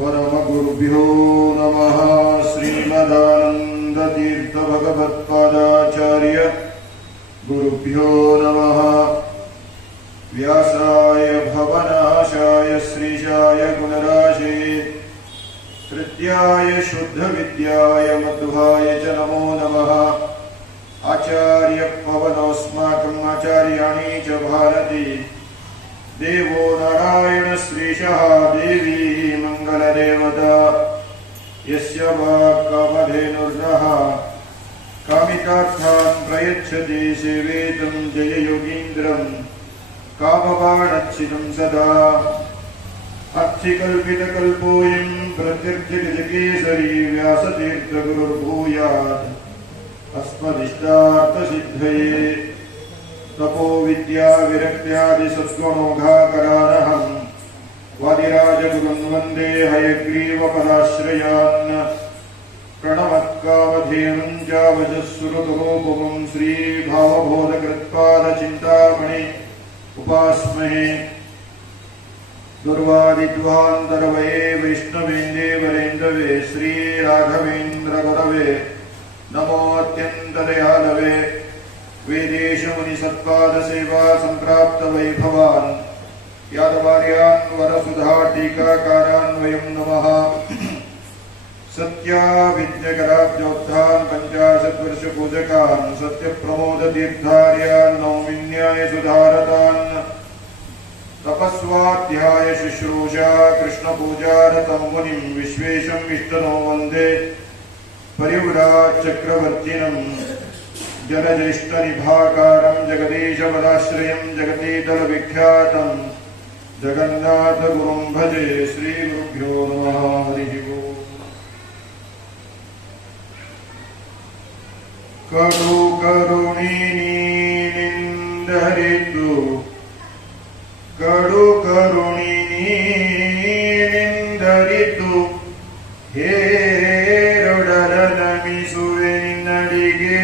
परमगुरुभ्यो नमः। श्रीमदानन्दतीर्थ भगवत्पादाचार्य गुरुभ्यो नमः। व्यासाय भवनाशाय श्रीशाय गुणराशे तृतीयाय शुद्धविद्याय मध्वाय च नमो नमः। आचार्य पवनोऽस्माकम् आचार्याणि च भारती देवो नारायण श्रीशः देवी मंगलदेवता यस्य वाक्कामधेनुर्नः कामितार्थान् प्रयच्छति सेवेतं जययोगीन्द्रं कामबाणच्छिदं सदा अर्थिकल्पितकल्पोऽयं प्रत्यर्थिगजकेसरी व्यासतीर्थगुरुर्भूयात् अस्मदिष्टार्थसिद्धये। तपो विद्या विरक्त्यादि सद्गुणोघाकरानहं वादिराजगुरुन् वन्दे हयग्रीवपदाश्रयान्। प्रणमत्कामधेनुं चावजस्सुरतरोपमं श्रीभावबोधकृत्पादचिन्तामणि उपास्महे। दुर्वादिध्वान्तरवये वैष्णवेन्दे श्रीराघवेन्द्रगुरवे नमोऽत्यन्तदयालवे। वेदेश मुनिसत्पादसेवा सम्प्राप्त वैभवान् यादवार्यान् वरसुधा टीकाकारान् वयं नमः। सत्याविद्यकराब्जोत्थान् पञ्चाशद्वर्षपूजकान् सत्यप्रमोदतीर्थार्यान् नौमिन्याय सुधारतान्। तपस्वाध्याय शुश्रूषा कृष्णपूजारतं मुनिं विश्वेशं विष्णुनो वन्दे परिव्राट्चक्रवर्तिनम्। जलज्येष्ठनिभाकारं जगदीशपदाश्रयं जगतीतलविख्यातं जगन्नाथगुरुं भजे। श्रीगुरुभ्यो नमः। हरिः ओम्। कಡು करुणिनिंदरितु कಡು करुणिनिंदरितु ಹೇರೊಡಲ ನಮಿಸುವೆ ನಿನ್ನಡಿಗೆ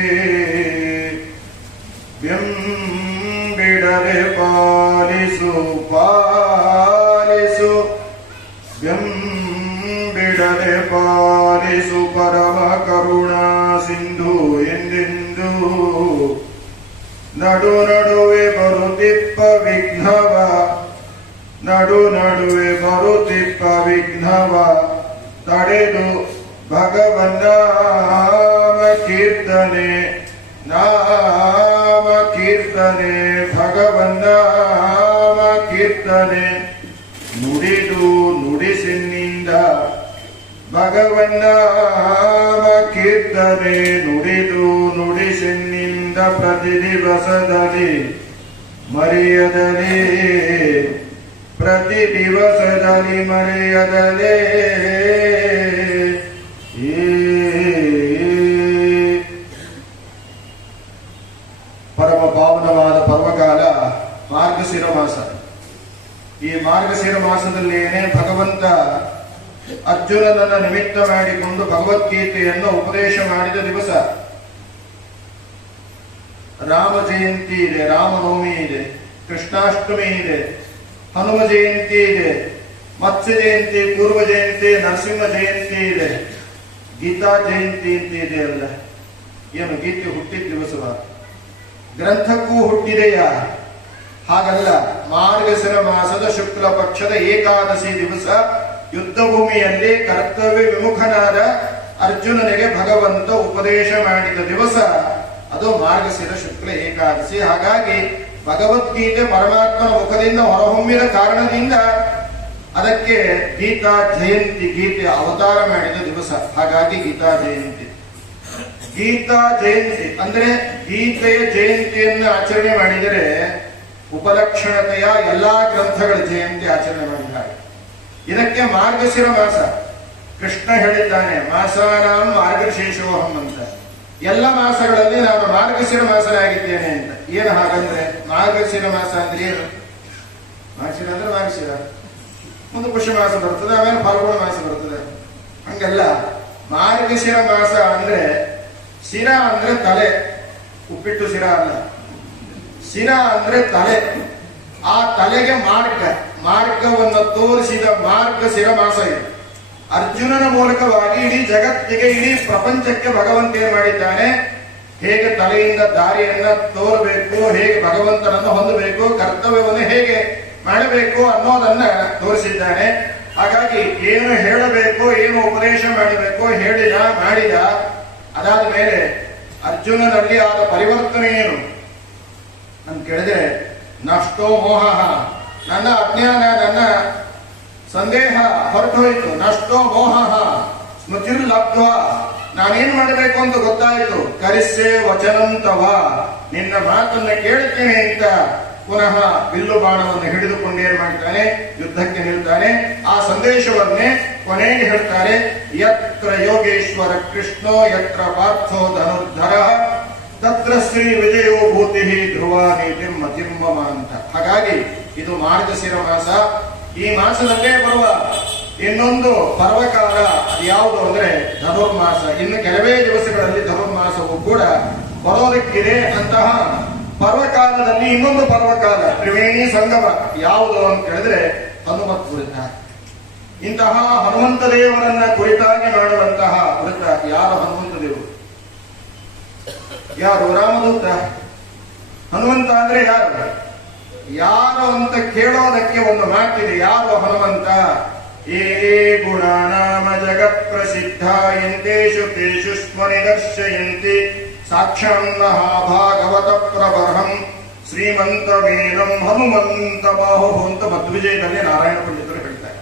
ಬೆಂಬಿಡದೆ ಪಾಲಿಸು ಪಾಲಿಸು ಬೆಂಬಿಡದೆ ಪಾಲಿಸು ಪರಮ ಕರುಣಾ ಸಿಂಧು ಎಂದೆಂದು ನಡು ನಡುವೆ ಬರುತ್ತಿಪ್ಪ ವಿಘ್ನವ ನಡು ನಡುವೆ ಬರುತ್ತಿಪ್ಪ ವಿಘ್ನವ ತಡೆದು ಭಗವನ್ನಾಮ ಕೀರ್ತನೆ ನಾಮ ಕೀರ್ತನೆ ಭಗವನ್ನಾಮ ಕೀರ್ತನೆ ನುಡಿದು ನುಡಿಸಿನಿಂದ ಭಗವನ್ನಾಮ ಕೀರ್ತನೆ ನುಡಿದು ನುಡಿಸಿನಿಂದ ಪ್ರತಿ ದಿವಸದಲ್ಲಿ ಮರೆಯದಲೇ ಪ್ರತಿ ದಿವಸದಲ್ಲಿ ಮರೆಯದಲೇ ಪರಮ ಪಾವನವಾದ ಪರ್ವಕಾಲ ಮಾರ್ಗಶಿರ ಮಾಸ. ಈ ಮಾರ್ಗಶಿರ ಮಾಸದಲ್ಲೇನೆ ಭಗವಂತ ಅರ್ಜುನನನ್ನ ನಿಮಿತ್ತ ಮಾಡಿಕೊಂಡು ಭಗವದ್ಗೀತೆಯನ್ನು ಉಪದೇಶ ಮಾಡಿದ ದಿವಸ. ರಾಮ ಜಯಂತಿ ಇದೆ, ರಾಮನವಮಿ ಇದೆ, ಕೃಷ್ಣಾಷ್ಟಮಿ ಇದೆ, ಹನುಮ ಜಯಂತಿ ಇದೆ, ಮತ್ಸ್ಯ ಜಯಂತಿ, ಪೂರ್ವ ಜಯಂತಿ, ನರಸಿಂಹ ಜಯಂತಿ ಇದೆ, ಗೀತಾ ಜಯಂತಿ ಅಂತ ಇದೆ. ಅಲ್ಲ ಏನು ಗೀತೆ ಹುಟ್ಟಿದ ದಿವಸವ ಗ್ರಂಥಕ್ಕೂ ಹುಟ್ಟಿದೆಯಾ? ಹಾಗಲ್ಲ. ಮಾರ್ಗಶಿರ ಮಾಸದ ಶುಕ್ಲ ಪಕ್ಷದ ಏಕಾದಶಿ ದಿವಸ ಯುದ್ಧ ಭೂಮಿಯಲ್ಲಿ ಕರ್ತವ್ಯ ವಿಮುಖನಾದ ಅರ್ಜುನನಿಗೆ ಭಗವಂತ ಉಪದೇಶ ಮಾಡಿದ ದಿವಸ ಅದು ಮಾರ್ಗಶಿರ ಶುಕ್ಲ ಏಕಾದಶಿ. ಹಾಗಾಗಿ ಭಗವದ್ಗೀತೆ ಪರಮಾತ್ಮನ ಮುಖದಿಂದ ಹೊರಹೊಮ್ಮಿದ ಕಾರಣದಿಂದ ಅದಕ್ಕೆ ಗೀತಾ ಜಯಂತಿ, ಗೀತೆ ಅವತಾರ ಮಾಡಿದ ದಿವಸ. ಹಾಗಾಗಿ ಗೀತಾ ಜಯಂತಿ. ಗೀತಾ ಜಯಂತಿ ಅಂದ್ರೆ ಗೀತೆಯ ಜಯಂತಿಯನ್ನು ಆಚರಣೆ ಮಾಡಿದರೆ ಉಪಲಕ್ಷಣತೆಯ ಎಲ್ಲಾ ಗ್ರಂಥಗಳ ಜಯಂತಿ ಆಚರಣೆ ಮಾಡಿದ್ದಾರೆ. ಇದಕ್ಕೆ ಮಾರ್ಗಶಿರ ಮಾಸ. ಕೃಷ್ಣ ಹೇಳಿದ್ದಾನೆ, ಮಾಸಾನಾಂ ಮಾರ್ಗಶೇಷೋಹಂ ಅಂತ. ಎಲ್ಲ ಮಾಸಗಳಲ್ಲಿ ನಾನು ಮಾರ್ಗಶಿರ ಮಾಸನಾಗಿದ್ದೇನೆ ಅಂತ. ಏನು ಹಾಗಂದ್ರೆ ಮಾರ್ಗಶಿರ ಮಾಸ ಅಂದ್ರೆ ಏನು? ಮಾರ್ಗಶಿರ ಅಂದ್ರೆ ಮಾರ್ಗಶಿರ, ಒಂದು ಪುಷ್ಯ ಮಾಸ ಬರ್ತದೆ, ಆಮೇಲೆ ಫಾಲ್ಗುಣ ಮಾಸ ಬರ್ತದೆ. ಹಂಗಲ್ಲ. ಮಾರ್ಗಶಿರ ಮಾಸ ಅಂದ್ರೆ ಶಿರ ಅಂದ್ರೆ ತಲೆ, ಉಪ್ಪಿಟ್ಟು ಶಿರ ಅಲ್ಲ. ಶಿರ ಅಂದ್ರೆ ತಲೆ. ಆ ತಲೆಗೆ ಮಾರ್ಗವನ್ನು ತೋರಿಸಿದ ಮಾರ್ಗಶಿರ ಮಾಸ ಇದು. ಅರ್ಜುನನ ಮೂಲಕವಾಗಿ ಇಡೀ ಜಗತ್ತಿಗೆ, ಇಡೀ ಪ್ರಪಂಚಕ್ಕೆ ಭಗವಂತ ಏನ್ ಮಾಡಿದ್ದಾನೆ, ಹೇಗೆ ತಲೆಯಿಂದ ದಾರಿಯನ್ನ ತೋರಬೇಕು, ಹೇಗೆ ಭಗವಂತನನ್ನು ಹೊಂದಬೇಕು, ಕರ್ತವ್ಯವನ್ನು ಹೇಗೆ ಮಾಡಬೇಕು ಅನ್ನೋದನ್ನ ತೋರಿಸಿದ್ದಾನೆ. ಹಾಗಾಗಿ ಏನು ಹೇಳಬೇಕು, ಏನು ಉಪದೇಶ ಮಾಡಬೇಕು ಹೇಳಿದ, ಮಾಡಿದ. ಅದಾದ ಮೇಲೆ ಅರ್ಜುನನಲ್ಲಿ ಆದ ಪರಿವರ್ತನೆ ಏನು ಅಂತ ಕೇಳಿದ್ರೆ, ನಷ್ಟೋ ಮೋಹ, ನನ್ನ ಅಜ್ಞಾನ, ನನ್ನ ಸಂದೇಹ ಹೊರಟು ಹೋಯಿತು. ನಷ್ಟೋ ಮೋಹ ಸ್ಮೃತಿರ್ಲಬ್ಧ್ವ, ನಾನೇನ್ ಮಾಡಬೇಕು ಅಂತ ಗೊತ್ತಾಯಿತು. ಕರಿಸ್ಸೆ ವಚನಂತವ, ನಿನ್ನ ಮಾತನ್ನ ಕೇಳ್ತೇನೆ ಅಂತ ಪುನಃ ಬಿಲ್ಲು ಬಾಣವನ್ನು ಹಿಡಿದುಕೊಂಡು ಏನ್ ಮಾಡ್ತಾನೆ, ಯುದ್ಧಕ್ಕೆ ನಿಲ್ತಾನೆ. ಆ ಸಂದೇಶವನ್ನೇ ಕೊನೆಗೆ ಹೇಳ್ತಾರೆ, ಯತ್ರ ಯೋಗೇಶ್ವರ ಕೃಷ್ಣೋ ಯತ್ರ ಪಾರ್ಥೋ ಧನುರ್ಧರ ತತ್ರ ಶ್ರೀ ವಿಜಯೋ ಭೂತಿ ಧ್ರುವ ನೀತಿ ಮತಿರ್ಮಮ ಅಂತ. ಹಾಗಾಗಿ ಇದು ಮಾರ್ಗಶಿರ ಮಾಸ. ಈ ಮಾಸದಲ್ಲೇ ಬರುವ ಇನ್ನೊಂದು ಪರ್ವಕಾಲ ಅದು ಯಾವುದು ಅಂದ್ರೆ ಧನುರ್ಮಾಸ. ಇನ್ನು ಕೆಲವೇ ದಿವಸಗಳಲ್ಲಿ ಧನುರ್ಮಾಸವು ಕೂಡ ಬರೋದಕ್ಕಿದೆ. ಅಂತಹ ಪರ್ವಕಾಲದಲ್ಲಿ ಇನ್ನೊಂದು ಪರ್ವಕಾಲ ತ್ರಿವೇಣಿ ಸಂಗಮ ಯಾವುದು ಅಂತ ಹೇಳಿದ್ರೆ ಹನುಮತ್ ವೃತ. ಇಂತಹ ಹನುಮಂತ ದೇವರನ್ನ ಕುರಿತಾಗಿ ಮಾಡುವಂತಹ ವೃತ. ಯಾರು ಹನುಮಂತ ದೇವರು? ಯಾರು? ರಾಮದೂತ. ಹನುಮಂತ ಅಂದ್ರೆ ಯಾರು? ಯಾರು ಅಂತ ಕೇಳೋದಕ್ಕೆ ಒಂದು ಮಾತಿದೆ. ಯಾರು ಹನುಮಂತ? ಏ ಗುಣನಾಮ ಜಗತ್ ಪ್ರಸಿದ್ಧ ಎಂತೇಷು ತೇಷು ಸ್ಮನಿದರ್ಶಯಂತಿ ಸಾಕ್ಷಾನ್ನಃ ಭಾಗವತ ಪ್ರಬರ್ಹಂ ಶ್ರೀಮಂತ ವೇದಂ ಹನುಮಂತ ಬಾಹು ಅಂತ ಮಧ್ವಿಜಯದಲ್ಲಿ ನಾರಾಯಣ ಪಂಡಿತರು ಹೇಳ್ತಾರೆ.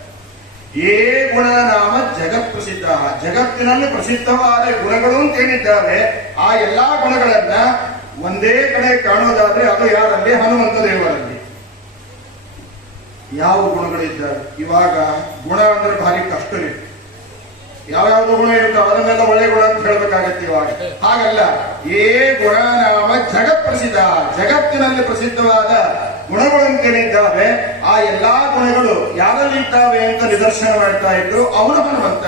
ಏ ಗುಣನಾಮ ಜಗತ್ ಪ್ರಸಿದ್ಧ, ಜಗತ್ತಿನಲ್ಲಿ ಪ್ರಸಿದ್ಧವಾದ ಗುಣಗಳು ಅಂತ ಏನಿದ್ದಾವೆ ಆ ಎಲ್ಲಾ ಗುಣಗಳನ್ನ ಒಂದೇ ಕಡೆ ಕಾಣೋದಾದ್ರೆ ಅದು ಯಾರಲ್ಲಿ? ಹನುಮಂತ ದೇವರಲ್ಲಿ. ಯಾವ ಗುಣಗಳಿದ್ದಾವೆ? ಇವಾಗ ಗುಣ ಅಂದ್ರೆ ಭಾರಿ ಕಷ್ಟವೇ. ಯಾವ್ಯಾವ್ದು ಗುಣ ಇರ್ತಾವ ಅದನ್ನೆಲ್ಲ ಒಳ್ಳೆ ಗುಣ ಅಂತ ಹೇಳ್ಬೇಕಾಗತ್ತೆ. ಇವಾಗ ಹಾಗಲ್ಲ. ಏ ಗುಣ ನಾಮ ಜಗತ್ ಪ್ರಸಿದ್ಧ, ಜಗತ್ತಿನಲ್ಲಿ ಪ್ರಸಿದ್ಧವಾದ ಗುಣಗಳಂತೇನಿದ್ದಾವೆ ಆ ಎಲ್ಲಾ ಗುಣಗಳು ಯಾರಲ್ಲಿ ಇದ್ದಾವೆ ಅಂತ ನಿದರ್ಶನ ಮಾಡ್ತಾ ಇದ್ರು ಅವನು ಹನುಮಂತ.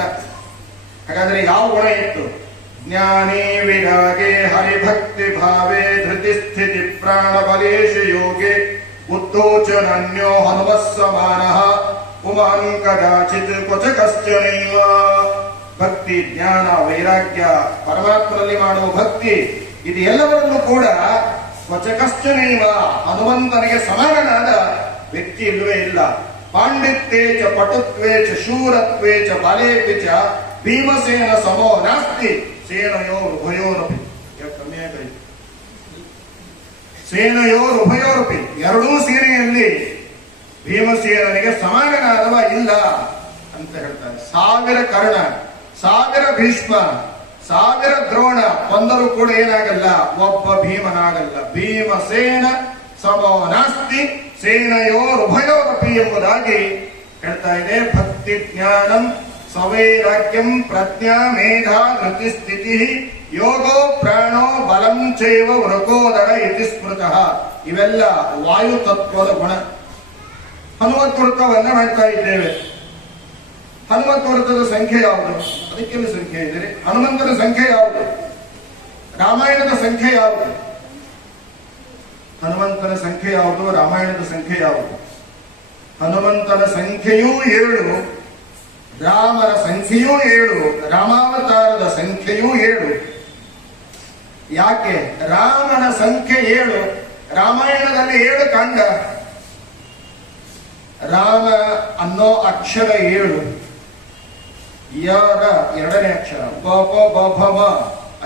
ಹಾಗಾದ್ರೆ ಯಾವ ಗುಣ ಇತ್ತು? ಜ್ಞಾನಿ ವಿರಾಗೆ ಹರಿಭಕ್ತಿ ಭಾವೇ ಧೃತಿ ಸ್ಥಿತಿ ಪ್ರಾಣ ಬಲೇಶು ಯೋಗೆ ಉತ್ತೋಚನನ್ಯೋ ಹನುಮತ್ ಸಮಾನಃ ಪುಮಾನ್ ಕದಾಚಿತ್ ಕ್ವಚ ಕಶ್ಚನೈವ. ಭಕ್ತಿ, ಜ್ಞಾನ, ವೈರಾಗ್ಯ, ಪರಮಾತ್ಮನಲ್ಲಿ ಮಾಡುವ ಭಕ್ತಿ, ಇದು ಎಲ್ಲವರಲ್ಲೂ ಕೂಡ ಕ್ವಚ ಕಶ್ಚನೈವ, ಹನುಮಂತನಿಗೆ ಸಮಾನನಾದ ವ್ಯಕ್ತಿ ಇಲ್ಲವೇ ಇಲ್ಲ. ಪಾಂಡಿತ್ಯೇ ಚ ಪಟುತ್ವೇ ಚ ಶೂರತ್ವೇ ಚ ಬಾಲೇಪಿ ಚ ಭೀಮಸೇನ ಸಮೋ ನಾಸ್ತಿ ಸೇನಯೋರುಭಯೋರಪಿ. ಸೇನಯೋರುಭಯೋರಪಿ, ಎರಡೂ ಸೇನೆಯಲ್ಲಿ ಭೀಮಸೇನಿಗೆ ಸಮಾನನಾದವ ಇಲ್ಲ ಅಂತ ಹೇಳ್ತಾರೆ. 1000 ಕರ್ಣ, 1000 ಭೀಷ್ಮ, 1000 ದ್ರೋಣ ಬಂದರೂ ಕೂಡ ಏನಾಗಲ್ಲ, ಒಬ್ಬ ಭೀಮನಾಗಲ್ಲ. ಭೀಮಸೇನ ಸಮೋ ನಾಸ್ತಿ ಸೇನಯೋರುಭಯೋರಪಿ ಎಂಬುದಾಗಿ ಹೇಳ್ತಾ ಇದೆ. ಭಕ್ತಿ ಜ್ಞಾನಂ ಸವೈರಾಗ್ಯಂ ಪ್ರಜ್ಞಾ ಮೇಧಾ ಧೃತಿ ಸ್ಥಿತಿ ಯೋಗೋ ಪ್ರಾಣೋ ಬಲಂ ಚೈವ ವೃಕೋದರ ಇತಿ ಸ್ಮೃತಃ. ಇವೆಲ್ಲ ವಾಯು ತತ್ವದ ಗುಣ. ಹನುಮತ್ ವೃತ್ತವನ್ನ ಮಾಡ್ತಾ ಇದ್ದೇವೆ. ಹನುಮತ್ ವೃತ್ತದ ಸಂಖ್ಯೆ ಯಾವುದು? ಅದಕ್ಕೆಲ್ಲ ಸಂಖ್ಯೆ ಇದೆ. ಹನುಮಂತನ ಸಂಖ್ಯೆ ಯಾವುದು? ರಾಮಾಯಣದ ಸಂಖ್ಯೆ ಯಾವುದು? ಹನುಮಂತನ ಸಂಖ್ಯೆ ಯಾವುದು? ರಾಮಾಯಣದ ಸಂಖ್ಯೆ ಯಾವುದು? ಹನುಮಂತನ ಸಂಖ್ಯೆಯೂ 7, ರಾಮನ ಸಂಖ್ಯೆಯೂ 7, ರಾಮಾವತಾರದ ಸಂಖ್ಯೆಯೂ 7. ಯಾಕೆ? ರಾಮನ ಸಂಖ್ಯೆ 7, ರಾಮಾಯಣದಲ್ಲಿ 7 ಕಾಂಡ. ರಾಮ ಅನ್ನೋ ಅಕ್ಷರ 7, ಯರ 2ನೇ ಅಕ್ಷರ, ಬಭಮ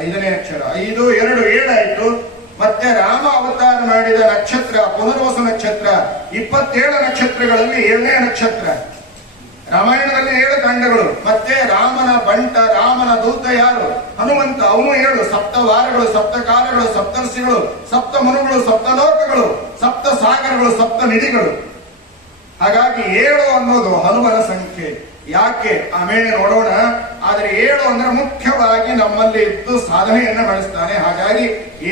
5ನೇ ಅಕ್ಷರ, 5, 2, 7 ಆಯ್ತು. ಮತ್ತೆ ರಾಮ ಅವತಾರ ಮಾಡಿದ ನಕ್ಷತ್ರ ಪುನರ್ವಸು ನಕ್ಷತ್ರ, 27 ನಕ್ಷತ್ರಗಳಲ್ಲಿ 7ನೇ ನಕ್ಷತ್ರ. ರಾಮಾಯಣದಲ್ಲಿ 7 ಕಾಂಡಗಳು. ಮತ್ತೆ ರಾಮನ ಬಂಟ, ರಾಮನ ದೂತ ಯಾರು? ಹನುಮಂತ. ಅವನು 7 ಸಪ್ತವಾರಗಳು, ಸಪ್ತಕಾಲಗಳು, ಸಪ್ತರ್ಷಿಗಳು, ಸಪ್ತ ಮನುಗಳು, ಸಪ್ತಲೋಕಗಳು, ಸಪ್ತ ಸಾಗರಗಳು, ಸಪ್ತ ನಿಧಿಗಳು. ಹಾಗಾಗಿ 7 ಅನ್ನೋದು ಹನುಮನ ಸಂಖ್ಯೆ. ಯಾಕೆ ಆಮೇಲೆ ನೋಡೋಣ. ಆದ್ರೆ 7 ಅಂದ್ರೆ ಮುಖ್ಯವಾಗಿ ನಮ್ಮಲ್ಲಿ ಇದ್ದು ಸಾಧನೆಯನ್ನ ನಡೆಸ್ತಾನೆ. ಹಾಗಾಗಿ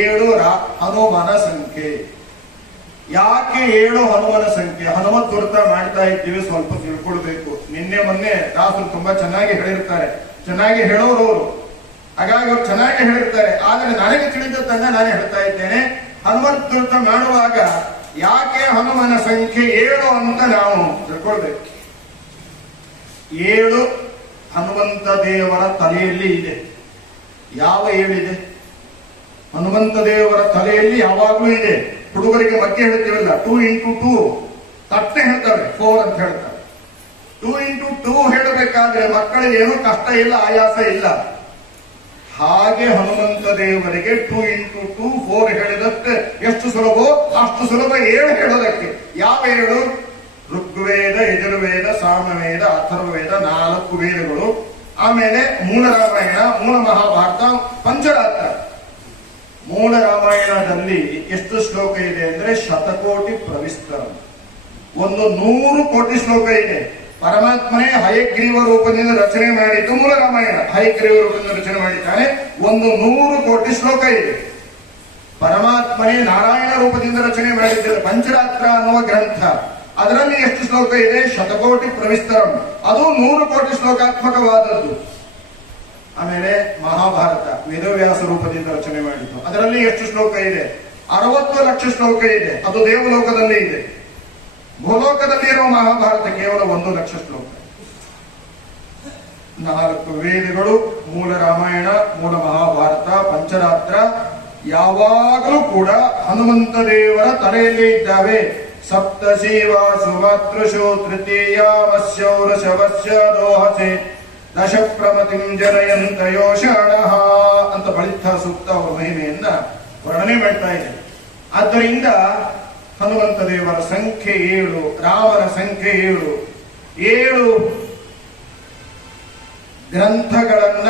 7 ಹನುಮನ ಸಂಖ್ಯೆ. ಯಾಕೆ 7 ಹನುಮನ ಸಂಖ್ಯೆ? ಹನುಮತ್ ವೃತ್ತ ಮಾಡ್ತಾ ಇದ್ದೀವಿ, ಸ್ವಲ್ಪ ತಿಳ್ಕೊಳ್ಬೇಕು. ನಿನ್ನೆ ಮೊನ್ನೆ ದಾಸರು ತುಂಬಾ ಚೆನ್ನಾಗಿ ಹೇಳಿರ್ತಾರೆ, ಚೆನ್ನಾಗಿ ಹೇಳೋರು ಅವರು. ಹಾಗಾಗಿ ಅವ್ರು ಚೆನ್ನಾಗಿ ಹೇಳಿರ್ತಾರೆ. ಆದ್ರೆ ನನಗೆ ತಿಳಿದದ್ದನ್ನ ನಾನು ಹೇಳ್ತಾ ಇದ್ದೇನೆ. ಹನುಮತ್ ವೃತ್ತ ಮಾಡುವಾಗ ಯಾಕೆ ಹನುಮನ ಸಂಖ್ಯೆ 7 ಅಂತ ನಾವು ತಿಳ್ಕೊಳ್ಬೇಕು. 7 ಹನುಮಂತ ದೇವರ ತಲೆಯಲ್ಲಿ ಇದೆ. ಯಾವ ಏಳಿದೆ? ಹನುಮಂತ ದೇವರ ತಲೆಯಲ್ಲಿ ಯಾವಾಗಲೂ ಇದೆ. ಹುಡುಗರಿಗೆ ಮಧ್ಯೆ ಹೇಳ್ತೀವಲ್ಲ, 2x2 ತಟ್ಟೆ ಹೇಳ್ತಾರೆ, 4 ಅಂತ ಹೇಳ್ತಾರೆ. 2x2 ಹೇಳಬೇಕಾದ್ರೆ ಮಕ್ಕಳಿಗೆ ಏನೂ ಕಷ್ಟ ಇಲ್ಲ, ಆಯಾಸ ಇಲ್ಲ. ಹಾಗೆ ಹನುಮಂತ ದೇವರಿಗೆ 2x2 4 ಹೇಳಿದಕ್ಕೆ ಎಷ್ಟು ಸುಲಭ, ಅಷ್ಟು ಸುಲಭ 7 ಹೇಳೋದಕ್ಕೆ. ಯಾವ 7? ಋಗ್ವೇದ, ಯಜುರ್ವೇದ, ಸಾಮವೇದ, ಅಥರ್ವವೇದ, 4 ವೇದಗಳು. ಆಮೇಲೆ ಮೂಲ ರಾಮಾಯಣ, ಮೂಲ ಮಹಾಭಾರತ, ಪಂಚರಾತ್ರ. ಮೂಲ ರಾಮಾಯಣದಲ್ಲಿ ಎಷ್ಟು ಶ್ಲೋಕ ಇದೆ ಅಂದ್ರೆ ಶತಕೋಟಿ ಪ್ರವಿಸ್ತರ, 100 ಕೋಟಿ ಶ್ಲೋಕ ಇದೆ. ಪರಮಾತ್ಮನೇ ಹಯಗ್ರೀವ ರೂಪದಿಂದ ರಚನೆ ಮಾಡಿದ್ದು ಮೂಲ ರಾಮಾಯಣ. ಹಯಗ್ರೀವ ರೂಪದಿಂದ ರಚನೆ ಮಾಡಿದ್ದಾನೆ. 100 ಕೋಟಿ ಶ್ಲೋಕ ಇದೆ. ಪರಮಾತ್ಮನೇ ನಾರಾಯಣ ರೂಪದಿಂದ ರಚನೆ ಮಾಡಿದ್ದಾರೆ ಪಂಚರಾತ್ರ ಅನ್ನುವ ಗ್ರಂಥ. ಅದರಲ್ಲಿ ಎಷ್ಟು ಶ್ಲೋಕ ಇದೆ? ಶತಕೋಟಿ ಪ್ರವಿಸ್ತರಂ, ಅದು 100 ಕೋಟಿ ಶ್ಲೋಕಾತ್ಮಕವಾದದ್ದು. ಆಮೇಲೆ ಮಹಾಭಾರತ ವೇದವ್ಯಾಸ ರೂಪದಿಂದ ರಚನೆ ಮಾಡಿದ್ದು. ಅದರಲ್ಲಿ ಎಷ್ಟು ಶ್ಲೋಕ ಇದೆ? 60 ಲಕ್ಷ ಶ್ಲೋಕ ಇದೆ. ಅದು ದೇವಲೋಕದಲ್ಲಿ ಇದೆ. ಭೂಲೋಕದಲ್ಲಿ ಇರುವ ಮಹಾಭಾರತ ಕೇವಲ 1 ಲಕ್ಷ ಶ್ಲೋಕ. 4 ವೇದಗಳು, ಮೂಲ ರಾಮಾಯಣ, ಮೂಲ ಮಹಾಭಾರತ, ಪಂಚರಾತ್ರ ಯಾವಾಗಲೂ ಕೂಡ ಹನುಮಂತ ದೇವರ ತಲೆಯಲ್ಲಿ ಇದ್ದಾವೆ. ಸಪ್ತಶಿವಾಸು ಮಾತೃಶೋ ತೃತೀಯಾಮಸ್ಯೌರ ಶವಸ್ಯ ದೋಹಸೆ ದಶ ಪ್ರಮತಿಂ ಜನಯಂತ ಯೋಷಾಣಃ ಅಂತ ಬಳಿತ ಸೂಕ್ತ ಅವರ ಮಹಿಮೆಯನ್ನ ವರ್ಣನೆ ಮಾಡ್ತಾ ಇದೆ. ಆದ್ದರಿಂದ ಹನುಮಂತ ದೇವರ ಸಂಖ್ಯೆ 7, ರಾಮನ ಸಂಖ್ಯೆ 7. 7 ಗ್ರಂಥಗಳನ್ನ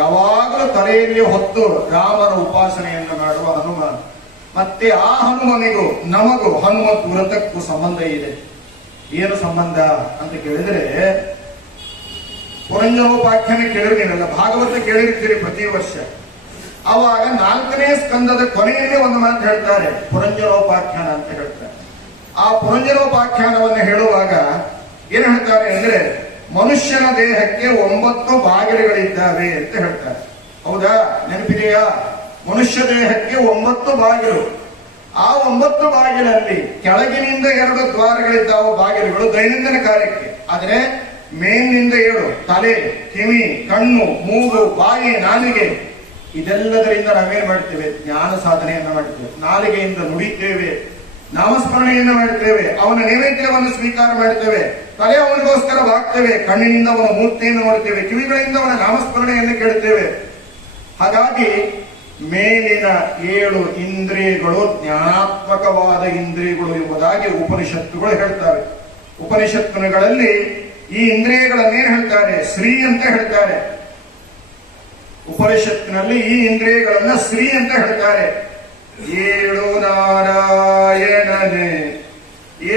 ಯಾವಾಗಲೂ ತಲೆಯಲ್ಲಿ ಹೊತ್ತು ರಾಮನ ಉಪಾಸನೆಯನ್ನು ಮಾಡುವ ಹನುಮ. ಮತ್ತೆ ಆ ಹನುಮನಿಗೂ ನಮಗೂ ಹನುಮತ್ ವ್ರತಕ್ಕೂ ಸಂಬಂಧ ಇದೆ. ಏನು ಸಂಬಂಧ ಅಂತ ಕೇಳಿದ್ರೆ, ಪುರಂಜರೋಪಾಖ್ಯಾನ ಕೇಳಿರ್ತೀನಲ್ಲ, ಭಾಗವತ ಕೇಳಿರ್ತೀರಿ ಪ್ರತಿ ವರ್ಷ. ಆವಾಗ 4ನೇ ಸ್ಕಂದದ ಕೊನೆಯಲ್ಲಿ ಒಂದು ಮಾತು ಹೇಳ್ತಾರೆ, ಪುರಂಜರೋಪಾಖ್ಯಾನ ಅಂತ ಹೇಳ್ತಾರೆ. ಆ ಪುರಂಜರೋಪಾಖ್ಯಾನವನ್ನು ಹೇಳುವಾಗ ಏನ್ ಹೇಳ್ತಾರೆ ಅಂದ್ರೆ, ಮನುಷ್ಯನ ದೇಹಕ್ಕೆ 9 ಬಾಗಿಲುಗಳಿದ್ದಾವೆ ಅಂತ ಹೇಳ್ತಾರೆ. ಹೌದಾ? ನೆನಪಿದೆಯಾ? ಮನುಷ್ಯ ದೇಹಕ್ಕೆ 9 ಬಾಗಿಲು. ಆ 9 ಬಾಗಿಲಲ್ಲಿ ಕೆಳಗಿನಿಂದ 2 ದ್ವಾರಗಳಿದ್ದಾವೆ, ಬಾಗಿಲುಗಳು ದೈನಂದಿನ ಕಾರ್ಯಕ್ಕೆ. ಆದ್ರೆ ಮೇಲಿನಿಂದ 7, ತಲೆ, ಕಿವಿ, ಕಣ್ಣು, ಮೂಗು, ಬಾಯಿ, ನಾಲಿಗೆ. ಇದೆಲ್ಲದರಿಂದ ನಾವೇನ್ ಮಾಡ್ತೇವೆ? ಜ್ಞಾನ ಸಾಧನೆಯನ್ನ ಮಾಡ್ತೇವೆ. ನಾಲಿಗೆಯಿಂದ ನುಡಿತೇವೆ, ನಾಮಸ್ಮರಣೆಯನ್ನ ಮಾಡ್ತೇವೆ, ಅವನ ನೈವೇದ್ಯವನ್ನು ಸ್ವೀಕಾರ ಮಾಡ್ತೇವೆ. ತಲೆ ಅವನಿಗೋಸ್ಕರ ಬಾಗ್ತೇವೆ, ಕಣ್ಣಿನಿಂದ ಅವನ ಮೂರ್ತಿಯನ್ನು ನೋಡ್ತೇವೆ, ಕಿವಿಗಳಿಂದ ಅವನ ನಾಮಸ್ಮರಣೆಯನ್ನು ಕೇಳ್ತೇವೆ. ಹಾಗಾಗಿ ಮೇಲಿನ 7 ಇಂದ್ರಿಯಗಳು ಜ್ಞಾನಾತ್ಮಕವಾದ ಇಂದ್ರಿಯಗಳು ಎಂಬುದಾಗಿ ಉಪನಿಷತ್ತುಗಳು ಹೇಳ್ತವೆ. ಉಪನಿಷತ್ತುಗಳಲ್ಲಿ ಈ ಇಂದ್ರಿಯಗಳನ್ನೇನು ಹೇಳ್ತಾರೆ? ಶ್ರೀ ಅಂತ ಹೇಳ್ತಾರೆ. ಉಪನಿಷತ್ತಿನಲ್ಲಿ ಈ ಇಂದ್ರಿಯಗಳನ್ನ ಶ್ರೀ ಅಂತ ಹೇಳ್ತಾರೆ. 7 ನಾರಾಯಣನೆ,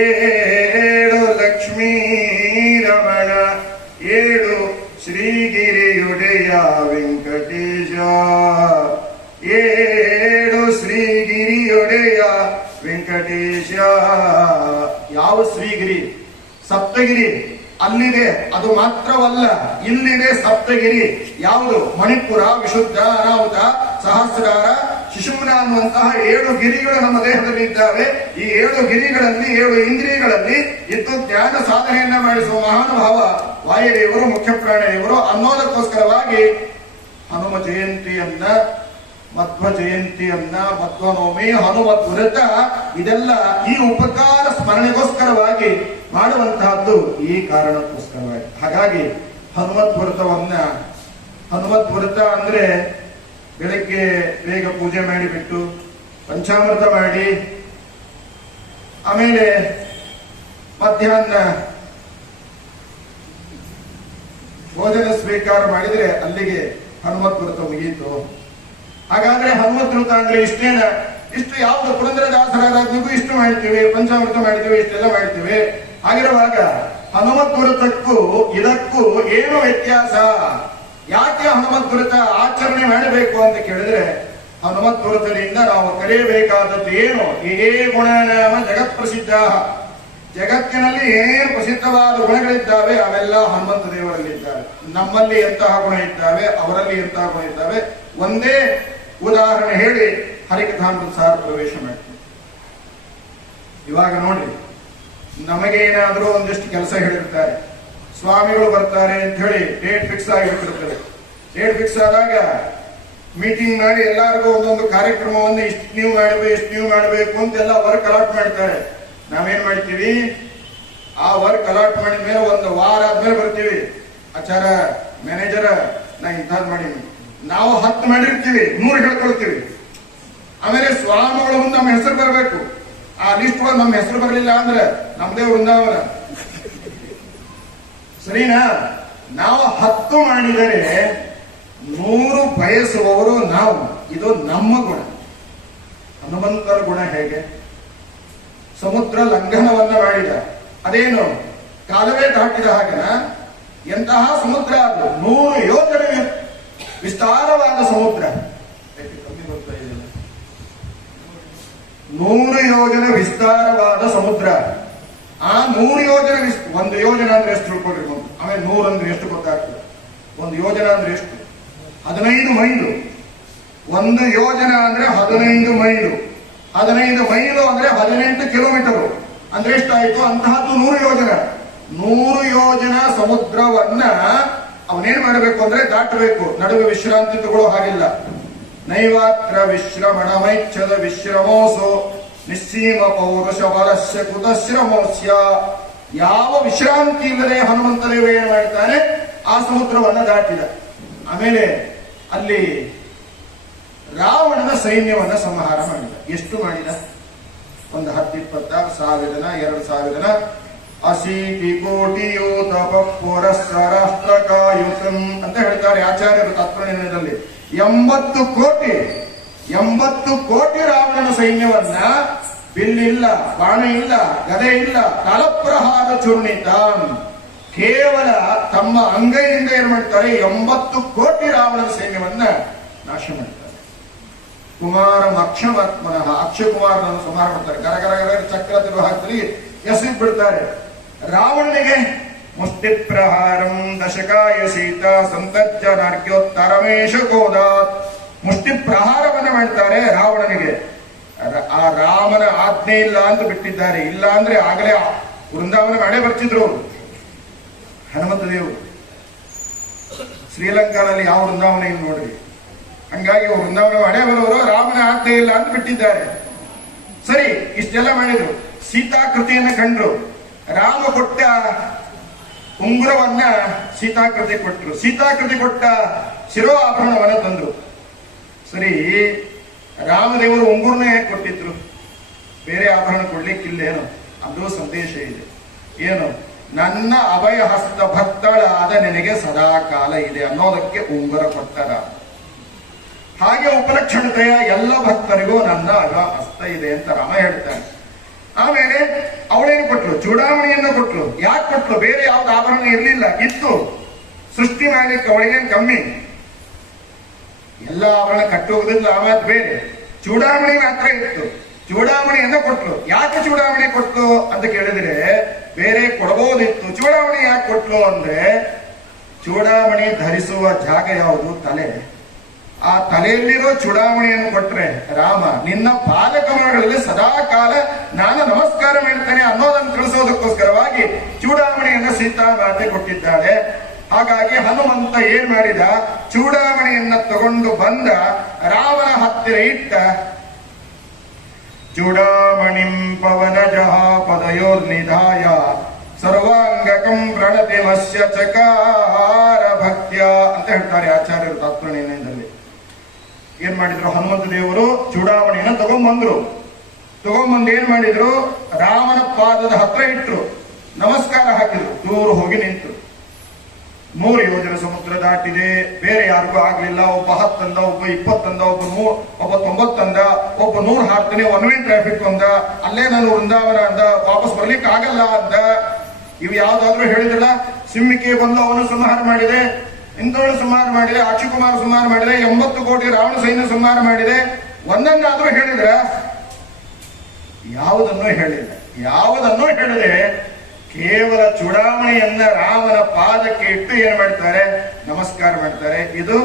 7 ಲಕ್ಷ್ಮೀ ರಮಣ, 7 ಶ್ರೀಗಿರಿಯುಡೆಯ ವೆಂಕಟೇಶ, 7 ಶ್ರೀಗಿರಿಯುಡೆಯ ವೆಂಕಟೇಶ. ಯಾವ ಶ್ರೀಗಿರಿ? ಸಪ್ತಗಿರಿ ಅಲ್ಲಿದೆ. ಅದು ಮಾತ್ರವಲ್ಲ, ಇಲ್ಲಿದೆ ಸಪ್ತಗಿರಿ. ಯಾವುದು? ಮಣಿಪುರ, ವಿಶುದ್ಧ, ಅನಾಹುತ, ಸಹಸ್ರಾರ, ಶಿಶುಮ್ನ ಅನ್ನುವಂತಹ 7 ಗಿರಿಗಳು ನಮ್ಮ ದೇಹದಲ್ಲಿ ಇದ್ದಾವೆ. ಈ 7 ಗಿರಿಗಳಲ್ಲಿ 7 ಇಂದ್ರಿಯಗಳಲ್ಲಿ ಇದ್ದು ಜ್ಞಾನ ಸಾಧನೆಯನ್ನ ಮಾಡಿಸುವ ಮಹಾನುಭಾವ ವಾಯುದೇವರು, ಮುಖ್ಯ ಪ್ರಾಣದೇವರು. ಅನ್ನೋದಕ್ಕೋಸ್ಕರವಾಗಿ ಹನುಮ ಜಯಂತಿಯನ್ನ, ಮಧ್ವ ಜಯಂತಿಯನ್ನ, ಮಧ್ವನವಮಿ, ಹನುಮತ್ ವ್ರತ, ಇದೆಲ್ಲ ಈ ಉಪಕಾರ ಸ್ಮರಣೆಗೋಸ್ಕರವಾಗಿ ಮಾಡುವಂತಹದ್ದು. ಈ ಕಾರಣಕ್ಕೋಸ್ಕರವಾಗಿ ಹಾಗಾಗಿ ಹನುಮತ್ ವ್ರತವನ್ನ, ಹನುಮತ್ ವ್ರತ ಅಂದ್ರೆ ಬೆಳಗ್ಗೆ ಬೇಗ ಪೂಜೆ ಮಾಡಿಬಿಟ್ಟು ಪಂಚಾಮೃತ ಮಾಡಿ ಆಮೇಲೆ ಮಧ್ಯಾಹ್ನ ಭೋಜನ ಸ್ವೀಕಾರ ಮಾಡಿದ್ರೆ ಅಲ್ಲಿಗೆ ಹನುಮತ್ ವ್ರತ ಮುಗಿಯಿತು. ಹಾಗಾದ್ರೆ ಹನುಮತ್ ವ್ರತ ಅಂದ್ರೆ ಇಷ್ಟೇನ? ಇಷ್ಟು ಯಾವುದು? ಪುರಂದರದಾಸರಾಜ್ಞೆಗೂ ಇಷ್ಟು ಮಾಡ್ತೀವಿ, ಪಂಚಾಮೃತ ಮಾಡ್ತೀವಿ, ಇಷ್ಟೆಲ್ಲ ಮಾಡ್ತೀವಿ. ಹಾಗಿರುವಾಗ ಹನುಮತ್ ವ್ರತಕ್ಕೂ ಇದಕ್ಕೂ ಏನು ವ್ಯತ್ಯಾಸ? ಯಾಕೆ ಹನುಮತ್ ವ್ರತ ಆಚರಣೆ ಮಾಡಬೇಕು ಅಂತ ಕೇಳಿದ್ರೆ, ಹನುಮತ್ ವ್ರತದಿಂದ ನಾವು ಕಲಿಯಬೇಕಾದದ್ದು ಏನು? ಏ ಗುಣನಾಮ ಜಗತ್ ಪ್ರಸಿದ್ಧ. ಜಗತ್ತಿನಲ್ಲಿ ಏನೇನು ಪ್ರಸಿದ್ಧವಾದ ಗುಣಗಳಿದ್ದಾವೆ ಅವೆಲ್ಲ ಹನುಮಂತ ದೇವರಲ್ಲಿದ್ದಾವೆ. ನಮ್ಮಲ್ಲಿ ಎಂತಹ ಗುಣ ಇದ್ದಾವೆ, ಅವರಲ್ಲಿ ಎಂತಹ ಗುಣ ಇದ್ದಾವೆ. ಒಂದೇ ಉದಾಹರಣೆ ಹೇಳಿ ಹರಿಕಥಾಮೃತ ಸಾರ ಪ್ರವೇಶ ಮಾಡ್ತೀವಿ. ಇವಾಗ ನೋಡ್ರಿ, ನಮಗೇನಾದ್ರೂ ಒಂದಿಷ್ಟು ಕೆಲಸ ಹೇಳಿರ್ತಾರೆ, ಸ್ವಾಮಿಗಳು ಬರ್ತಾರೆ ಅಂತ ಹೇಳಿ ಡೇಟ್ ಫಿಕ್ಸ್ ಆಗಿಬಿಟ್ಟಿರ್ತದೆ. ಡೇಟ್ ಫಿಕ್ಸ್ ಆದಾಗ ಮೀಟಿಂಗ್ ಮಾಡಿ ಎಲ್ಲರಿಗೂ ಒಂದೊಂದು ಕಾರ್ಯಕ್ರಮವನ್ನು ಇಷ್ಟು ನೀವು ಮಾಡಬೇಕು ಅಂತೆಲ್ಲ ವರ್ಕ್ ಅಲಾಟ್ ಮಾಡ್ತಾರೆ. ನಾವೇನ್ ಮಾಡ್ತೀವಿ, ಆ ವರ್ಕ್ ಅಲಾಟ್ ಮಾಡಿದ ಮೇಲೆ ಒಂದು ವಾರ ಆದ್ಮೇಲೆ ಬರ್ತೀವಿ, ಆಚಾರ ಮ್ಯಾನೇಜರ್ ನಾ ಇಂಥದ್ದು ಮಾಡೀನಿ, ನಾವು 10 ಮಾಡಿರ್ತೀವಿ, 100 ಹೇಳ್ಕೊಳ್ತೀವಿ. ಆಮೇಲೆ ಸ್ವಾಮಿಗಳ ಮುಂದೆ ನಮ್ಮ ಹೆಸರು ಬರಬೇಕು. ಆ ಲಿಸ್ಟ್ ಒಳಗೆ ನಮ್ಮ ಹೆಸರು ಬರಲಿಲ್ಲ ಅಂದ್ರೆ ನಮ್ದೇ ವೃಂದಾವನ. ಸರಿನಾ? ನಾವು 10 ಮಾಡಿದರೆ 100 ಬಯಸುವವರು ನಾವು. ಇದು ನಮ್ಮ ಗುಣ. ಹನುಮಂತರ ಗುಣ ಹೇಗೆ? ಸಮುದ್ರ ಲಂಘನವನ್ನ ಮಾಡಿದ, ಅದೇನು ಕಾಲವೇ ದಾಟಿದ ಹಾಗೆನ. ಎಂತಹ ಸಮುದ್ರ ಅದು! 100 ಯೋಜನೆ ವಿಸ್ತಾರವಾದ ಸಮುದ್ರ. 100 ಯೋಜನೆ ವಿಸ್ತಾರವಾದ ಸಮುದ್ರ. ಆ 100 ಯೋಜನೆ 1 ಯೋಜನೆ ಅಂದ್ರೆ ಎಷ್ಟು ತಿಳ್ಕೊಳ್ರಿ. ಆಮೇಲೆ 100 ಅಂದ್ರೆ ಎಷ್ಟು ಗೊತ್ತಾಗ್ತದೆ. 1 ಯೋಜನೆ ಅಂದ್ರೆ ಎಷ್ಟು? 15 ಮೈಲು. 1 ಯೋಜನೆ ಅಂದ್ರೆ 15 ಮೈಲು. 15 ಮೈಲು ಅಂದ್ರೆ 18 ಕಿಲೋಮೀಟರ್. ಅಂದ್ರೆ ಎಷ್ಟಾಯ್ತು? ಅಂತಹದ್ದು 100 ಯೋಜನೆ. 100 ಯೋಜನ ಸಮುದ್ರವನ್ನ ಅವನೇನ್ ಮಾಡಬೇಕು ಅಂದ್ರೆ ದಾಟಬೇಕು. ನಡುವೆ ವಿಶ್ರಾಂತಿ ತಗೊಳ್ಳೋ ಹಾಗಿಲ್ಲ. ನೈವಾತ್ರ ವಿಶ್ರಮಣ ಮೈಚ್ಛದ ವಿಶ್ರಮೋಸೋ ನಿಸ್ಸೀಮ ಪೌರುಷ ಬಲಸ್ಯ ಕುತಶ್ರಮೋಸ್ಯ. ಯಾವ ವಿಶ್ರಾಂತಿ ಇಲ್ಲದೆ ಹನುಮಂತ ದೇವ ಏನ್ ಮಾಡ್ತಾನೆ? ಆ ಸಮುದ್ರವನ್ನ ದಾಟಿದ. ಆಮೇಲೆ ಅಲ್ಲಿ ರಾವಣನ ಸೈನ್ಯವನ್ನ ಸಂಹಾರ ಮಾಡಿದ. ಎಷ್ಟು ಮಾಡಿದ? ಒಂದು 10-20 ಸಾವಿರ ಜನ, 2,000 ಜನ. 80 ಕೋಟಿ ಯೋತ ಪುರಸ್ಸರಾಷ್ಟ್ರಕಾಯುತಂ ಅಂತ ಹೇಳ್ತಾರೆ ಆಚಾರ್ಯರು ತತ್ವನಿರ್ಣಯದಲ್ಲಿ. 80 ಕೋಟಿ ರಾವಣನ ಸೈನ್ಯವನ್ನ ಬಿಲ್ಲಿಲ್ಲ, ಬಾಣ ಇಲ್ಲ, ಗದೆ ಇಲ್ಲ, ತಲಪ್ರಹಾರ ಚೂರ್ಣಿತ, ಕೇವಲ ತಮ್ಮ ಅಂಗೈಯಿಂದ ಏನ್ ಮಾಡ್ತಾರೆ? 80 ಕೋಟಿ ರಾವಣನ ಸೈನ್ಯವನ್ನ ನಾಶ ಮಾಡ್ತಾರೆ. ಕುಮಾರ ಅಕ್ಷಮಾತ್ಮನಃ, ಅಕ್ಷಯ ಕುಮಾರನನ್ನು ಸಂಹಾರ ಮಾಡ್ತಾರೆ. ಗರಗರ ಚಕ್ರ ತಿರು ಹಾಕಿ ಎಸೆದು ಬಿಡ್ತಾರೆ. ರಾವಣನಿಗೆ ಮುಷ್ಟಿ ಪ್ರಹಾರಂ ದಶಕಾಯ ಸೀತಾ ಸಂತಜ್ಜ ನಾರ್ಗ್ಯೋತ್ತರಮೇಶ ಕೋದಾತ್. ಮುಷ್ಟಿ ಪ್ರಹಾರವನ್ನ ಮಾಡ್ತಾರೆ ರಾವಣನಿಗೆ. ಆ ರಾಮನ ಆಜ್ಞೆ ಇಲ್ಲ ಅಂತ ಬಿಟ್ಟಿದ್ದಾರೆ. ಇಲ್ಲ ಅಂದ್ರೆ ಆಗಲೇ ವೃಂದಾವನ ಮಾಡೇ ಬರ್ತಿದ್ರು ಅವರು. ಹನುಮಂತ ದೇವರು ಶ್ರೀಲಂಕಾದಲ್ಲಿ ಯಾವ ವೃಂದಾವನ ಇಲ್ಲ ನೋಡ್ರಿ. ಹಂಗಾಗಿ ವೃಂದಾವನ ಮಾಡೇ ಬರೋರು ರಾಮನ ಆಜ್ಞೆ ಇಲ್ಲ ಅಂತ ಬಿಟ್ಟಿದ್ದಾರೆ. ಸರಿ, ಇಷ್ಟೆಲ್ಲ ಮಾಡಿದ್ರು. ಸೀತಾಕೃತಿಯನ್ನ ಕಂಡ್ರು. ರಾಮ ಕೊಟ್ಟ ಉಂಗುರವನ್ನ ಸೀತಾಕೃತಿ ಕೊಟ್ಟರು. ಸೀತಾಕೃತಿ ಕೊಟ್ಟ ಶಿರೋ ಆಭರಣವನ್ನ ತಂದ್ರು. ಸರಿ, ರಾಮದೇವರು ಉಂಗುರನೇ ಹೇಗೆ ಕೊಟ್ಟಿದ್ರು? ಬೇರೆ ಆಭರಣ ಕೊಡ್ಲಿಕ್ಕಿಲ್ಲೇನು? ಅದು ಸಂದೇಶ ಇದೆ. ಏನು? ನನ್ನ ಅಭಯ ಹಸ್ತ ಭಕ್ತಳಾದ ನಿನಗೆ ಸದಾ ಕಾಲ ಇದೆ ಅನ್ನೋದಕ್ಕೆ ಉಂಗುರ ಕೊಟ್ಟರ. ಹಾಗೆ ಉಪಲಕ್ಷಣತೆಯ ಎಲ್ಲ ಭಕ್ತರಿಗೂ ನನ್ನ ಅಭಯ ಹಸ್ತ ಇದೆ ಅಂತ ರಾಮ ಹೇಳ್ತಾನೆ. ಆಮೇಲೆ ಅವಳೇನು ಕೊಟ್ಲು? ಚೂಡಾಮಣಿಯನ್ನ ಕೊಟ್ಲು. ಯಾಕೆ ಕೊಟ್ಲು? ಬೇರೆ ಯಾವ್ದು ಆಭರಣ ಇರ್ಲಿಲ್ಲ, ಇತ್ತು. ಸೃಷ್ಟಿ ಮಾಡ್ಲಿಕ್ಕೆ ಅವಳಿಗೇನು ಕಮ್ಮಿ? ಎಲ್ಲ ಆಭರಣ ಕಟ್ಟುವುದಿಲ್ಲ, ಆಮೇಲೆ ಬೇರೆ ಚೂಡಾಮಣಿ ಮಾತ್ರ ಇತ್ತು. ಚೂಡಾಮಣಿಯನ್ನ ಕೊಟ್ಲು. ಯಾಕೆ ಚೂಡಾಮಣಿ ಕೊಟ್ಲು ಅಂತ ಕೇಳಿದ್ರೆ ಬೇರೆ ಕೊಡಬಹುದಿತ್ತು. ಚೂಡಾಮಣಿ ಯಾಕೆ ಕೊಟ್ಲು ಅಂದ್ರೆ, ಚೂಡಾಮಣಿ ಧರಿಸುವ ಜಾಗ ಯಾವುದು? ತಲೆ. ಆ ತಲೆಯಲ್ಲಿರೋ ಚೂಡಾಮಣಿಯನ್ನು ಕೊಟ್ರೆ ರಾಮ ನಿನ್ನ ಪಾದಕಮಲಗಳಲ್ಲಿ ಸದಾ ಕಾಲ ನಾನು ನಮಸ್ಕಾರ ಮಾಡ್ತೇನೆ ಅನ್ನೋದನ್ನು ತಿಳಿಸೋದಕ್ಕೋಸ್ಕರವಾಗಿ ಚೂಡಾಮಣಿಯನ್ನು ಸೀತಾ ಮಾತೆ ಕೊಟ್ಟಿದ್ದಾಳೆ. ಹಾಗಾಗಿ ಹನುಮಂತ ಏನ್ ಮಾಡಿದ? ಚೂಡಾಮಣಿಯನ್ನ ತಗೊಂಡು ಬಂದ, ರಾಮನ ಹತ್ತಿರ ಇಟ್ಟ. ಚೂಡಾಮಣಿಂ ಪವನ ಜಹಾ ಪದಯೋರ್ನಿಧಾಯ ಸರ್ವಾಂಗಕಂ ಪ್ರಣತಿ ಮಸ್ಯ ಚಕಾರ ಭಕ್ತ್ಯ ಅಂತ ಹೇಳ್ತಾರೆ ಆಚಾರ್ಯರು ತತ್ವನಿರ್ಣಯದಲ್ಲಿ. ಏನ್ ಮಾಡಿದ್ರು? ಹನುಮಂತ ದೇವರು ಚೂಡಾಮಣಿಯನ್ನು ತಗೊಂಡ್ಬಂದ್ರು. ಏನ್ ಮಾಡಿದ್ರು? ರಾಮನ ಪಾದದ ಹತ್ರ ಇಟ್ರು, ನಮಸ್ಕಾರ ಹಾಕಿದ್ರು. ದೂರ ಹೋಗಿ ನಿಂತರು. 100 ಯೋಜನೆ ಸಮುದ್ರ ದಾಟಿದೆ. ಬೇರೆ ಯಾರಿಗೂ ಆಗ್ಲಿಲ್ಲ. ಒಬ್ಬ 10 ಅಂದ, ಒಬ್ಬ 20 ಅಂದ, ಒಬ್ಬ 90 ಅಂದ, ಒಬ್ಬ 100 ಹಾಕ್ತಾನೆ, 1 ವೇ ಟ್ರಾಫಿಕ್ ಅಂದ, ಅಲ್ಲೇ ನಾನು ವೃಂದಾವನ ಅಂದ, ವಾಪಸ್ ಬರ್ಲಿಕ್ಕೆ ಆಗಲ್ಲ ಅಂದ. ಇವು ಯಾವ್ದಾದ್ರು ಹೇಳಿದ್ರಲ್ಲ, ಸಿಂಹಿಕೆ ಬಂದು ಅವನು ಸಂಹಾರ ಮಾಡಿದೆ, ಇಂಥವಳು ಸಂಹಾರ ಮಾಡಿದೆ, ಅಕ್ಷಯಕುಮಾರ ಸಂಹಾರ ಮಾಡಿದೆ, 80 ಕೋಟಿ ರಾವಣ ಸೈನ್ಯ ಸಂಹಾರ ಮಾಡಿದೆ. ಒಂದನ್ನಾದ್ರೂ ಹೇಳಿದ್ರ? ಯಾವುದನ್ನೂ ಹೇಳಿದೆ. ಕೇವಲ ಚೂಡಾಮಣಿಯನ್ನ ರಾಮನ ಪಾದಕ್ಕೆ ಇಟ್ಟು ಏನ್ ಮಾಡ್ತಾರೆ? ನಮಸ್ಕಾರ ಮಾಡ್ತಾರೆ. ಇದು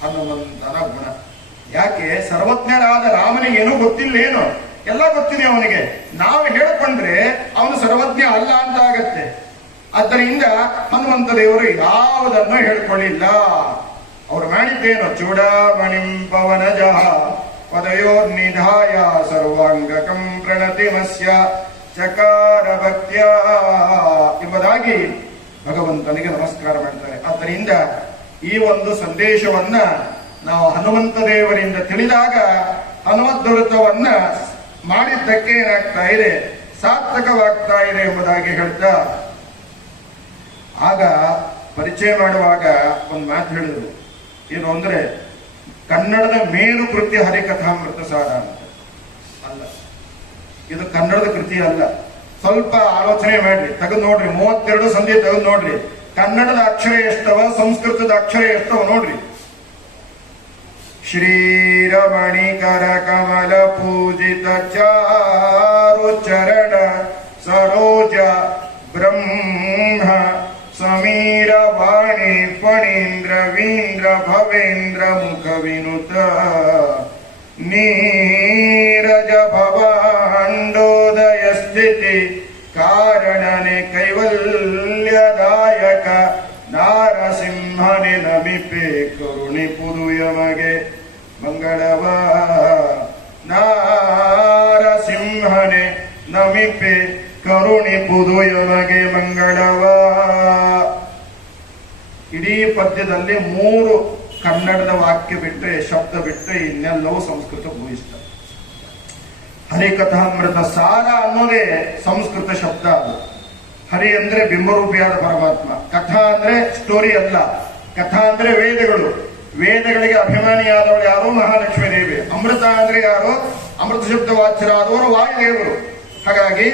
ಹನುಮಂತನ ಗುಣ. ಯಾಕೆ? ಸರ್ವಜ್ಞರಾದ ರಾಮನಿಗೆ ಏನೂ ಗೊತ್ತಿಲ್ಲ, ಏನು ಎಲ್ಲ ಗೊತ್ತಿದೆ ಅವನಿಗೆ. ನಾವು ಹೇಳಿಕೊಂಡ್ರೆ ಅವನು ಸರ್ವಜ್ಞ ಅಲ್ಲ ಅಂತ ಆಗತ್ತೆ. ಆದ್ದರಿಂದ ಹನುಮಂತ ದೇವರು ಯಾವುದನ್ನು ಹೇಳ್ಕೊಳ್ಳಿಲ್ಲ. ಅವರು ಮಾಡಿದ್ದೇನು? ಚೂಡಾಮಣಿಂ ಪವನಜ ಪದಯೋರ್ನಿಧಾಯ ಸರ್ವಾಂಗಕಂ ಪ್ರಣತಿಮಸ್ಯ ಚಕಾರ ಭಕ್ತ್ಯ ಎಂಬುದಾಗಿ ಭಗವಂತನಿಗೆ ನಮಸ್ಕಾರ ಮಾಡ್ತಾರೆ. ಆದ್ದರಿಂದ ಈ ಒಂದು ಸಂದೇಶವನ್ನ ನಾವು ಹನುಮಂತ ದೇವರಿಂದ ತಿಳಿದಾಗ ಹನುಮದ್ವೃತವನ್ನ ಮಾಡಿದ್ದಕ್ಕೆ ಏನಾಗ್ತಾ ಇದೆ? ಸಾರ್ಥಕವಾಗ್ತಾ ಇದೆ ಎಂಬುದಾಗಿ ಹೇಳ್ತಾ, ಆಗ ಪರಿಚಯ ಮಾಡುವಾಗ ಒಂದು ಮಾತು ಹೇಳಿದ್ರು. ಏನು ಅಂದ್ರೆ, ಕನ್ನಡದ ಮೇರು ಕೃತಿ ಹರಿಕಥಾಮೃತ ಸಾರ ಅಂತ ಅಲ್ಲ, ಇದು ಕನ್ನಡದ ಕೃತಿ ಅಲ್ಲ. ಸ್ವಲ್ಪ ಆಲೋಚನೆ ಮಾಡ್ರಿ, ತೆಗೆದು ನೋಡ್ರಿ, 32 ಸಂಧಿ ತೆಗೆದು ನೋಡ್ರಿ. ಕನ್ನಡದ ಅಕ್ಷರ ಎಷ್ಟವ, ಸಂಸ್ಕೃತದ ಅಕ್ಷರ ಎಷ್ಟವ ನೋಡ್ರಿ. ಶ್ರೀರಮಣಿಕರ ಕಮಲ ಪೂಜಿತ ಚಾರು ಚರಣ ಸರೋಜ ಬ್ರಹ್ಮ ಸಮೀರ ವಾಣಿ ಫಣೀಂದ್ರ ವೀಂದ್ರ ಭವೇಂದ್ರ ಮುಖ ವಿನುತ ನೀರಜ ಭವಾಂಡೋದಯ ಸ್ಥಿತಿ ಕಾರಣನೆ ಕೈವಲ್ಯದಾಯಕ ನಾರಸಿಂಹನೆ ನಮಿಪೆ ಕರುಣಿ ಪುದುಯಮಗೆ ಮಂಗಳವ. ನಾರಸಿಂಹನೆ ನಮಿಪೆ ಕರುಣಿ ಪುದುಯಮಗೆ ಮಂಗಳವ. ಇಡೀ ಪದ್ಯದಲ್ಲಿ 3 ಕನ್ನಡದ ವಾಕ್ಯ ಬಿಟ್ಟರೆ, ಶಬ್ದ ಬಿಟ್ಟರೆ ಇನ್ನೆಲ್ಲವೂ ಸಂಸ್ಕೃತ ಭೂಯಿಷ್ಠ. ಹರಿಕಥಾಮೃತ ಸಾರ ಅನ್ನೋದೇ ಸಂಸ್ಕೃತ ಶಬ್ದ. ಅದು ಹರಿ ಅಂದ್ರೆ ಬಿಂಬರೂಪಿಯಾದ ಪರಮಾತ್ಮ, ಕಥಾ ಅಂದ್ರೆ ಸ್ಟೋರಿ ಅಲ್ಲ, ಕಥಾ ಅಂದ್ರೆ ವೇದಗಳು. ವೇದಗಳಿಗೆ ಅಭಿಮಾನಿಯಾದವಳು ಯಾರು? ಮಹಾಲಕ್ಷ್ಮೀ ದೇವಿ. ಅಮೃತ ಅಂದ್ರೆ ಯಾರು? ಅಮೃತ ಶಬ್ದ ವಾಚ್ಯರಾದವರು ವಾಯುದೇವರು. ಹಾಗಾಗಿ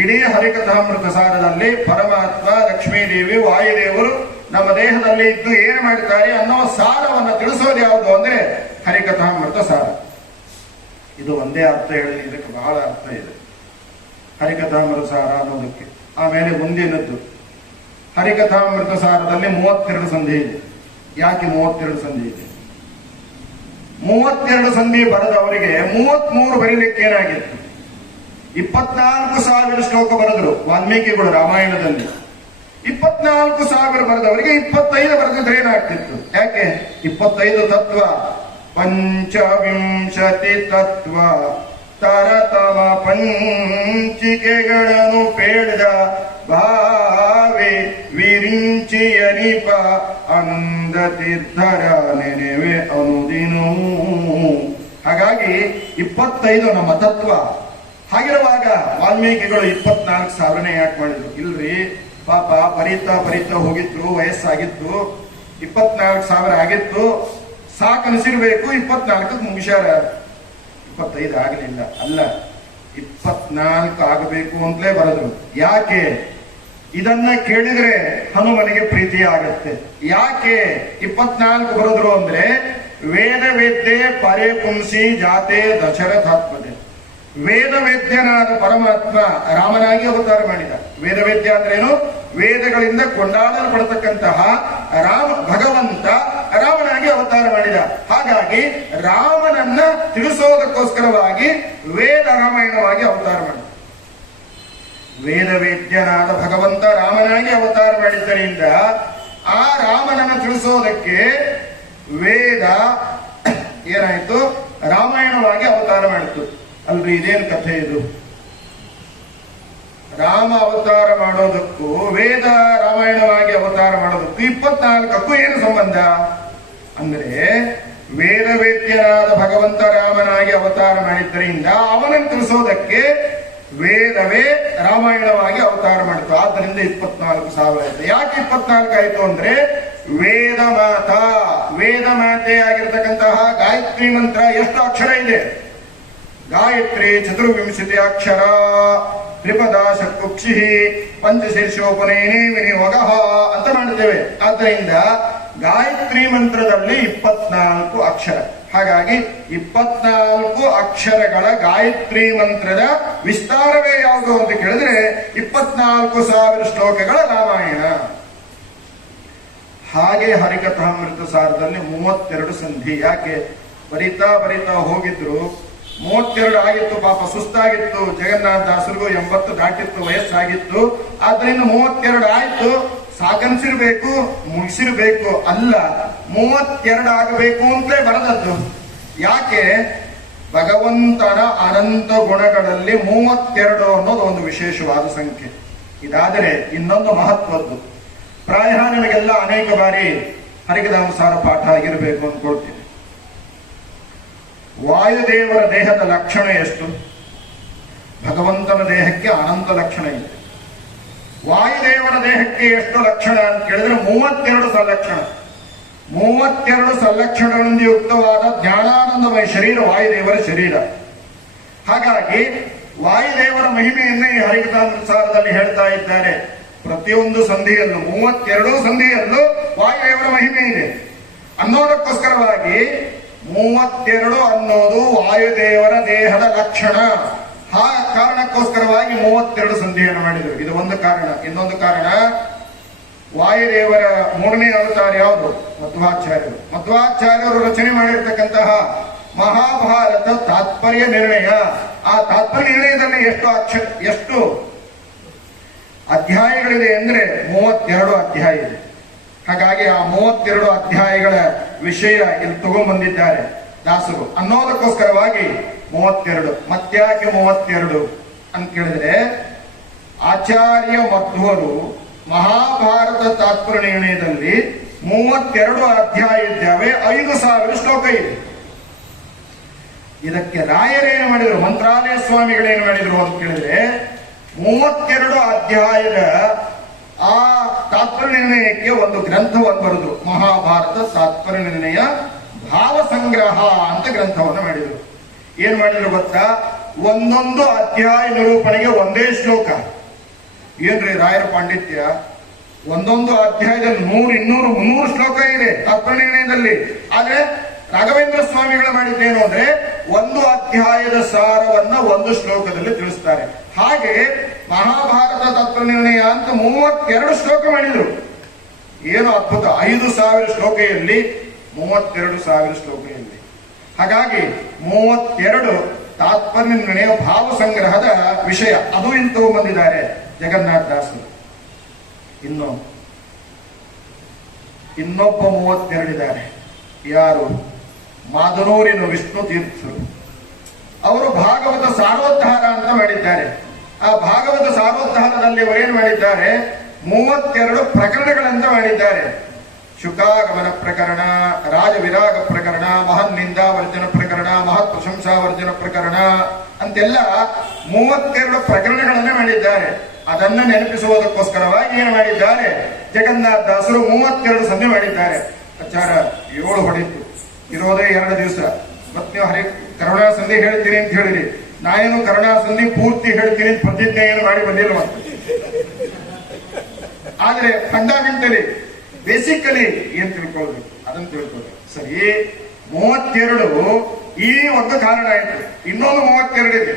ಇಡೀ ಹರಿಕಥಾಮೃತ ಸಾರದಲ್ಲಿ ಪರಮಾತ್ಮ, ಲಕ್ಷ್ಮೀದೇವಿ, ವಾಯುದೇವರು ನಮ್ಮ ದೇಹದಲ್ಲಿ ಇದ್ದು ಏನು ಮಾಡಿದ್ದಾರೆ ಅನ್ನೋ ಸಾರವನ್ನು ತಿಳಿಸೋದು ಯಾವುದು ಅಂದ್ರೆ ಹರಿಕಥಾಮೃತ ಸಾರ. ಇದು ಒಂದೇ ಅರ್ಥ ಹೇಳಿದ್ರೆ ಇದಕ್ಕೆ ಬಹಳ ಅರ್ಥ ಇದೆ, ಹರಿಕಥಾಮೃತ ಸಾರ ಅನ್ನೋದಕ್ಕೆ. ಆಮೇಲೆ ಮುಂದಿನದ್ದು, ಹರಿಕಥಾಮೃತ ಸಾರದಲ್ಲಿ 32 ಸಂಧಿ ಇದೆ. ಯಾಕೆ 32 ಸಂಧಿ ಇದೆ? 32 ಸಂಧಿ ಬರೆದವರಿಗೆ 33 ಬರೀಲಿಕ್ಕೆ ಏನಾಗಿತ್ತು? 24,000 ಶ್ಲೋಕ ಬರೆದ್ರು ವಾಲ್ಮೀಕಿಗಳು ರಾಮಾಯಣದಲ್ಲಿ. 24,000 ಬರೆದವರಿಗೆ 25 ಬರೆದಿದ್ರೆ ಏನಾಗ್ತಿತ್ತು? ಯಾಕೆ? 25 ತತ್ವ, ಪಂಚವಿಂಶತಿ ತತ್ವ ತರತಮ ಪಂಚಿಕೆಗಳನ್ನು ಪೇಳ್ದ ಭಾವೆ ವಿರಿಂಚಿಯನಿಪ ಅಂದ ತೀರ್ಥರ ನೆನೆವೆ ಅನುದಿನೂ. ಹಾಗಾಗಿ 25 ನಮ್ಮ ತತ್ವ. ಹಾಗಿರುವಾಗ ವಾಲ್ಮೀಕಿಗಳು 24,000 ಯಾಕೆ ಮಾಡಿದ್ರು? ಇಲ್ರಿ ಪಾಪ ಬರೀತಾ ಹೋಗಿದ್ರು, ವಯಸ್ಸಾಗಿತ್ತು, 24,000 ಆಗಿತ್ತು, ಸಾಕನಿಸಿರ್ಬೇಕು, 24ಕ್ಕೆ ಮುಗಿಸ್ಯಾರ. 25 ಆಗಲಿಲ್ಲ. ಅಲ್ಲ, 24 ಆಗಬೇಕು ಅಂತಲೇ ಬರೆದ್ರು. ಯಾಕೆ? ಇದನ್ನ ಕೇಳಿದ್ರೆ ಹನುಮನಿಗೆ ಪ್ರೀತಿ ಆಗತ್ತೆ. ಯಾಕೆ 24 ಬರೆದ್ರು ಅಂದ್ರೆ, ವೇದ ವೇದ್ಯೆ ಪರೇ ಪುಂಸಿ ಜಾತೆ ದಶರಥಾತ್ಮದೆ. ವೇದವೇದ್ಯನಾದ ಪರಮಾತ್ಮ ರಾಮನಾಗಿ ಅವತಾರ ಮಾಡಿದ. ವೇದವೇದ್ಯ ಅಂದ್ರೇನು? ವೇದಗಳಿಂದ ಕೊಂಡಾಡಲ್ಪಡತಕ್ಕಂತಹ ಭಗವಂತ ರಾಮನಾಗಿ ಅವತಾರ ಮಾಡಿದ. ಹಾಗಾಗಿ ರಾಮನನ್ನ ತಿಳಿಸೋದಕ್ಕೋಸ್ಕರವಾಗಿ ವೇದ ರಾಮಾಯಣವಾಗಿ ಅವತಾರ ಮಾಡಿದ. ವೇದವೇದ್ಯನಾದ ಭಗವಂತ ರಾಮನಾಗಿ ಅವತಾರ ಮಾಡಿದ್ದರಿಂದ ಆ ರಾಮನನ್ನು ತಿಳಿಸೋದಕ್ಕೆ ವೇದ ಏನಾಯ್ತು? ರಾಮಾಯಣವಾಗಿ ಅವತಾರ ಮಾಡಿತು. ಅಲ್ರಿ, ಇದೇನು ಕಥೆ ಇದು? ರಾಮ ಅವತಾರ ಮಾಡೋದಕ್ಕೂ ವೇದ ರಾಮಾಯಣವಾಗಿ ಅವತಾರ ಮಾಡೋದಕ್ಕೂ 24ಕ್ಕೂ ಏನು ಸಂಬಂಧ ಅಂದ್ರೆ, ವೇದವೇದ್ಯನಾದ ಭಗವಂತ ರಾಮನಾಗಿ ಅವತಾರ ಮಾಡಿದ್ದರಿಂದ ಅವನನ್ನು ತಿಳಿಸೋದಕ್ಕೆ ವೇದವೇ ರಾಮಾಯಣವಾಗಿ ಅವತಾರ ಮಾಡಿತು. ಆದ್ದರಿಂದ 24,000 ಆಯ್ತು. ಯಾಕೆ 24 ಆಯ್ತು ಅಂದ್ರೆ, ವೇದ ಮಾತೆ ಆಗಿರ್ತಕ್ಕಂತಹ ಗಾಯತ್ರಿ ಮಂತ್ರ ಎಷ್ಟು ಅಕ್ಷರ ಇದೆ? ಗಾಯತ್ರಿ 24 ಅಕ್ಷರ. ತ್ರಿಪದಾಶ ಕುಕ್ಷಿ ಪಂಚಶೀರ್ಷೋಪನಯನೇ ವಿನಿಯೋಗ ಅಂತ ಮಾಡಿದ್ದೇವೆ. ಆದ್ದರಿಂದ ಗಾಯತ್ರಿ ಮಂತ್ರದಲ್ಲಿ 24 ಅಕ್ಷರ. ಹಾಗಾಗಿ 24 ಅಕ್ಷರಗಳ ಗಾಯತ್ರಿ ಮಂತ್ರದ ವಿಸ್ತಾರವೇ ಯಾವುದು ಅಂತ ಕೇಳಿದ್ರೆ 24,000 ಶ್ಲೋಕಗಳ ರಾಮಾಯಣ. ಹಾಗೆ ಹರಿಕಥಾಮೃತ ಸಾರದಲ್ಲಿ 32 ಸಂಧಿ. ಯಾಕೆ? ಬರಿತಾ ಹೋಗಿದ್ರು. 32 ಆಗಿತ್ತು. ಪಾಪ ಸುಸ್ತಾಗಿತ್ತು. ಜಗನ್ನಾಥ ದಾಸರಿಗೂ 80 ದಾಟಿತ್ತು, ವಯಸ್ಸಾಗಿತ್ತು. ಆದ್ರಿಂದ 32 ಆಯ್ತು, ಸಾಕನ್ಸಿರ್ಬೇಕು, ಮುಗಿಸಿರ್ಬೇಕು ಅಲ್ಲ, 32 ಆಗಬೇಕು ಅಂತಲೇ ಬರದದ್ದು. ಯಾಕೆ? ಭಗವಂತನ ಅನಂತ ಗುಣಗಳಲ್ಲಿ 32 ಅನ್ನೋದು ಒಂದು ವಿಶೇಷವಾದ ಸಂಖ್ಯೆ. ಇದಾದರೆ ಇನ್ನೊಂದು ಮಹತ್ವದ್ದು. ಪ್ರಾಯ ನಿಮಗೆಲ್ಲ ಅನೇಕ ಬಾರಿ ಹರಿಕಥಾನುಸಾರ ಪಾಠ ಆಗಿರಬೇಕು ಅಂದ್ಕೊಳ್ತೀನಿ. ವಾಯುದೇವರ ದೇಹದ ಲಕ್ಷಣ ಎಷ್ಟು? ಭಗವಂತನ ದೇಹಕ್ಕೆ ಅನಂತ ಲಕ್ಷಣ ಇದೆ. ವಾಯುದೇವರ ದೇಹಕ್ಕೆ ಎಷ್ಟು ಲಕ್ಷಣ ಅಂತ ಕೇಳಿದ್ರೆ 32 ಸಲಕ್ಷಣ. 32 ಸಲಕ್ಷಣಗಳಿಂದ ಯುಕ್ತವಾದ ಜ್ಞಾನಾನಂದಮಯ ಶರೀರ ವಾಯುದೇವರ ಶರೀರ. ಹಾಗಾಗಿ ವಾಯುದೇವರ ಮಹಿಮೆಯನ್ನೇ ಈ ಹರಿಕಥಾನುಸಾರದಲ್ಲಿ ಹೇಳ್ತಾ ಇದ್ದಾರೆ. ಪ್ರತಿಯೊಂದು ಸಂಧಿಯಲ್ಲೂ 32 ಸಂಧಿಯಲ್ಲೂ ವಾಯುದೇವರ ಮಹಿಮೆ ಇದೆ ಅನ್ನೋದಕ್ಕೋಸ್ಕರವಾಗಿ 32 ಅನ್ನೋದು ವಾಯುದೇವರ ದೇಹದ ಲಕ್ಷಣ. ಆ ಕಾರಣಕ್ಕೋಸ್ಕರವಾಗಿ 32 ಸಂಧಿಯನ್ನು ಮಾಡಿದರು. ಇದು ಒಂದು ಕಾರಣ. ಇನ್ನೊಂದು ಕಾರಣ, ವಾಯುದೇವರ 3ನೇ ಅವತಾರ ಯಾವುದು? ಮಧ್ವಾಚಾರ್ಯರು. ಮಧ್ವಾಚಾರ್ಯರು ರಚನೆ ಮಾಡಿರ್ತಕ್ಕಂತಹ ಮಹಾಭಾರತ ತಾತ್ಪರ್ಯ ನಿರ್ಣಯ. ಆ ತಾತ್ಪರ್ಯ ನಿರ್ಣಯದಲ್ಲಿ ಎಷ್ಟು ಅಧ್ಯಾಯಗಳಿದೆ ಅಂದ್ರೆ 32 ಅಧ್ಯಾಯ ಇದೆ. ಹಾಗಾಗಿ ಆ 32 ಅಧ್ಯಾಯಗಳ ವಿಷಯ ಇಲ್ಲಿ ತಗೊಂಡ್ಬಂದಿದ್ದಾರೆ ದಾಸರು ಅನ್ನೋದಕ್ಕೋಸ್ಕರವಾಗಿ 32. ಮತ್ಯಾಕೆ 32 ಅಂತ ಕೇಳಿದ್ರೆ, ಆಚಾರ್ಯ ಮಧ್ವರು ಮಹಾಭಾರತ ತಾತ್ಪರ್ಯ ನಿರ್ಣಯದಲ್ಲಿ 32 ಅಧ್ಯಾಯ ಇದ್ದಾವೆ, 5000 ಶ್ಲೋಕ ಇದೆ. ಇದಕ್ಕೆ ರಾಯರೇನು ಮಾಡಿದ್ರು, ಮಂತ್ರಾಲಯ ಸ್ವಾಮಿಗಳೇನು ಮಾಡಿದ್ರು ಅಂತ ಕೇಳಿದ್ರೆ, 32 ಅಧ್ಯಾಯದ ಆ ತಾತ್ಪರ್ಯ ನಿರ್ಣಯಕ್ಕೆ ಒಂದು ಗ್ರಂಥವನ್ನು ಬರೆದ್ರು. ಮಹಾಭಾರತ ತಾತ್ಪರ್ಯ ನಿರ್ಣಯ ಭಾವ ಸಂಗ್ರಹ ಅಂತ ಗ್ರಂಥವನ್ನು ಮಾಡಿದ್ರು. ಏನ್ ಮಾಡಿದ್ರು ಗೊತ್ತಾ? ಒಂದೊಂದು ಅಧ್ಯಾಯ ನಿರೂಪಣೆಗೆ ಒಂದೇ ಶ್ಲೋಕ. ಏನ್ರಿ ರಾಯರ ಪಾಂಡಿತ್ಯ! ಒಂದೊಂದು ಅಧ್ಯಾಯದಲ್ಲಿ 100, 200, 300 ಶ್ಲೋಕ ಇದೆ ತಾತ್ಪರ್ಯ ನಿರ್ಣಯದಲ್ಲಿ. ಆದ್ರೆ ರಾಘವೇಂದ್ರ ಸ್ವಾಮಿಗಳು ಮಾಡಿದ್ದೇನು ಅಂದ್ರೆ, ಒಂದು ಅಧ್ಯಾಯದ ಸಾರವನ್ನ ಒಂದು ಶ್ಲೋಕದಲ್ಲಿ ತಿಳಿಸ್ತಾರೆ. ಹಾಗೆ ಮಹಾಭಾರತ ತಾತ್ಪರ್ಯ ನಿರ್ಣಯ ಅಂತ 32 ಶ್ಲೋಕ ಮಾಡಿದ್ರು. ಏನು ಅದ್ಭುತ! 5000 ಶ್ಲೋಕೆಯಲ್ಲಿ 32,000 ಶ್ಲೋಕೆಯಲ್ಲಿ. ಹಾಗಾಗಿ 32 ತಾತ್ಪರ್ಯ ನಿರ್ಣಯ ಭಾವ ಸಂಗ್ರಹದ ವಿಷಯ. ಅದು ಇಂತ ಬಂದಿದ್ದಾರೆ ಜಗನ್ನಾಥ ದಾಸರು. ಇನ್ನೊಬ್ಬ 32 ಇದ್ದಾರೆ. ಯಾರು? ಮಾದನೂರಿನ ವಿಷ್ಣು ತೀರ್ಥರು. ಅವರು ಭಾಗವತ ಸಾರೋದ್ಧಾರ ಅಂತ ಮಾಡಿದ್ದಾರೆ. ಆ ಭಾಗವತ ಸಾರೋದ್ಧಾರದಲ್ಲಿ ಅವರೇನು ಮಾಡಿದ್ದಾರೆ? 32 ಪ್ರಕರಣಗಳಂತ ಮಾಡಿದ್ದಾರೆ. ಶುಕಾಗಮನ ಪ್ರಕರಣ, ರಾಜವಿರಾಗ ಪ್ರಕರಣ, ಮಹನ್ ನಿಂದಾವರ್ಜನ ಪ್ರಕರಣ, ಮಹತ್ ಪ್ರಶಂಸಾವರ್ಜನ ಪ್ರಕರಣ ಅಂತೆಲ್ಲ 32 ಪ್ರಕರಣಗಳನ್ನೇ ಮಾಡಿದ್ದಾರೆ. ಅದನ್ನ ನೆನಪಿಸುವುದಕ್ಕೋಸ್ಕರವಾಗಿ ಏನು ಮಾಡಿದ್ದಾರೆ? ಜಗನ್ನಾಥ ದಾಸರು 32 ಸಂಧಿ ಮಾಡಿದ್ದಾರೆ. ಆಚಾರ 7 ಹೊಡಿತು, ಇರೋದೇ 2 ದಿವಸ. ಮತ್ ನೀವು ಕರುಣಾ ಸಂಧಿ ಹೇಳ್ತೀನಿ ಅಂತ ಹೇಳಿರಿ. ನಾನೇನು ಕರುಣಾ ಸಂಧಿ ಪೂರ್ತಿ ಹೇಳ್ತೀನಿ ಅಂತ ಪ್ರತಿಜ್ಞೆಯನ್ನು ಮಾಡಿ ಬಂದಿಲ್ಲ. ಆದ್ರೆ ಫಂಡಾಮೆಂಟಲಿ ಬೇಸಿಕಲಿ ಏನ್ ತಿಳ್ಕೊಳ್ಬೇಕು ಅದನ್ನು ತಿಳ್ಕೊಳ್ಬೇಕು. ಸರಿ, 32 ಈ ಒಂದು ಕಾರಣ ಆಯ್ತು. ಇನ್ನೊಂದು 32 ಇದೆ.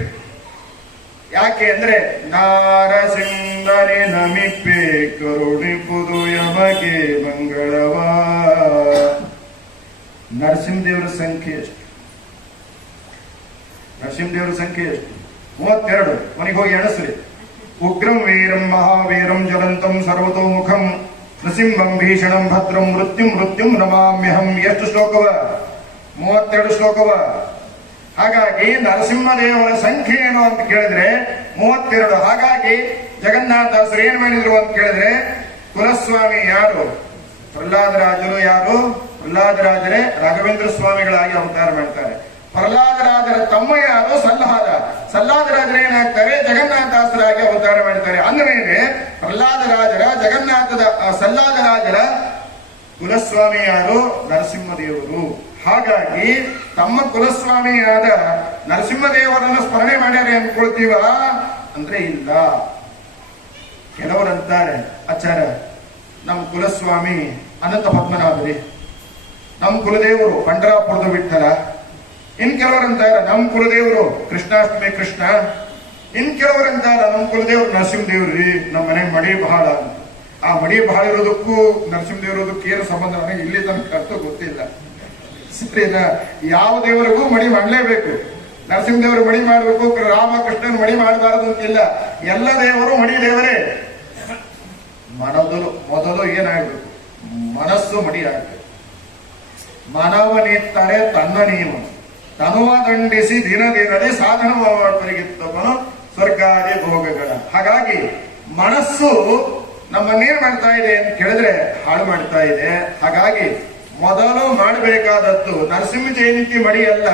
ಯಾಕೆ ಅಂದ್ರೆ, ನಾರಸಿಂಹನೇ ನಮಿಪ್ಪೆ ಕರುಣಿಪುದು ಯಮಗೆ ಮಂಗಳವ. ನರಸಿಂಹದೇವರ ಸಂಖ್ಯೆ ಎಷ್ಟು? ನರಸಿಂಹದೇವರ ಸಂಖ್ಯೆ ಎಷ್ಟು? 32. ಮನೆಗೆ ಹೋಗಿ ಎಣಸ್ರಿ. ಉಗ್ರಂ ವೀರಂ ಮಹಾವೀರಂ ಜ್ವಲಂತಂ ಸರ್ವತೋಮುಖಂ ನೃಸಿಂಹಂ ಭೀಷಣಂ ಭದ್ರಂ ಮೃತ್ಯುಂ ನಮಾಮ್ಯಹಂ. ಎಷ್ಟು ಶ್ಲೋಕವ? 32 ಶ್ಲೋಕವ. ಹಾಗಾಗಿ ನರಸಿಂಹದೇವರ ಸಂಖ್ಯೆ ಏನು ಅಂತ ಕೇಳಿದ್ರೆ 32. ಹಾಗಾಗಿ ಜಗನ್ನಾಥದಾಸರು ಏನ್ ಮಾಡಿದ್ರು ಅಂತ ಕೇಳಿದ್ರೆ, ಕುಲಸ್ವಾಮಿ ಯಾರು? ಪ್ರಹ್ಲಾದರಾಜರು. ಯಾರು? ಪ್ರಹ್ಲಾದರಾಜರೇ ರಾಘವೇಂದ್ರ ಸ್ವಾಮಿಗಳಾಗಿ ಅವತಾರ ಮಾಡ್ತಾರೆ. ಪ್ರಹ್ಲಾದರಾಜರ ತಮ್ಮ ಯಾರು? ಸಲ್ಲಾದ. ಸಲ್ಲಾದರಾಜರು ಏನಾಗ್ತಾರೆ? ಜಗನ್ನಾಥದಾಸರಾಗಿ ಅವತಾರ ಮಾಡ್ತಾರೆ. ಅಂದಮೇಲೆ ಪ್ರಹ್ಲಾದರಾಜರ ಸಲ್ಲಾದರಾಜರ ಕುಲಸ್ವಾಮಿ ಯಾರು? ನರಸಿಂಹದೇವರು. ಹಾಗಾಗಿ ತಮ್ಮ ಕುಲಸ್ವಾಮಿಯಾದ ನರಸಿಂಹದೇವರನ್ನು ಸ್ಮರಣೆ ಮಾಡ್ಯಾರೆ ಅಂದ್ಕೊಳ್ತೀವ ಅಂದ್ರೆ ಇಲ್ಲ. ಕೆಲವರಂತಾರೆ, ಆಚಾರ ನಮ್ಮ ಕುಲಸ್ವಾಮಿ ಅನಂತ ಪದ್ಮನಾಭರಿ, ನಮ್ಮ ಕುಲದೇವರು ಪಂಡರಾಪುರದ ವಿಠಲ. ಇನ್ ಕೆಲವರಂತಾರ ನಮ್ಮ ಕುಲದೇವರು ಕೃಷ್ಣಾಷ್ಟಮಿ ಕೃಷ್ಣ. ಇನ್ ಕೆಲವರಂತಾರ ನಮ್ಮ ಕುಲದೇವರು ನರಸಿಂಹದೇವ್ರಿ, ನಮ್ಮ ಮನೆಗೆ ಮಡಿ ಬಹಳ. ಆ ಮಡಿ ಬಹಳ ಇರೋದಕ್ಕೂ ನರಸಿಂಹದೇವರೋದಕ್ಕೂ ಏನು ಸಂಬಂಧ ನನಗೆ ಇಲ್ಲಿ ತನಕ ಅರ್ಥ ಗೊತ್ತಿಲ್ಲ. ಸರಿನಾ? ಯಾವ ದೇವರಿಗೂ ಮಡಿ ಮಾಡಲೇಬೇಕು. ನರಸಿಂಹದೇವರು ಮಡಿ ಮಾಡಬೇಕು, ರಾಮಕೃಷ್ಣನ್ ಮಡಿ ಮಾಡಬಾರದು ಅಂತಿಲ್ಲ. ಎಲ್ಲ ದೇವರು ಮಡಿ ದೇವರೇ. ಮೊದಲು ಏನಾಗಬೇಕು? ಮನಸ್ಸು ಮಡಿ ಆಗಬೇಕು. ಮನವನಿತ್ತರೆ ತನ್ನ ನಿಯಮ ತನುವ ದಂಡಿಸಿ ದಿನ ದಿನದೇ ಸಾಧನ ಮಾಡಬರಿಗಿತ್ತವನು ಸ್ವರ್ಗಾದಿ ಭೋಗಗಳ. ಹಾಗಾಗಿ ಮನಸ್ಸು ನಮ್ಮನ್ನೇನ್ ಮಾಡ್ತಾ ಇದೆ ಅಂತ ಕೇಳಿದ್ರೆ ಹಾಳು ಮಾಡ್ತಾ ಇದೆ. ಹಾಗಾಗಿ ಮೊದಲು ಮಾಡಬೇಕಾದದ್ದು ನರಸಿಂಹ ಜಯಂತಿ ಮಡಿ ಅಲ್ಲ,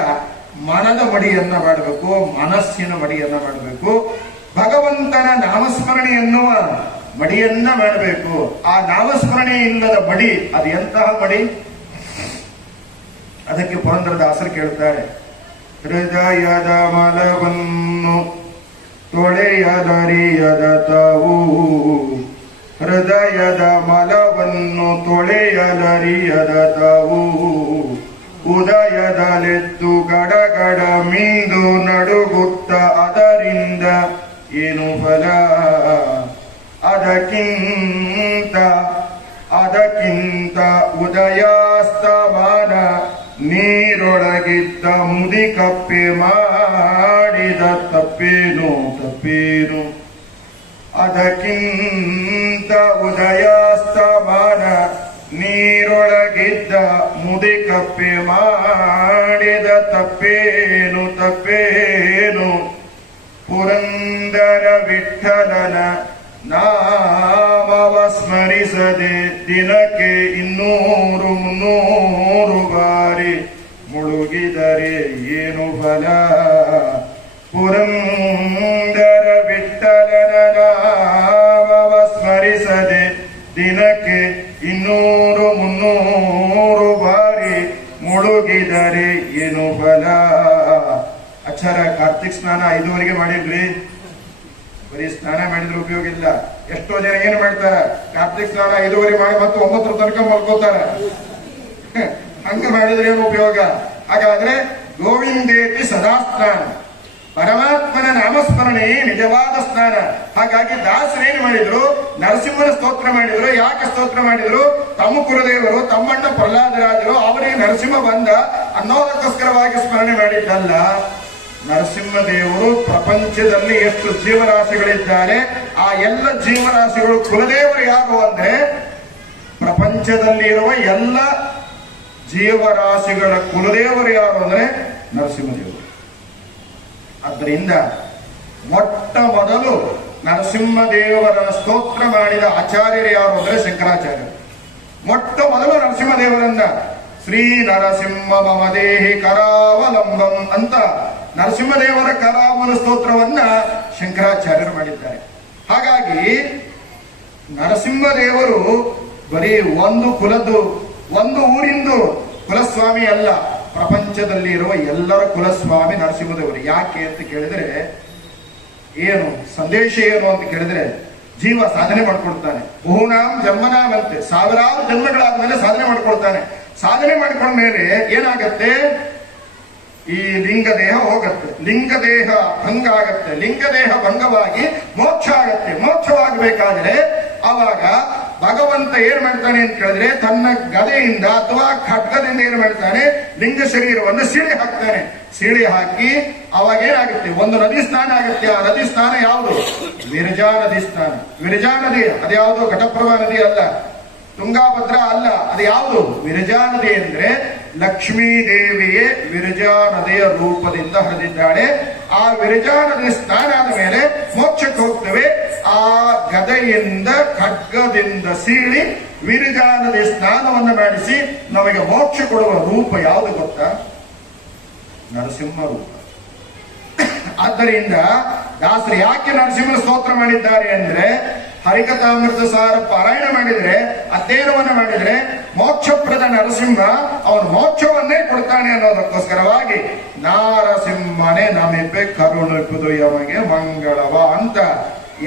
ಮನದ ಮಡಿಯನ್ನ ಮಾಡಬೇಕು, ಮನಸ್ಸಿನ ಮಡಿಯನ್ನ ಮಾಡಬೇಕು. ಭಗವಂತನ ನಾಮಸ್ಮರಣೆ ಎನ್ನುವ ಮಡಿಯನ್ನ ಮಾಡಬೇಕು. ಆ ನಾಮಸ್ಮರಣೆ ಇಲ್ಲದ ಮಡಿ ಅದು ಎಂತಹ ಮಡಿ? ಅದಕ್ಕೆ ಪುರಂದರದಾಸರು ಕೇಳ್ತಾರೆ, ಹೃದಯದ ಮಲವನ್ನು ತೊಳೆಯದರಿಯದ ತಾವು, ಹೃದಯದ ಮಲವನ್ನು ತೊಳೆಯಲರಿಯದ ತಾವು, ಉದಯದಲೆದ್ದು ಗಡಗಡ ಮಿಂದು ನಡುಗುತ್ತ ಅದರಿಂದ ಏನು ಫಲ? ಅದಕ್ಕಿಂತ ಉದಯಾಸ್ತಮಾನ ನೀರೊಳಗಿದ್ದ ಮುದಿ ಕಪ್ಪೆ ಮಾಡಿದ ತಪ್ಪೇನು? ಅದಕ್ಕಿಂತ ಉದಯಾಸ್ತಮಾನ ನೀರೊಳಗಿದ್ದ ಮುದಿ ಕಪ್ಪೆ ಮಾಡಿದ ತಪ್ಪೇನು? ಪುರಂದರ ವಿಠಲನ ನಾಮವ ಸ್ಮರಿಸದೆ ದಿನಕ್ಕೆ 200-300 ಬಾರಿ ಮುಳುಗಿದರೆ ಏನು ಫಲ? ಪುರಂದರ ವಿಠಲನ ನಾಮವ ಸ್ಮರಿಸದೆ ದಿನಕ್ಕೆ 200-300 ಬಾರಿ ಮುಳುಗಿದರೆ ಏನು ಫಲ? ಅಕ್ಷರ ಕಾರ್ತಿಕ್ ಸ್ನಾನ 5ವರೆಗೆ ಮಾಡಿದ್ರಿ, ಬರೀ ಸ್ನಾನ ಮಾಡಿದ್ರೆ ಉಪಯೋಗ ಇಲ್ಲ. ಎಷ್ಟೋ ಜನ ಏನು ಮಾಡ್ತಾರ, ಕಾರ್ತಿಕ್ ಸ್ನಾನ 5ವರೆ ಮಾಡಿ ಮತ್ತು 9 ತನಕ ಮಲ್ಕೋತಾರ. ಹಂಗ ಮಾಡಿದ್ರೆ ಏನು ಉಪಯೋಗ? ಹಾಗಾದ್ರೆ ಗೋವಿಂದೇತಿ ಸದಾ ಸ್ನಾನ, ಪರಮಾತ್ಮನ ನಾಮಸ್ಮರಣೆ ನಿಜವಾದ ಸ್ನಾನ. ಹಾಗಾಗಿ ದಾಸರೇನು ಮಾಡಿದ್ರು? ನರಸಿಂಹನ ಸ್ತೋತ್ರ ಮಾಡಿದ್ರು. ಯಾಕೆ ಸ್ತೋತ್ರ ಮಾಡಿದ್ರು? ತಮ್ಮ ಕುಲದೇವರು ತಮ್ಮಣ್ಣ ಪ್ರಹ್ಲಾದರಾಜರು ಅವರಿಗೆ ನರಸಿಂಹ ಬಂದ ಅನ್ನೋದಕ್ಕೋಸ್ಕರವಾಗಿ ಸ್ಮರಣೆ ಮಾಡಿದ್ದಲ್ಲ. ನರಸಿಂಹದೇವರು ಪ್ರಪಂಚದಲ್ಲಿ ಎಷ್ಟು ಜೀವರಾಶಿಗಳಿದ್ದಾರೆ, ಆ ಎಲ್ಲ ಜೀವರಾಶಿಗಳು ಕುಲದೇವರು ಯಾರು ಅಂದ್ರೆ ಪ್ರಪಂಚದಲ್ಲಿರುವ ಎಲ್ಲ ಜೀವರಾಶಿಗಳ ಕುಲದೇವರು ಯಾರು ಅಂದ್ರೆ ನರಸಿಂಹದೇವರು. ಆದ್ದರಿಂದ ಮೊಟ್ಟ ಮೊದಲು ನರಸಿಂಹದೇವರ ಸ್ತೋತ್ರ ಮಾಡಿದ ಆಚಾರ್ಯರು ಯಾರು ಅಂದ್ರೆ ಶಂಕರಾಚಾರ್ಯರು. ಮೊಟ್ಟ ಮೊದಲು ನರಸಿಂಹದೇವರನ್ನ ಶ್ರೀ ನರಸಿಂಹ ಮಮ ದೇಹಿ ಕರಾವಲಂಬಂ ಅಂತ ನರಸಿಂಹದೇವರ ಕರಾವಲ ಸ್ತೋತ್ರವನ್ನ ಶಂಕರಾಚಾರ್ಯರು ಮಾಡಿದ್ದಾರೆ. ಹಾಗಾಗಿ ನರಸಿಂಹದೇವರು ಬರೀ ಒಂದು ಕುಲದ್ದು ಒಂದು ಊರಿಂದು ಕುಲಸ್ವಾಮಿ ಅಲ್ಲ, ಪ್ರಪಂಚದಲ್ಲಿ ಇರುವ ಎಲ್ಲರ ಕುಲಸ್ವಾಮಿ ನರಸಿಂಹದೇವರು. ಯಾಕೆ ಅಂತ ಕೇಳಿದ್ರೆ ಏನು ಸಂದೇಶ ಏನು ಅಂತ ಕೇಳಿದ್ರೆ, ಜೀವ ಸಾಧನೆ ಮಾಡ್ಕೊಳ್ತಾನೆ. ಬಹುನಾಂ ಜನ್ಮನಾಮಂತೆ, ಸಾವಿರಾರು ಜನ್ಮಗಳಾದ್ಮೇಲೆ ಸಾಧನೆ ಮಾಡ್ಕೊಳ್ತಾನೆ. ಸಾಧನೆ ಮಾಡ್ಕೊಂಡ ಮೇಲೆ ಏನಾಗತ್ತೆ? ಈ ಲಿಂಗದೇಹ ಹೋಗತ್ತೆ, ಲಿಂಗದೇಹ ಭಂಗ ಆಗತ್ತೆ, ಲಿಂಗದೇಹ ಭಂಗವಾಗಿ ಮೋಕ್ಷ ಆಗತ್ತೆ. ಮೋಕ್ಷವಾಗಬೇಕಾದ್ರೆ ಅವಾಗ ಭಗವಂತ ಏನ್ ಮಾಡ್ತಾನೆ ಅಂತ ಕೇಳಿದ್ರೆ, ತನ್ನ ಗದೆಯಿಂದ ಅಥವಾ ಖಡ್ಗದಿಂದ ಏನ್ ಮಾಡ್ತಾನೆ? ಲಿಂಗ ಶರೀರವನ್ನು ಸೀಳಿ ಹಾಕ್ತಾನೆ. ಸೀಳಿ ಹಾಕಿ ಅವಾಗ ಏನಾಗುತ್ತೆ? ಒಂದು ನದಿ ಸ್ನಾನ ಆಗುತ್ತೆ. ಆ ನದಿ ಸ್ನಾನ ಯಾವುದು? ವಿರಜಾ ನದಿ ಸ್ನಾನ. ವಿರಜಾ ನದಿ ಅದ್ಯಾವುದು? ಘಟಪ್ರಭಾ ನದಿ ಅಲ್ಲ, ತುಂಗಾಭದ್ರಾ ಅಲ್ಲ, ಅದು ಯಾವುದು? ವಿರಜಾ ನದಿ ಅಂದ್ರೆ ಲಕ್ಷ್ಮೀ ದೇವಿಯೇ ವಿರಜಾ ನದಿಯ ರೂಪದಿಂದ ಹರಿದಿದ್ದಾಳೆ. ಆ ವಿರಜಾ ನದಿ ಸ್ನಾನ ಆದ ಮೇಲೆ ಮೋಕ್ಷಕ್ಕೆ ಹೋಗ್ತೇವೆ. ಆ ಗದೆಯಿಂದ ಖಡ್ಗದಿಂದ ಸೀಳಿ ವಿರಜಾ ನದಿ ಸ್ನಾನವನ್ನು ಮಾಡಿಸಿ ನಮಗೆ ಮೋಕ್ಷ ಕೊಡುವ ರೂಪ ಯಾವುದು ಗೊತ್ತಾ? ನರಸಿಂಹ ರೂಪ. ಆದ್ದರಿಂದ ದಾಸರು ಯಾಕೆ ನರಸಿಂಹನ ಸ್ತೋತ್ರ ಮಾಡಿದ್ದಾರೆ ಅಂದ್ರೆ, ಹರಿಕಥಾಮೃತ ಸಾರ ಪಾರಾಯಣ ಮಾಡಿದ್ರೆ, ಅಧ್ಯಯನವನ್ನ ಮಾಡಿದ್ರೆ ಮೋಕ್ಷಪ್ರದ ನರಸಿಂಹ ಅವನು ಮೋಕ್ಷವನ್ನೇ ಕೊಡ್ತಾನೆ ಅನ್ನೋದಕ್ಕೋಸ್ಕರವಾಗಿ ನಾರಸಿಂಹನೇ ನಮಿಪೆ ಕರುಣಿಪುದು ಯಮಗೆ ಮಂಗಳವ ಅಂತ.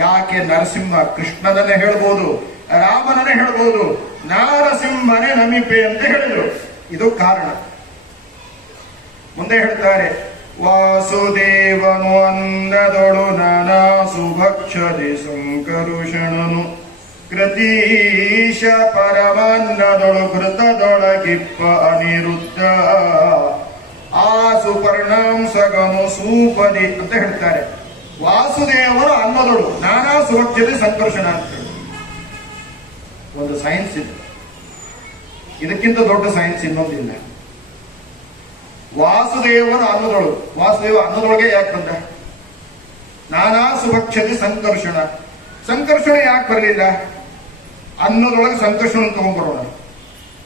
ಯಾಕೆ ನರಸಿಂಹ? ಕೃಷ್ಣನನ್ನೇ ಹೇಳ್ಬೋದು, ರಾಮನನ್ನೇ ಹೇಳ್ಬೋದು, ನಾರಸಿಂಹನೇ ನಮಿಪೆ ಅಂತ ಹೇಳಿದ್ರು. ಇದು ಕಾರಣ. ಮುಂದೆ ಹೇಳ್ತಾರೆ, ವಾಸುದೇವನು ಅನ್ನದೊಳು ನಾನಾ ಸುಭಕ್ಷದೆ ಸಂಕರುಷಣನು ಕೃತೀಶ ಪರಮನ್ನದೊಳು ಕೃತದೊಳಗಿಪ್ಪ ಅನಿರುದ್ಧ ಆ ಸುಪರ್ಣಂ ಸಗನು ಸೂಪದಿ ಅಂತ ಹೇಳ್ತಾರೆ. ವಾಸುದೇವರು ಅನ್ನದೊಳು ನಾನಾ ಸುವಕ್ಷತೆ ಸಂಕರ್ಷಣ ಅಂತ ಹೇಳಿ ಒಂದು ಸೈನ್ಸ್ ಇದೆ. ಇದಕ್ಕಿಂತ ದೊಡ್ಡ ಸೈನ್ಸ್ ಇನ್ನೊಂದಿಲ್ಲ. ವಾಸುದೇವನ ಅನ್ನದೊಳು, ವಾಸುದೇವ ಅನ್ನದೊಳಗೆ ಯಾಕೆ ಬಂದ? ನಾನಾ ಸುಭಕ್ಷತೆ ಸಂಕರ್ಷಣ. ಸಂಕರ್ಷಣ ಯಾಕೆ ಬರಲಿಲ್ಲ? ಅನ್ನದೊಳಗೆ ಸಂಕರ್ಷಣ ತಗೊಂಡ್ಬರೋಣ,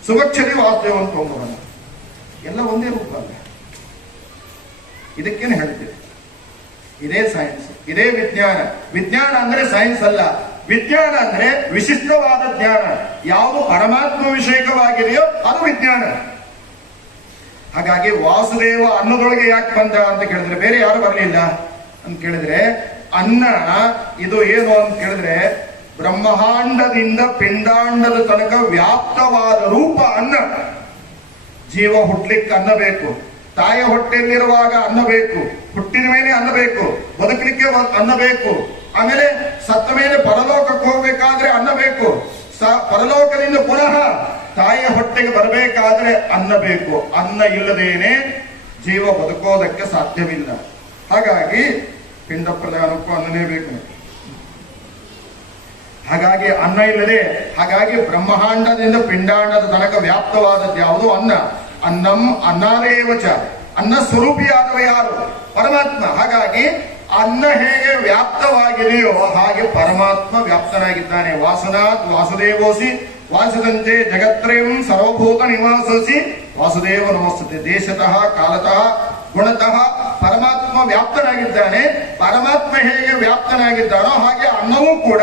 ಸುಭಕ್ಷತೆ ವಾಸುದೇವನ ತಗೊಂಡ್ಬರೋಣ. ಎಲ್ಲ ಒಂದೇ ರೂಪ ಅಲ್ಲ. ಇದಕ್ಕೇನು ಹೇಳ್ತೀವಿ? ಇದೇ ಸೈನ್ಸ್, ಇದೇ ವಿಜ್ಞಾನ. ವಿಜ್ಞಾನ ಅಂದ್ರೆ ಸೈನ್ಸ್ ಅಲ್ಲ. ವಿಜ್ಞಾನ ಅಂದ್ರೆ ವಿಶಿಷ್ಟವಾದ ಜ್ಞಾನ. ಯಾವುದು ಪರಮಾತ್ಮ ವಿಷಯಕವಾಗಿದೆಯೋ ಅದು ವಿಜ್ಞಾನ. ಹಾಗಾಗಿ ವಾಸುದೇವ ಅನ್ನದೊಳಗೆ ಯಾಕೆ ಬಂದ ಅಂತ ಕೇಳಿದ್ರೆ, ಬೇರೆ ಯಾರು ಬರಲಿಲ್ಲ ಅಂತ ಕೇಳಿದ್ರೆ, ಅನ್ನ ಇದು ಏನು ಅಂತ ಕೇಳಿದ್ರೆ, ಬ್ರಹ್ಮಾಂಡದಿಂದ ಪಿಂಡಾಂಡದ ತನಕ ವ್ಯಾಪ್ತವಾದ ರೂಪ ಅನ್ನ. ಜೀವ ಹುಟ್ಲಿಕ್ಕೆ ಅನ್ನ ಬೇಕು, ತಾಯಿಯ ಹೊಟ್ಟೆಯಲ್ಲಿರುವಾಗ ಅನ್ನ ಬೇಕು, ಹುಟ್ಟಿನ ಮೇಲೆ ಅನ್ನ ಬೇಕು, ಬದುಕಲಿಕ್ಕೆ ಅನ್ನ ಬೇಕು, ಆಮೇಲೆ ಸತ್ತ ಮೇಲೆ ಪರಲೋಕಕ್ಕೆ ಹೋಗ್ಬೇಕಾದ್ರೆ ಅನ್ನ ಬೇಕು, ಪರಲೋಕದಿಂದ ಪುನಃ ತಾಯಿಯ ಹೊಟ್ಟೆಗೆ ಬರಬೇಕಾದ್ರೆ ಅನ್ನ ಬೇಕು. ಅನ್ನ ಇಲ್ಲದೇನೆ ಜೀವ ಬದುಕೋದಕ್ಕೆ ಸಾಧ್ಯವಿಲ್ಲ. ಹಾಗಾಗಿ ಪಿಂಡ ಪ್ರದಾನಕ್ಕೂ ಅನ್ನನೇ ಬೇಕು. ಹಾಗಾಗಿ ಅನ್ನ ಇಲ್ಲದೆ, ಹಾಗಾಗಿ ಬ್ರಹ್ಮಾಂಡದಿಂದ ಪಿಂಡಾಂಡದ ತನಕ ವ್ಯಾಪ್ತವಾದದ್ದು ಯಾವುದು? ಅನ್ನ. ಅನ್ನಂ ಅನ್ನಾದೇವಚ. ಅನ್ನ ಸ್ವರೂಪಿಯಾದವ ಯಾರು? ಪರಮಾತ್ಮ. ಹಾಗಾಗಿ ಅನ್ನ ಹೇಗೆ ವ್ಯಾಪ್ತವಾಗಿದೆಯೋ ಹಾಗೆ ಪರಮಾತ್ಮ ವ್ಯಾಪ್ತನಾಗಿದ್ದಾನೆ. ವಾಸನಾತ್ ವಾಸುದೇವೋಸಿ ವಾಸದಂತೆ ಜಗತ್ರಯಂ ಸರ್ವಭೂತ ನಿವಾಸೋಸಿ ವಾಸುದೇವ ನಮಸ್ತತೆ. ದೇಶತಃ ಕಾಲತಃ ಗುಣತಃ ಪರಮಾತ್ಮ ವ್ಯಾಪ್ತನಾಗಿದ್ದಾನೆ. ಪರಮಾತ್ಮ ಹೇಗೆ ವ್ಯಾಪ್ತನಾಗಿದ್ದಾನೋ ಹಾಗೆ ಅನ್ನವೂ ಕೂಡ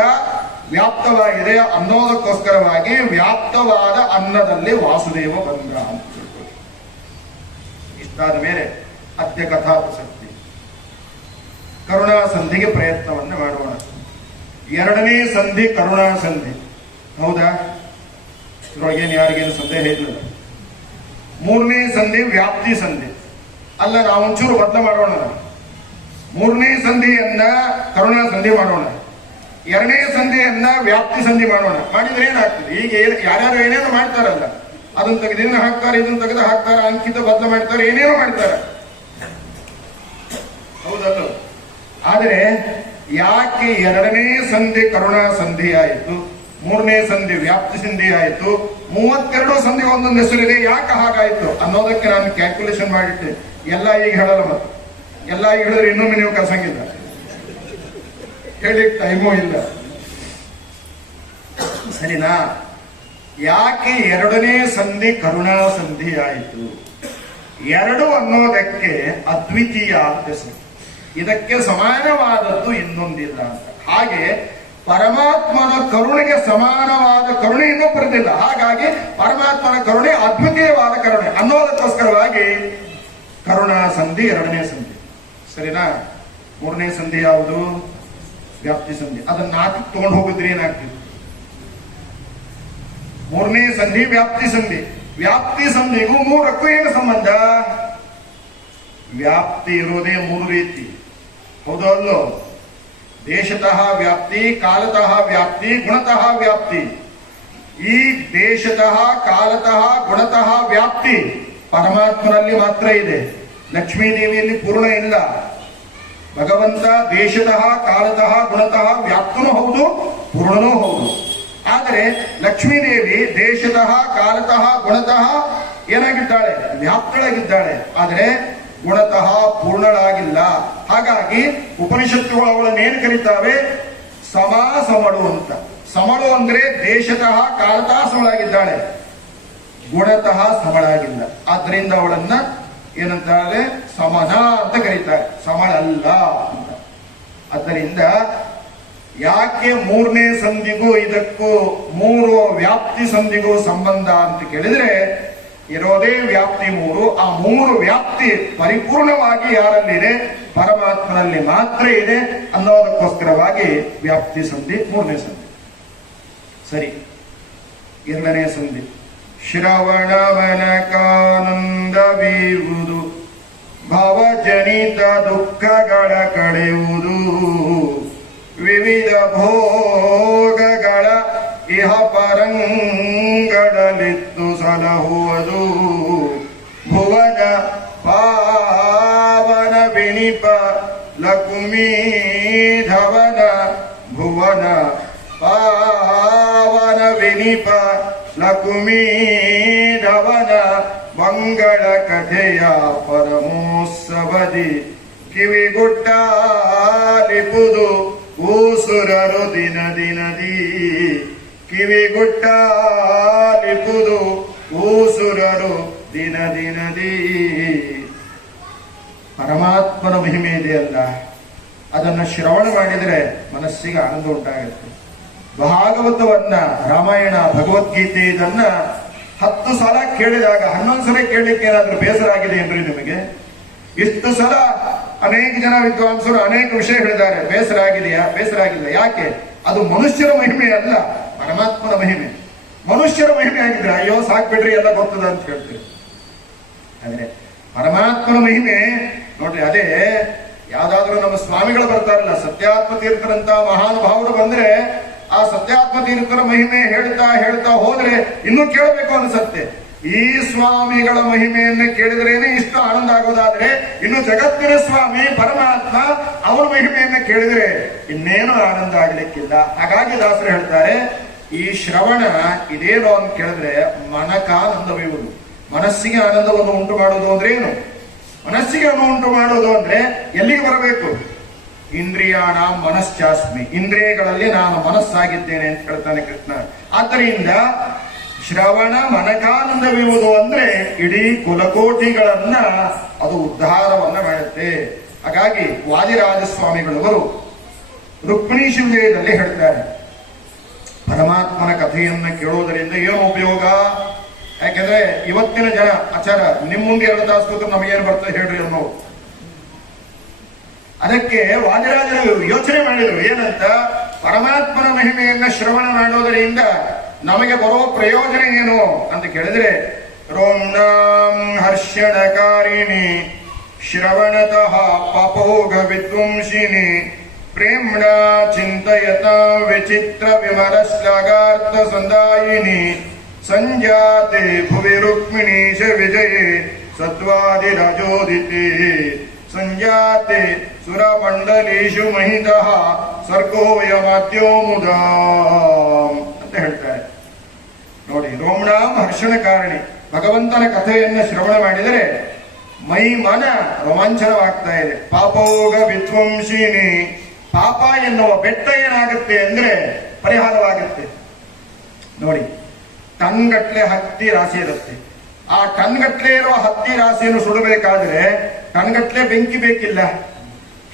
ವ್ಯಾಪ್ತವಾಗಿದೆ. ಅನ್ನೋದಕ್ಕೋಸ್ಕರವಾಗಿ ವ್ಯಾಪ್ತವಾದ ಅನ್ನದಲ್ಲಿ ವಾಸುದೇವ ಬಂದ ಅಂತ ತಿಳ್ಕೊಳ್ಳಿ. ಇಷ್ಟಾದ ಮೇಲೆ ಅದ್ಯ ಕಥಾ ಪ್ರಸಕ್ತಿ, ಕರುಣಾ ಸಂಧಿಗೆ ಪ್ರಯತ್ನವನ್ನು ಮಾಡೋಣ. ಎರಡನೇ ಸಂಧಿ ಕರುಣಾ ಸಂಧಿ. ಹೌದಾ? ಇದ್ರೊಳಗೇನು ಯಾರಿಗೇನು ಸಂದೇಹ ಇಲ್ಲ. ಮೂರನೇ ಸಂಧಿ ವ್ಯಾಪ್ತಿ ಸಂಧಿ. ಅಲ್ಲ, ನಾವು ಒಂಚೂರು ಬದಲು ಮಾಡೋಣ. ಮೂರನೇ ಸಂಧಿಯನ್ನ ಕರುಣಾ ಸಂಧಿ ಮಾಡೋಣ, ಎರಡನೇ ಸಂಧಿಯನ್ನ ವ್ಯಾಪ್ತಿ ಸಂಧಿ ಮಾಡೋಣ. ಮಾಡಿದ್ರೆ ಏನಾಗ್ತದೆ? ಈಗ ಯಾರ್ಯಾರು ಏನೇನು ಮಾಡ್ತಾರಲ್ಲ, ಅದನ್ನ ತೆಗೆದು ಇದನ್ನ ಹಾಕ್ತಾರೆ, ಇದನ್ನ ತೆಗೆದು ಹಾಕ್ತಾರೆ, ಅಂಕಿತ ಬದಲು ಮಾಡ್ತಾರೆ, ಏನೇನೋ ಮಾಡ್ತಾರೆ. ಹೌದಲ್ಲ? ಆದರೆ ಯಾಕೆ ಎರಡನೇ ಸಂಧಿ ಕರುಣಾ ಸಂಧಿ ಆಯಿತು, ಮೂರನೇ ಸಂಧಿ ವ್ಯಾಪ್ತಿ ಸಂಧಿ ಆಯಿತು, 32 ಸಂಧಿ ಒಂದೊಂದು ಹೆಸರಿದೆ, ಯಾಕೆ ಹಾಗಾಯ್ತು ಅನ್ನೋದಕ್ಕೆ ನಾನು ಕ್ಯಾಲ್ಕುಲೇಷನ್ ಮಾಡಿಟ್ಟೆ. ಎಲ್ಲ ಈಗ ಹೇಳಲ್ಲ, ಮತ್ತೆ ಎಲ್ಲ ಈಗ ಹೇಳಿದ್ರೆ ಇನ್ನೊಮ್ಮೆ ನೀವು ಕಳ್ಸಂಗಿಲ್ಲ, ಹೇಳಿಕ್ ಟೈಮೂ ಇಲ್ಲ. ಸರಿನಾ? ಯಾಕೆ ಎರಡನೇ ಸಂಧಿ ಕರುಣಾ ಸಂಧಿ ಆಯಿತು? ಎರಡು ಅನ್ನೋದಕ್ಕೆ ಅದ್ವಿತೀಯ ಅಂತ ಹೆಸರು. ಇದಕ್ಕೆ ಸಮಾನವಾದದ್ದು ಇನ್ನೊಂದಿಲ್ಲ ಅಂತ. ಹಾಗೆ ಪರಮಾತ್ಮನ ಕರುಣೆಗೆ ಸಮಾನವಾದ ಕರುಣೆ ಇನ್ನೂ ಬರೆದಿಲ್ಲ. ಹಾಗಾಗಿ ಪರಮಾತ್ಮನ ಕರುಣೆ ಅದ್ವಿತೀಯವಾದ ಕರುಣೆ ಅನ್ನೋದಕ್ಕೋಸ್ಕರವಾಗಿ ಕರುಣಾ ಸಂಧಿ ಎರಡನೇ ಸಂಧಿ. ಸರಿನಾ? ಮೂರನೇ ಸಂಧಿ ಯಾವುದು? ವ್ಯಾಪ್ತಿ ಸಂಧಿ. ಅದನ್ನ 4 ತಗೊಂಡು ಹೋಗಿದ್ರೆ ಏನಾಗ್ತಿತ್ತು? ಮೂರನೇ ಸಂಧಿ ವ್ಯಾಪ್ತಿ ಸಂಧಿ. ವ್ಯಾಪ್ತಿ ಸಂಧಿಗೂ 3ಕ್ಕೂ ಏನು ಸಂಬಂಧ? ವ್ಯಾಪ್ತಿ ಇರೋದೇ 3 ರೀತಿ. ಹೌದು ಅಲ್ಲೋ? ದೇಶತಃ ವ್ಯಾಪ್ತಿ, ಕಾಲತಃ ವ್ಯಾಪ್ತಿ, ಗುಣತಃ ವ್ಯಾಪ್ತಿ. ಈ ದೇಶತಃ ಕಾಲತಃ ಗುಣತಃ ವ್ಯಾಪ್ತಿ ಪರಮಾತ್ಮನಲ್ಲಿ ಮಾತ್ರ ಇದೆ. ಲಕ್ಷ್ಮೀ ದೇವಿಯಲ್ಲಿ ಪೂರ್ಣ ಇಲ್ಲ. ಭಗವಂತ ದೇಶತಃ ಕಾಲತಃ ಗುಣತಃ ವ್ಯಾಪ್ತನೂ ಹೌದು, ಪೂರ್ಣನೂ ಹೌದು. ಆದರೆ ಲಕ್ಷ್ಮೀದೇವಿ ದೇಶತಃ ಕಾಲತಃ ಗುಣತಃ ಏನಾಗಿದ್ದಾಳೆ? ವ್ಯಾಪ್ತಳಾಗಿದ್ದಾಳೆ. ಆದರೆ ಗುಣತಃ ಪೂರ್ಣಳಾಗಿಲ್ಲ. ಹಾಗಾಗಿ ಉಪನಿಷತ್ತುಗಳು ಅವಳನ್ನೇನು ಕರೀತಾವೆ? ಸಮಳು ಅಂತ. ಸಮಳು ಅಂದ್ರೆ ದೇಶತಃ ಕಾಲತಃ ಸಮಳಾಗಿದ್ದಾಳೆ, ಗುಣತಃ ಸಮಳಾಗಿಲ್ಲ. ಆದ್ರಿಂದ ಅವಳನ್ನ ಏನಂತಾರೆ? ಸಮನ ಅಂತ ಕರೀತಾರೆ, ಸಮಳಲ್ಲ ಅಂತ. ಆದ್ದರಿಂದ ಯಾಕೆ ಮೂರನೇ ಸಂಧಿಗೂ ಇದಕ್ಕೂ 3 ವ್ಯಾಪ್ತಿ ಸಂಧಿಗೂ ಸಂಬಂಧ ಅಂತ ಕೇಳಿದ್ರೆ, ಇರೋದೇ ವ್ಯಾಪ್ತಿ 3. ಆ 3 ವ್ಯಾಪ್ತಿ ಪರಿಪೂರ್ಣವಾಗಿ ಯಾರಲ್ಲಿದೆ? ಪರಮಾತ್ಮನಲ್ಲಿ ಮಾತ್ರ ಇದೆ ಅನ್ನೋದಕ್ಕೋಸ್ಕರವಾಗಿ ವ್ಯಾಪ್ತಿ ಸಂಧಿ ಮೂರನೇ ಸಂಧಿ. ಸರಿ, ಎರಡನೇ ಸಂಧಿ ಶ್ರವಣ ಮನಕಾನಂದವೀವುದು, ಭವಜನಿತ ದುಃಖಗಳ ಕಳೆಯುವುದು, ವಿವಿಧ ಭೋಗಗಳ ಇಹ ಪರಂಗಳಲಿತ್ತು ಸಲಹುವುದು, ಭುವನ ವಿನಿಪ ಲಕುಮೀ ಧವನ ಭುವನ ಪಾವನ ವಿನಿಪ ಲಕುಮೀ ಧವನ ಮಂಗಳ ಕಥೆಯ ಪರಮೋತ್ಸವದಿ ಕಿವಿಗುಟ್ಟಾಲಿಪುದು ಊಸುರರು ದಿನ ದಿನದಿ ಕಿವಿಗುಟ್ಟಾಲಿಪುದು ಊಸುರರು ದಿನ ದಿನದಿ. ಪರಮಾತ್ಮನ ಮಹಿಮೆ ಇದೆಯಲ್ಲ, ಅದನ್ನ ಶ್ರವಣ ಮಾಡಿದರೆ ಮನಸ್ಸಿಗೆ ಆನಂದ ಉಂಟಾಗುತ್ತೆ. ಭಾಗವತವನ್ನ, ರಾಮಾಯಣ, ಭಗವದ್ಗೀತೆ ಇದನ್ನ 10 ಸಲ ಕೇಳಿದಾಗ 11 ಸಲ ಕೇಳಲಿಕ್ಕೆ ಏನಾದ್ರೂ ಬೇಸರ ಆಗಿದೆ ಏನ್ರಿ ನಿಮಗೆ? ಇಷ್ಟು ಸಲ ಅನೇಕ ಜನ ವಿದ್ವಾಂಸರು ಅನೇಕ ವಿಷಯ ಹೇಳಿದ್ದಾರೆ, ಬೇಸರ ಆಗಿದೆಯಾ? ಬೇಸರ ಆಗಿಲ್ಲ. ಯಾಕೆ? ಅದು ಮನುಷ್ಯರ ಮಹಿಮೆ ಅಲ್ಲ, ಪರಮಾತ್ಮನ ಮಹಿಮೆ. ಮನುಷ್ಯರ ಮಹಿಮೆ ಆಗಿದ್ರೆ ಅಯ್ಯೋ ಸಾಕ್ಬಿಡ್ರಿ ಎಲ್ಲ ಗೊತ್ತದ ಅಂತ ಹೇಳ್ತೀವಿ. ಆದ್ರೆ ಪರಮಾತ್ಮನ ಮಹಿಮೆ ನೋಡ್ರಿ, ಅದೇ ಯಾವ್ದಾದ್ರು ನಮ್ಮ ಸ್ವಾಮಿಗಳು ಬರ್ತಾರಲ್ಲ, ಸತ್ಯಾತ್ಮ ತೀರ್ಥರಂತ ಮಹಾನುಭಾವರು ಬಂದ್ರೆ ಆ ಸತ್ಯಾತ್ಮ ತೀರ್ಥರ ಮಹಿಮೆ ಹೇಳ್ತಾ ಹೇಳ್ತಾ ಹೋದ್ರೆ ಇನ್ನೂ ಕೇಳಬೇಕು ಅನ್ಸತ್ತೆ. ಈ ಸ್ವಾಮಿಗಳ ಮಹಿಮೆಯನ್ನ ಕೇಳಿದ್ರೇನೆ ಇಷ್ಟು ಆನಂದ ಆಗೋದಾದ್ರೆ ಇನ್ನು ಜಗತ್ತಿನ ಸ್ವಾಮಿ ಪರಮಾತ್ಮ ಅವನ ಮಹಿಮೆಯನ್ನ ಕೇಳಿದ್ರೆ ಇನ್ನೇನು ಆನಂದ ಆಗ್ಲಿಕ್ಕಿಲ್ಲ. ಹಾಗಾಗಿ ದಾಸರು ಹೇಳ್ತಾರೆ, ಈ ಶ್ರವಣ ಇದೇನು ಅಂತ ಕೇಳಿದ್ರೆ ಮನಕಾನಂದವಿರುವುದು. ಮನಸ್ಸಿಗೆ ಆನಂದವನ್ನು ಉಂಟು ಮಾಡೋದು ಅಂದ್ರೆ ಏನು? ಮನಸ್ಸಿಗೆ ಉಂಟು ಮಾಡೋದು ಅಂದ್ರೆ ಎಲ್ಲಿಗೆ ಬರಬೇಕು? ಇಂದ್ರಿಯಾಣ ಮನಶ್ಚಾಸ್ಮಿ, ಇಂದ್ರಿಯಗಳಲ್ಲಿ ನಾನು ಮನಸ್ಸಾಗಿದ್ದೇನೆ ಅಂತ ಹೇಳ್ತಾನೆ ಕೃಷ್ಣ. ಆದ್ದರಿಂದ ಶ್ರವಣ ಮನಕಾನಂದವಿರುವುದು ಅಂದ್ರೆ ಇಡೀ ಕುಲಕೋಟಿಗಳನ್ನ ಅದು ಉದ್ಧಾರವನ್ನ ಮಾಡುತ್ತೆ. ಹಾಗಾಗಿ ವಾದಿರಾಜ ಸ್ವಾಮಿಗಳವರು ರುಕ್ಮಿಣೀ ಶಿವದೇಹದಲ್ಲಿ ಹೇಳ್ತಾರೆ, ಪರಮಾತ್ಮನ ಕಥೆಯನ್ನ ಕೇಳೋದರಿಂದ ಏನು ಉಪಯೋಗ? ಯಾಕೆಂದ್ರೆ ಇವತ್ತಿನ ಜನ ಆಚಾರ ನಿಮ್ ಮುಂದೆ 2 ತಾಸು ಕೂತು ನಮಗೇನು ಬರ್ತದೆ ಹೇಳ್ರಿ ಅನ್ನೋ. ಅದಕ್ಕೆ ವಾದಿರಾಜರು ಯೋಚನೆ ಮಾಡಿದ್ರು, ಏನಂತ? ಪರಮಾತ್ಮನ ಮಹಿಮೆಯನ್ನ ಶ್ರವಣ ಮಾಡೋದರಿಂದ ನಮಗೆ ಬರುವ ಪ್ರಯೋಜನ ಏನು ಅಂತ ಕೇಳಿದ್ರೆ, ರೋಮ್ನಾಂ ಹರ್ಷಣಕಾರಿಣಿ ಶ್ರವಣತಃ ಪಪೋಗ ವಿದ್ವಂಸಿನಿ ಪ್ರೇಮ್ಣ ಚಿಂತಯತ ವಿಚಿತ್ರ ವಿಮಲ ಶ್ಲಾಘಾರ್ಥ ಸಂದಾಯಿನಿ ಸಂಜಾತೆ ಭುವಿ ರುಕ್ಮಿಣೀಶ ವಿಜಯೇ ಸತ್ವಾದಿ ರಾಜೋದಿತೆ ಸಂಜಾತೆ ಸುರಮಂಡಲೇಶು ಮಹಿತಃ ಸರ್ಗೋಯಮಾತ್ಯೋ ಮುದಾ ಅಂತ ಹೇಳ್ತಾರೆ. ನೋಡಿ, ರೋಮ್ಣಾಂ ಹರ್ಷಣ ಕಾರಣಿ, ಭಗವಂತನ ಕಥೆಯನ್ನ ಶ್ರವಣ ಮಾಡಿದರೆ ಮೈ ಮನ ರೋಮಾಂಚನವಾಗ್ತಾ ಇದೆ. ಪಾಪೋಗ ವಿಧ್ವಂಸಿನಿ, ಪಾಪ ಎನ್ನುವ ಬೆಟ್ಟ ಏನಾಗುತ್ತೆ ಅಂದ್ರೆ ಪರಿಹಾರವಾಗುತ್ತೆ. ನೋಡಿ, ಟನ್ಗಟ್ಲೆ ಹತ್ತಿ ರಾಶಿ ಇರುತ್ತೆ. ಆ ಟನ್ಗಟ್ಲೆ ಇರುವ ಹತ್ತಿ ರಾಶಿಯನ್ನು ಸುಡಬೇಕಾದ್ರೆ ಟನ್ಗಟ್ಲೆ ಬೆಂಕಿ ಬೇಕಿಲ್ಲ.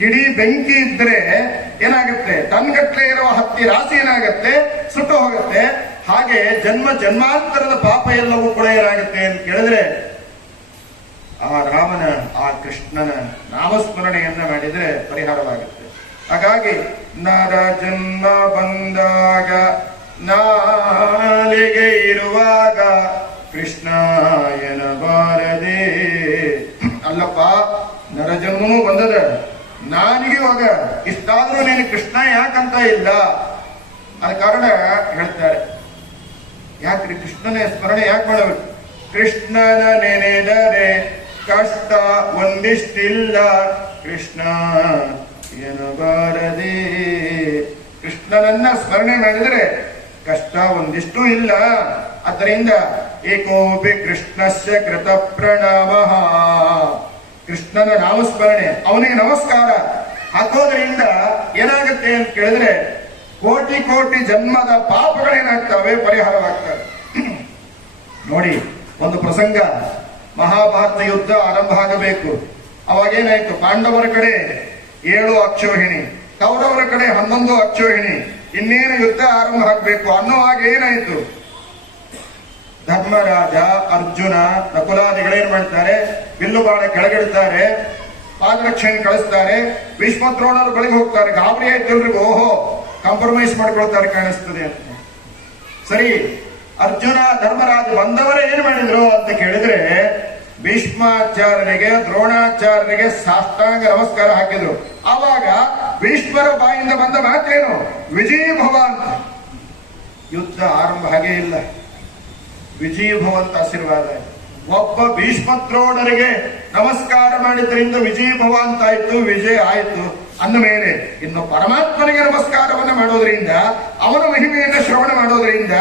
ಇಡೀ ಬೆಂಕಿ ಇದ್ರೆ ಏನಾಗುತ್ತೆ? ಟನ್ಗಟ್ಲೆ ಇರುವ ಹತ್ತಿ ರಾಶಿ ಏನಾಗುತ್ತೆ? ಸುಟ್ಟು ಹೋಗುತ್ತೆ. ಹಾಗೆ ಜನ್ಮ ಜನ್ಮಾಂತರದ ಪಾಪ ಎಲ್ಲವೂ ಕೂಡ ಏನಾಗುತ್ತೆ ಅಂತ ಕೇಳಿದ್ರೆ ಆ ರಾಮನ, ಆ ಕೃಷ್ಣನ ನಾಮಸ್ಮರಣೆಯನ್ನ ಮಾಡಿದ್ರೆ ಪರಿಹಾರವಾಗುತ್ತೆ. ಹಾಗಾಗಿ ನರ ಜನ್ಮ ಬಂದಾಗ ನಾಲಿಗೆ ಇರುವಾಗ ಕೃಷ್ಣ ಎನ್ನಬಾರದೆ. ಅಲ್ಲಪ್ಪ, ನರಜನ್ಮನೂ ಬಂದದ, ನಾಲಿಗೆ ಹೋಗ, ಇಷ್ಟಾದ್ರೂ ನೀನು ಕೃಷ್ಣ ಯಾಕಂತ ಇಲ್ಲ. ಅದ ಕಾರಣ ಹೇಳ್ತಾರೆ, ಯಾಕ್ರಿ ಕೃಷ್ಣನ ಸ್ಮರಣೆ ಯಾಕೆ ಮಾಡಬೇಕು? ಕೃಷ್ಣನ ನೆನೆದರೆ ಕಷ್ಟ ಒಂದಿಷ್ಟಿಲ್ಲ, ಕೃಷ್ಣ ಎನ್ನಬಾರದೆ. ಕೃಷ್ಣನನ್ನ ಸ್ಮರಣೆ ಮಾಡಿದರೆ ಕಷ್ಟ ಒಂದಿಷ್ಟು ಇಲ್ಲ. ಅದರಿಂದ ಏಕೋಪಿ ಕೃಷ್ಣಸ್ಯ ಕೃತ ಪ್ರಣಾಮ, ಕೃಷ್ಣನ ನಾಮಸ್ಮರಣೆ, ಅವನಿಗೆ ನಮಸ್ಕಾರ ಹಾಕೋದ್ರಿಂದ ಏನಾಗುತ್ತೆ ಅಂತ ಕೇಳಿದ್ರೆ ಕೋಟಿ ಕೋಟಿ ಜನ್ಮದ ಪಾಪಗಳೇನಾಗ್ತವೆ? ಪರಿಹಾರವಾಗ್ತವೆ. ನೋಡಿ, ಒಂದು ಪ್ರಸಂಗ, ಮಹಾಭಾರತ ಯುದ್ಧ ಆರಂಭ ಆಗಬೇಕು. ಅವಾಗೇನಾಯ್ತು? ಪಾಂಡವರ ಕಡೆ 7 ಅಕ್ಷೋಹಿಣಿ, ಕೌರವರ ಕಡೆ 11 ಅಕ್ಷೋಹಿಣಿ. ಇನ್ನೇನು ಯುದ್ಧ ಆರಂಭ ಆಗಬೇಕು ಅನ್ನುವಾಗ ಏನಾಯ್ತು? ಧರ್ಮರಾಜ, ಅರ್ಜುನ, ನಕುಲಾದಿಗಳೇನ್ ಮಾಡ್ತಾರೆ? ಬಿಲ್ಲು ಬಾಣ ಕೆಳಗಿಡ್ತಾರೆ, ಪಾದರಕ್ಷಣೆ ಕಳಿಸ್ತಾರೆ. ಭೀಷ್ಮದ್ರೋಣರು ಬಳಿಗೆ ಹೋಗ್ತಾರೆ. ಗಾಬರಿ ಆಯ್ತು, ಓಹೋ ಕಾಂಪ್ರಮೈಸ್ ಮಾಡ್ಕೊಳ್ತಾರೆ ಕಾಣಿಸ್ತದೆ ಅಂತ. ಸರಿ, ಅರ್ಜುನ ಧರ್ಮರಾಜ ಬಂದವರೇ ಏನ್ ಮಾಡಿದ್ರು ಅಂತ ಕೇಳಿದ್ರೆ ಭೀಷ್ಮಾಚಾರ್ಯರಿಗೆ, ದ್ರೋಣಾಚಾರ್ಯರಿಗೆ ಸಾಷ್ಟಾಂಗ ನಮಸ್ಕಾರ ಹಾಕಿದ್ರು. ಆವಾಗ ಭೀಷ್ಮರ ಬಾಯಿಂದ ಬಂದ ಮಾತೇನು? ವಿಜಯ ಭವ ಅಂತ. ಯುದ್ಧ ಆರಂಭ ಹಾಗೇ ಇಲ್ಲ, ವಿಜಯ ಭವ ಅಂತ ಆಶೀರ್ವಾದ. ಒಬ್ಬ ಭೀಷ್ಮದ್ರೋಣರಿಗೆ ನಮಸ್ಕಾರ ಮಾಡಿದ್ರಿಂದ ವಿಜಯ ಭವ ಅಂತಾಯ್ತು, ವಿಜಯ ಆಯ್ತು ಅಂದ ಮೇಲೆ ಇನ್ನು ಪರಮಾತ್ಮನಿಗೆ ನಮಸ್ಕಾರವನ್ನು ಮಾಡೋದ್ರಿಂದ, ಅವನ ಮಹಿಮೆಯನ್ನು ಶ್ರವಣ ಮಾಡೋದ್ರಿಂದ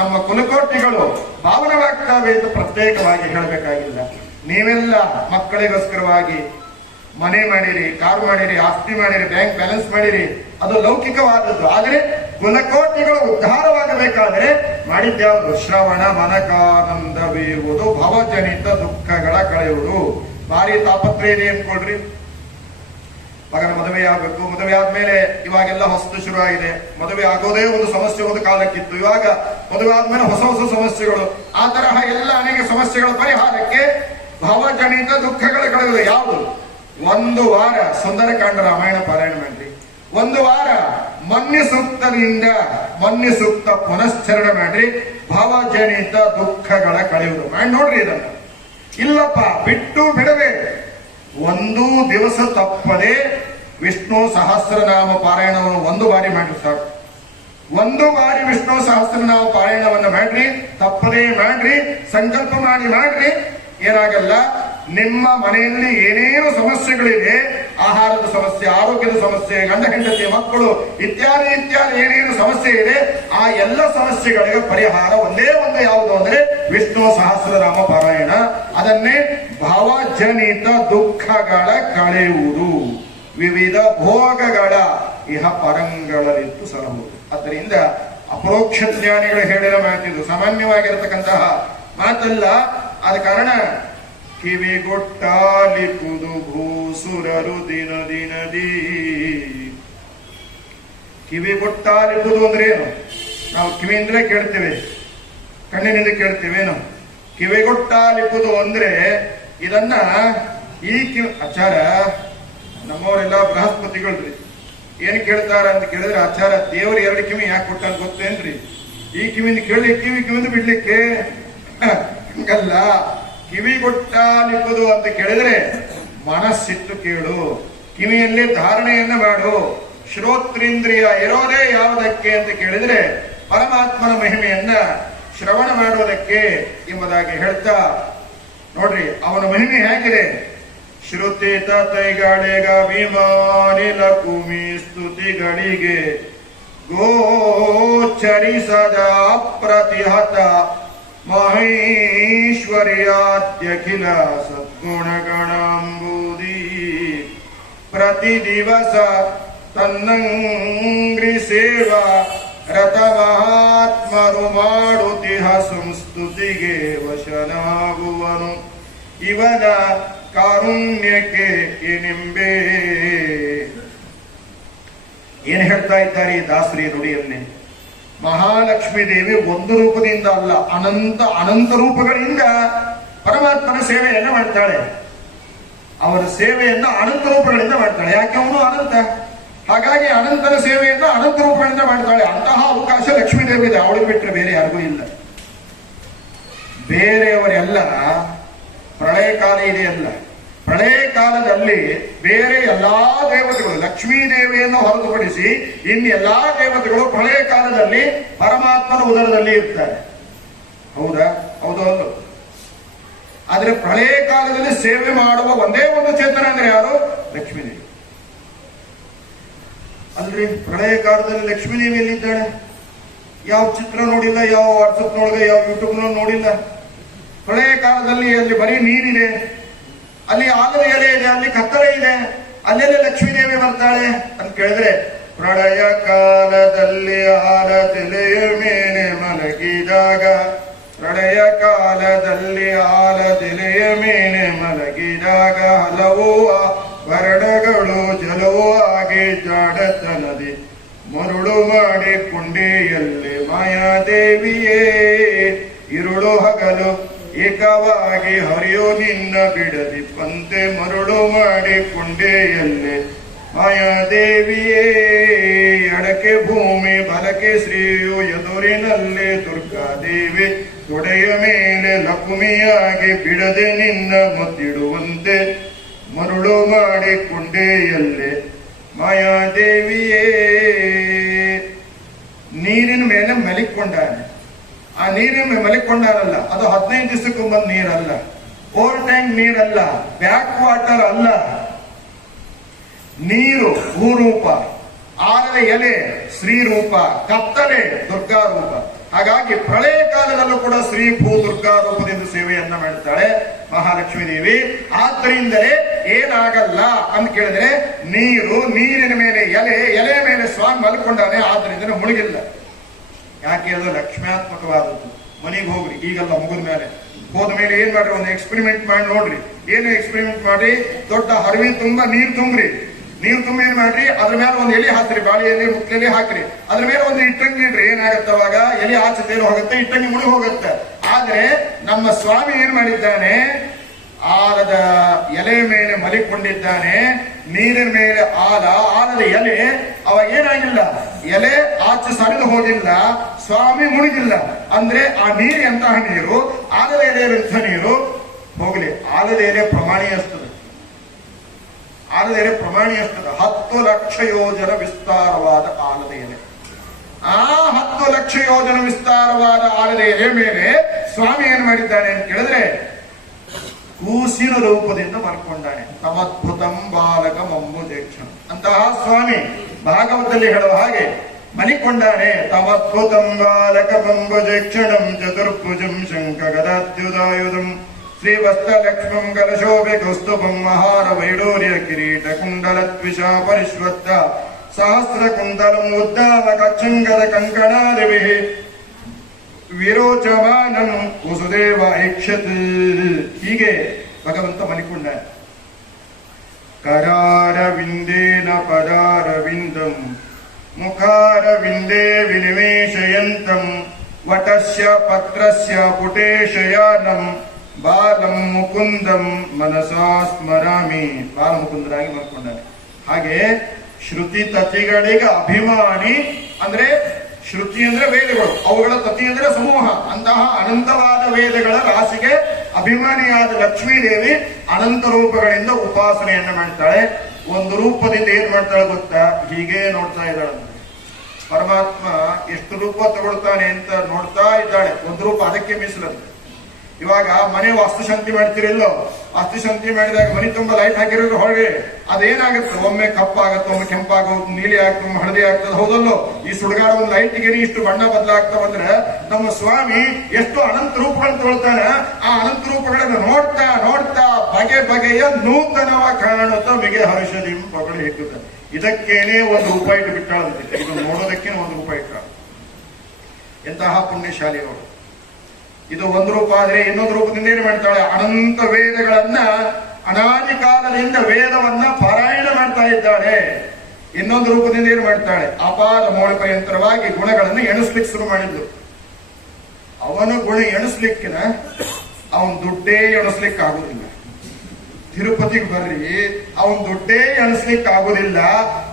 ನಮ್ಮ ಕುಲಕೋಟಿಗಳು ಪಾವನವಾಗ್ತವೆ ಅಂತ ಪ್ರತ್ಯೇಕವಾಗಿ ಹೇಳಬೇಕಾಗಿಲ್ಲ. ನೀವೆಲ್ಲ ಮಕ್ಕಳಿಗೋಸ್ಕರವಾಗಿ ಮನೆ ಮಾಡಿರಿ, ಕಾರು ಮಾಡಿರಿ, ಆಸ್ತಿ ಮಾಡಿರಿ, ಬ್ಯಾಂಕ್ ಬ್ಯಾಲೆನ್ಸ್ ಮಾಡಿರಿ, ಅದು ಲೌಕಿಕವಾದದ್ದು. ಆದರೆ ಕುಲಕೋಟಿಗಳು ಉದ್ಧಾರವಾಗಬೇಕಾದ್ರೆ ಮಾಡಿದ್ಯಾವುದು? ಶ್ರವಣ ಮನಕಾನಂದ ಬೀರುವುದು, ಭವಜನಿತ ದುಃಖಗಳ ಕಳೆಯುವುದು. ಭಾರಿ ತಾಪತ್ರಯ ಇದೆ ಅನ್ಕೊಳ್ರಿ. ಮಗನ ಮದುವೆ ಆಗ್ಬೇಕು, ಮದುವೆ ಆದ್ಮೇಲೆ ಇವಾಗೆಲ್ಲ ಹೊಸದು ಶುರುವಾಗಿದೆ. ಮದುವೆ ಆಗೋದೇ ಒಂದು ಸಮಸ್ಯೆ ಒಂದು ಕಾಲಕ್ಕಿತ್ತು, ಇವಾಗ ಮದುವೆ ಆದ್ಮೇಲೆ ಹೊಸ ಹೊಸ ಸಮಸ್ಯೆಗಳು. ಆ ತರಹ ಎಲ್ಲ ಅನೇಕ ಸಮಸ್ಯೆಗಳ ಪರಿಹಾರಕ್ಕೆ ಭವಜನಿತ ದುಃಖಗಳ ಕಳೆಯುವುದು ಯಾವುದು? ಒಂದು ವಾರ ಸುಂದರಕಾಂಡ ರಾಮಾಯಣ ಪಾರಾಯಣ ಮಾಡ್ರಿ, ಒಂದು ವಾರ ಮನ್ಯ ಸೂಕ್ತದಿಂದ ಮನ್ಯ ಸೂಕ್ತ ಪುನಶ್ಚರಣ ಮಾಡ್ರಿ, ಭವಜನಿತ ದುಃಖಗಳ ಕಳೆಯುವುದು ಮಾಡಿ ನೋಡ್ರಿ. ಇದನ್ನ ಇಲ್ಲಪ್ಪ ಬಿಟ್ಟು ಬಿಡವೆ ಒಂದು ದಿವಸ ತಪ್ಪದೆ ವಿಷ್ಣು ಸಹಸ್ರನಾಮ ಪಾರಾಯಣವನ್ನು ಒಂದು ಬಾರಿ ಮಾಡ್ರಿ ಸಾಕು. ಒಂದು ಬಾರಿ ವಿಷ್ಣು ಸಹಸ್ರನಾಮ ಪಾರಾಯಣವನ್ನು ಮಾಡ್ರಿ, ತಪ್ಪದೇ ಮಾಡ್ರಿ, ಸಂಕಲ್ಪ ಮಾಡ್ರಿ. ಏನಾಗಲ್ಲ, ನಿಮ್ಮ ಮನೆಯಲ್ಲಿ ಏನೇನು ಸಮಸ್ಯೆಗಳಿದೆ, ಆಹಾರದ ಸಮಸ್ಯೆ, ಆರೋಗ್ಯದ ಸಮಸ್ಯೆ, ಗಂಡ ಹೆಂಡತಿ ಮಕ್ಕಳು ಇತ್ಯಾದಿ ಇತ್ಯಾದಿ ಏನೇನು ಸಮಸ್ಯೆ ಇದೆ, ಆ ಎಲ್ಲ ಸಮಸ್ಯೆಗಳಿಗೆ ಪರಿಹಾರ ಒಂದೇ ಒಂದು ಯಾವುದು ಅಂದ್ರೆ ವಿಷ್ಣು ಸಹಸ್ರನಾಮ ಪಾರಾಯಣ. ಅದನ್ನೇ ಭಾವಜನಿತ ದುಃಖಗಳ ಕಳೆಯುವುದು, ವಿವಿಧ ಭೋಗಗಳ ಇಹ ಪರಂಗಳಲ್ಲಿತ್ತು ಸಲಹುವುದು. ಆದ್ದರಿಂದ ಅಪರೋಕ್ಷ ಜ್ಞಾನಿಗಳು ಹೇಳಿದ ಮಾತಿದು, ಸಾಮಾನ್ಯವಾಗಿರತಕ್ಕಂತಹ ಮಾತಲ್ಲ. ಆದ ಕಾರಣ ಕಿವಿಗೊಟ್ಟಾಲಿಪುದು ಭೂಸುರರು ದಿನ ದಿನದಿ. ಕಿವಿಗೊಟ್ಟಾಲಿಪುದು ಅಂದ್ರೆ ಏನು? ನಾವು ಕಿವಿಯಿಂದಲೇ ಕೇಳ್ತೇವೆ, ಕಣ್ಣಿನಿಂದ ಕೇಳ್ತೇವೇನು? ಕಿವಿಗೊಟ್ಟಾಲಿಪುದು ಅಂದ್ರೆ ಇದನ್ನ ಈ ಆಚಾರ ನಮ್ಮವರೆಲ್ಲ ಬೃಹಸ್ಪತಿಗಳ್ರಿ ಏನ್ ಕೇಳ್ತಾರ ಅಂತ ಕೇಳಿದ್ರೆ, ಆಚಾರ ದೇವರು ಎರಡು ಕಿವಿ ಯಾಕೆ ಕೊಟ್ಟ ಅಂತ ಗೊತ್ತೇನ್ರಿ? ಈ ಕಿವಿಯಿಂದ ಕೇಳಲಿಕ್ಕೆ, ಕಿವಿಯಿಂದ ಬಿಡ್ಲಿಕ್ಕೆ ಹಂಗಲ್ಲ. ಕಿವಿಗೊಟ್ಟಾಲಿಪುದು ಅಂತ ಕೇಳಿದ್ರೆ ಮನಸ್ಸಿಟ್ಟು ಕೇಳು, ಕಿವಿಯಲ್ಲಿ ಧಾರಣೆಯನ್ನ ಮಾಡು. ಶ್ರೋತ್ರೇಂದ್ರಿಯ ಇರೋದೇ ಯಾವುದಕ್ಕೆ ಅಂತ ಕೇಳಿದ್ರೆ ಪರಮಾತ್ಮನ ಮಹಿಮೆಯನ್ನ ಶ್ರವಣ ಮಾಡುವುದಕ್ಕೆ ಎಂಬುದಾಗಿ ಹೇಳ್ತಾ ನೋಡ್ರಿ, ಅವನ ಮಹಿಮೆ ಹೇಗಿದೆ. ಶ್ರುತಿ ತೈಗಳಿಗ ಅಭಿಮಾನಿಲ ಕುಮಿ ಸ್ತುತಿಗಳಿಗೆ ಗೋಚರಿಸದ ಅಪ್ರತಿಹತ ಮಹೇಶ್ವರ್ಯಾದ್ಯಖಿಲ ಸದ್ಗುಣಗಣಾಂಬುದಿ. ಪ್ರತಿ ದಿವಸ ತನ್ನಂಗ್ರಿ ಸೇವಾ ರಥ ಮಹಾತ್ಮರು ಮಾಡುತ್ತಿಹ ಸಂಸ್ತುತಿಗೆ ವಶನಾಗುವನು. ಇವನ ಕಾರುಣ್ಯಕ್ಕೆ ಏನೆಂಬೆ. ಏನ್ ಹೇಳ್ತಾ ಇದ್ದಾರೆ ಈ ದಾಸರಿ ನುಡಿಯನ್ನೇ? ಮಹಾಲಕ್ಷ್ಮೀ ದೇವಿ ಒಂದು ರೂಪದಿಂದ ಅಲ್ಲ, ಅನಂತ ಅನಂತ ರೂಪಗಳಿಂದ ಪರಮಾತ್ಮನ ಸೇವೆಯನ್ನ ಮಾಡ್ತಾಳೆ. ಅವರ ಸೇವೆಯನ್ನ ಅನಂತ ರೂಪಗಳಿಂದ ಮಾಡ್ತಾಳೆ. ಯಾಕೆ? ಅವನು ಅನಂತ. ಹಾಗಾಗಿ ಅನಂತನ ಸೇವೆಯನ್ನ ಅನಂತ ರೂಪಗಳಿಂದ ಮಾಡ್ತಾಳೆ. ಅಂತಹ ಅವಕಾಶ ಲಕ್ಷ್ಮೀ ದೇವಿ ಇದೆ, ಅವಳಿಗೆ ಬಿಟ್ಟರೆ ಬೇರೆ ಯಾರಿಗೂ ಇಲ್ಲ. ಬೇರೆಯವರೆಲ್ಲ ಪ್ರಳಯ ಕಾಲ ಇದೆಯಲ್ಲ, ಪ್ರಳಯ ಕಾಲದಲ್ಲಿ ಬೇರೆ ಎಲ್ಲಾ ದೇವತೆಗಳು ಲಕ್ಷ್ಮೀ ದೇವಿಯನ್ನು ಹೊರತುಪಡಿಸಿ ಇನ್ನೆಲ್ಲಾ ದೇವತೆಗಳು ಪ್ರಳಯ ಕಾಲದಲ್ಲಿ ಪರಮಾತ್ಮನ ಉದರದಲ್ಲಿ ಇರ್ತಾರೆ. ಹೌದಾ? ಹೌದೌದು. ಆದ್ರೆ ಪ್ರಳಯ ಕಾಲದಲ್ಲಿ ಸೇವೆ ಮಾಡುವ ಒಂದೇ ಒಂದು ಚೇತನ ಅಂದ್ರೆ ಯಾರು? ಲಕ್ಷ್ಮೀ ದೇವಿ. ಅಲ್ರಿ, ಪ್ರಳಯ ಕಾಲದಲ್ಲಿ ಲಕ್ಷ್ಮೀ ದೇವಿ ಎಲ್ಲಿದ್ದಾಳೆ? ಯಾವ ಚಿತ್ರ ನೋಡಿಲ್ಲ, ಯಾವ ವಾಟ್ಸಪ್ ನೋಡಿದೆ, ಯಾವ ಯೂಟ್ಯೂಬ್ ನೋಡಿಲ್ಲ. ಪ್ರಳಯ ಕಾಲದಲ್ಲಿ ಅಲ್ಲಿ ಬರೀ ನೀರಿದೆ, ಅಲ್ಲಿ ಆಲದ ಎಲೆ ಇದೆ, ಅಲ್ಲಿ ಕತ್ತಲೆ ಇದೆ, ಅಲ್ಲೆಲ್ಲ ಲಕ್ಷ್ಮೀ ದೇವಿ ಬರ್ತಾಳೆ ಅಂತ ಕೇಳಿದ್ರೆ, ಪ್ರಳಯ ಕಾಲದಲ್ಲಿ ಆಲದೆಲೆಯ ಮೇಲೆ ಮಲಗಿದಾಗ, ಪ್ರಳಯ ಕಾಲದಲ್ಲಿ ಆಲದೆಲೆಯ ಮೇಲೆ ಮಲಗಿದಾಗ ಹಲವು ವರ್ಣಗಳು ಜಲವೂ ಆಗಿ ಜಾಡತನದಿ ಮರುಳು ಮಾಡಿ ಕುಂಡೆಯಲ್ಲಿ ಮಾಯಾದೇವಿಯೇ ಇರುಳು ಹಗಲು ಏಕವಾಗಿ ಹರಿಯೋ ನಿನ್ನ ಬಿಡದಿ ಪಂತೆ ಮರುಳು ಮಾಡಿ ಕುಂಡೆಯಲ್ಲೇ ಮಾಯಾದೇವಿಯೇ. ಎಡಕ್ಕೆ ಭೂಮಿ ಬಲಕ್ಕೆ ಶ್ರೀಯು ಎದುರಿನಲ್ಲಿ ದುರ್ಗಾದೇವಿ ತೊಡೆಯ ಮೇಲೆ ಲಕ್ಷ್ಮಿಯಾಗಿ ಬಿಡದೆ ನಿನ್ನ ಮುದ್ದಿಡುವಂತೆ ಮರುಳು ಮಾಡಿ ಕುಂಡೆಯಲ್ಲೇ ಮಾಯಾದೇವಿಯೇ. ನೀರಿನ ಮೇಲೆ ಮಲಿಕೊಂಡಾನೆ. ಆ ಆ ನೀರಿನ ಮಲಿಕೊಂಡಾರಲ್ಲ, ಅದು 15 ದಿವಸಕ್ಕೊಂಬಂದ್ ನೀರಲ್ಲ, ಓವರ್ ಟ್ಯಾಂಕ್ ನೀರಲ್ಲ, ಬ್ಯಾಕ್ ವಾಟರ್ ಅಲ್ಲ. ನೀರು ಭೂರೂಪ, ಆಲದ ಎಲೆ ಶ್ರೀರೂಪ, ಕತ್ತಲೆ ದುರ್ಗಾ ರೂಪ. ಹಾಗಾಗಿ ಪ್ರಳಯ ಕಾಲದಲ್ಲೂ ಕೂಡ ಶ್ರೀ ಭೂ ದುರ್ಗಾ ರೂಪದಿಂದ ಸೇವೆಯನ್ನ ಮಾಡ್ತಾಳೆ ಮಹಾಲಕ್ಷ್ಮೀ ದೇವಿ. ಆದ್ದರಿಂದಲೇ ಏನಾಗಲ್ಲ ಅಂತ ಕೇಳಿದ್ರೆ, ನೀರಿನ ಮೇಲೆ ಎಲೆ ಮೇಲೆ ಸ್ವಾಮಿ ಮಲ್ಕೊಂಡಾನೆ, ಆದ್ರಿಂದ ಮುಳುಗಿಲ್ಲ. ಯಾಕೆ ಅದು ಲಕ್ಷ್ಮ್ಯಾತ್ಮಕವಾದದ್ದು. ಮನೆಗೆ ಹೋಗ್ರಿ, ಈಗೆಲ್ಲ ಮುಗಿದ ಮೇಲೆ ಹೋದ ಮೇಲೆ ಏನ್ ಮಾಡ್ರಿ, ಒಂದು ಎಕ್ಸ್ಪೆರಿಮೆಂಟ್ ಮಾಡಿ ನೋಡ್ರಿ. ಏನು ಎಕ್ಸ್ಪೆರಿಮೆಂಟ್ ಮಾಡ್ರಿ, ದೊಡ್ಡ ಹರವಿ ತುಂಬಾ ನೀರ್ ತುಂಬ್ರಿ. ನೀರು ತುಂಬ ಏನ್ ಮಾಡ್ರಿ, ಅದ್ರ ಮೇಲೆ ಒಂದು ಎಲೆ ಹಾಕ್ರಿ, ಬಾಳೆ ಎಲೆ ಮುಕ್ಕೆಲೆ ಹಾಕ್ರಿ, ಅದ್ರ ಮೇಲೆ ಒಂದು ಇಟ್ಟಂಗಿ ಇಡ್ರಿ. ಏನಾಗತ್ತೆ ಅವಾಗ, ಎಲೆ ಆಚೆದೇನು ಹೋಗುತ್ತೆ, ಇಟ್ಟಂಗಿ ಮುಳುಗಿ ಹೋಗುತ್ತೆ. ಆದ್ರೆ ನಮ್ಮ ಸ್ವಾಮಿ ಏನ್ ಮಾಡಿದ್ದಾನೆ, ಆಲದ ಎಲೆ ಮೇಲೆ ಮಲಿಕೊಂಡಿದ್ದಾನೆ, ನೀರಿನ ಮೇಲೆ ಆಲದ ಎಲೆ, ಅವಾಗ ಏನಾಗಿಲ್ಲ, ಎಲೆ ಆಚೆ ಸರಿದು ಹೋಗಿಲ್ಲ, ಸ್ವಾಮಿ ಮುಳುಗಿಲ್ಲ. ಅಂದ್ರೆ ಆ ನೀರು ಎಂತಹ ನೀರು, ಆಲದ ಎಲೆಯಂಥ ನೀರು. ಹೋಗ್ಲಿ, ಆಲದ ಎಲೆ ಪ್ರಮಾಣೀಯಸ್ತದೆ, ಆಲದ ಎಲೆ ಪ್ರಮಾಣೀಯಸ್ತದೆ. 10 ಲಕ್ಷ ಯೋಜನ ವಿಸ್ತಾರವಾದ ಆಲದ ಎಲೆ. ಆ 10 ಲಕ್ಷ ಯೋಜನ ವಿಸ್ತಾರವಾದ ಆಲದ ಎಲೆ ಮೇಲೆ ಸ್ವಾಮಿ ಏನ್ ಮಾಡಿದ್ದಾನೆ ಅಂತ ಕೇಳಿದ್ರೆ, ಕೂಸಿನ ರೂಪದಿಂದ ಮಲ್ಕೊಂಡಾನೆ. ತಮದ್ಭುತಂ ಬಾಲಕ ಮಂಬುಜೇಕ್ಷಣ ಅಂತಹ ಸ್ವಾಮಿ ಭಾಗವತದಲ್ಲಿ ಹೇಳುವ ಹಾಗೆ ಮಲಿಕೊಂಡಾನೆ. ತಮದ್ಭುತಂ ಬಾಲಕ ಮಂಬುಜೇಕ್ಷಣಂ ಚತುರ್ಭುಜಂ ಶಂಖ ಗದಾದ್ಯುಧಾಯುಧಂ ಶ್ರೀವಸ್ತಲಕ್ಷ್ಮಂ ಕಲಶೋಭೆ ಕೌಸ್ತುಭಂ ಮಹಾರ ವೈಡೂರ್ಯ ಕಿರೀಟ ಕುಂಡಲತ್ವಿಷಾ ಪರಿಶ್ವತ್ತ ಸಹಸ್ರ ಕುಂಡಲಂ ಉದ್ದಾಮ ಕಚ್ಚಂಗದ ಕಂಕಣಾದಿಭಿಃ ವಿರೋಚಮಾನಂ ವಸುದೇವ ಐಕ್ಷತ್. ಹೀಗೆ ಭಗವಂತ ಮಲಿಕೊಂಡ. ಕರಾರವಿಂದೇನ ಪದಾರವಿಂದಂ ಮುಖಾರವಿಂದೇ ವಿನಿವೇಶಯಂತಂ ವಟಸ್ಯ ಪತ್ರಸ್ಯ ಪುಟೇಶಯಾನಂ ಬಾಲಂ ಮುಕುಂದಂ ಮನಸಾ ಸ್ಮರಾಮಿ. ಬಾಲ ಮುಕುಂದರಾಗಿ ಮಲ್ಕೊಂಡಾನೆ. ಹಾಗೆ ಶ್ರುತಿ ತತಿಗಳಿಗೆ ಅಭಿಮಾನಿ ಅಂದ್ರೆ, ಶ್ರುತಿ ಅಂದ್ರೆ ವೇದಗಳು, ಅವುಗಳ ತತಿ ಅಂದ್ರೆ ಸಮೂಹ. ಅಂತಹ ಅನಂತವಾದ ವೇದಗಳ ರಾಶಿಗೆ ಅಭಿಮಾನಿಯಾದ ಲಕ್ಷ್ಮೀದೇವಿ ಅನಂತ ರೂಪಗಳಿಂದ ಉಪಾಸನೆಯನ್ನ ಮಾಡ್ತಾಳೆ. ಒಂದು ರೂಪದಿಂದ ಏನ್ ಮಾಡ್ತಾಳೆ ಗೊತ್ತಾ, ಹೀಗೆ ನೋಡ್ತಾ ಇದ್ದಾಳಂತೆ. ಪರಮಾತ್ಮ ಎಷ್ಟು ರೂಪ ತಗೊಳ್ತಾನೆ ಅಂತ ನೋಡ್ತಾ ಇದ್ದಾಳೆ. ಒಂದು ರೂಪ ಅದಕ್ಕೆ ಮೀಸಲಂತೆ. ಇವಾಗ ಮನೆ ವಾಸ್ತುಶಾಂತಿ ಮಾಡ್ತಿರಿಲ್ಲೋ, ವಾಸ್ತುಶಾಂತಿ ಮಾಡಿದಾಗ ಮನೆ ತುಂಬಾ ಲೈಟ್ ಹಾಕಿರೋದು ಹೊರಗೆ ಅದೇನಾಗುತ್ತೆ, ಒಮ್ಮೆ ಕಪ್ಪಾಗತ್ತೆ, ಒಮ್ಮೆ ಕೆಂಪಾಗೋದು, ನೀಲಿ ಆಗ್ತದೆ, ಒಮ್ಮೆ ಹಳದಿ ಆಗ್ತದೆ. ಹೌದಲ್ಲೋ, ಈ ಸುಡುಗಾಡ ಒಂದು ಲೈಟ್ಗೆ ಇಷ್ಟು ಬಣ್ಣ ಬದಲಾಗ್ತಾವಂದ್ರೆ ನಮ್ಮ ಸ್ವಾಮಿ ಎಷ್ಟು ಅನಂತ ರೂಪಗಳನ್ನು ತಗೊಳ್ತಾನೆ. ಆ ಅನಂತ ರೂಪಗಳನ್ನು ನೋಡ್ತಾ ನೋಡ್ತಾ ಬಗೆ ಬಗೆಯ ನೂತನವ ಕಾಣುತ್ತಾ ಮಿಗೆ ಹರ್ಷದಿ ಪಗಡಿ ಹೇಳುತ್ತೆ. ಇದಕ್ಕೇನೆ ಒಂದು ರೂಪ ಇಟ್ಟು ಬಿಟ್ಟಾಳಂತೆ. ಇದು ನೋಡೋದಕ್ಕೆ ಒಂದು ರೂಪ ಇಟ್ಟ. ಎಂತಹ ಪುಣ್ಯಶಾಲಿಗಳು. ಇದು ಒಂದು ರೂಪ ಆದ್ರೆ ಇನ್ನೊಂದು ರೂಪದಿಂದ ಏನ್ ಮಾಡ್ತಾಳೆ, ಅನಂತ ವೇದಗಳನ್ನ ಅನಾದಿ ಕಾಲದಿಂದ ವೇದವನ್ನ ಪಾರಾಯಣ ಮಾಡ್ತಾ ಇದ್ದಾಳೆ. ಇನ್ನೊಂದು ರೂಪದಿಂದ ಏನ್ ಮಾಡ್ತಾಳೆ, ಅಪಾರ ಮೌಳಿಕಯಂತ್ರವಾಗಿ ಗುಣಗಳನ್ನು ಎಣಿಸ್ಲಿಕ್ಕೆ ಶುರು ಮಾಡಿದ್ಲು. ಅವನ ಗುಣ ಎಣಿಸ್ಲಿಕ್ಕಿನ ಅವನ್ ದುಡ್ಡೇ ಎಣಿಸ್ಲಿಕ್ಕೆ ಆಗುದಿಲ್ಲ. ತಿರುಪತಿಗೆ ಬರ್ರಿ, ಅವನ್ ದುಡ್ಡೇ ಎಣಿಸ್ಲಿಕ್ಕೆ ಆಗುದಿಲ್ಲ.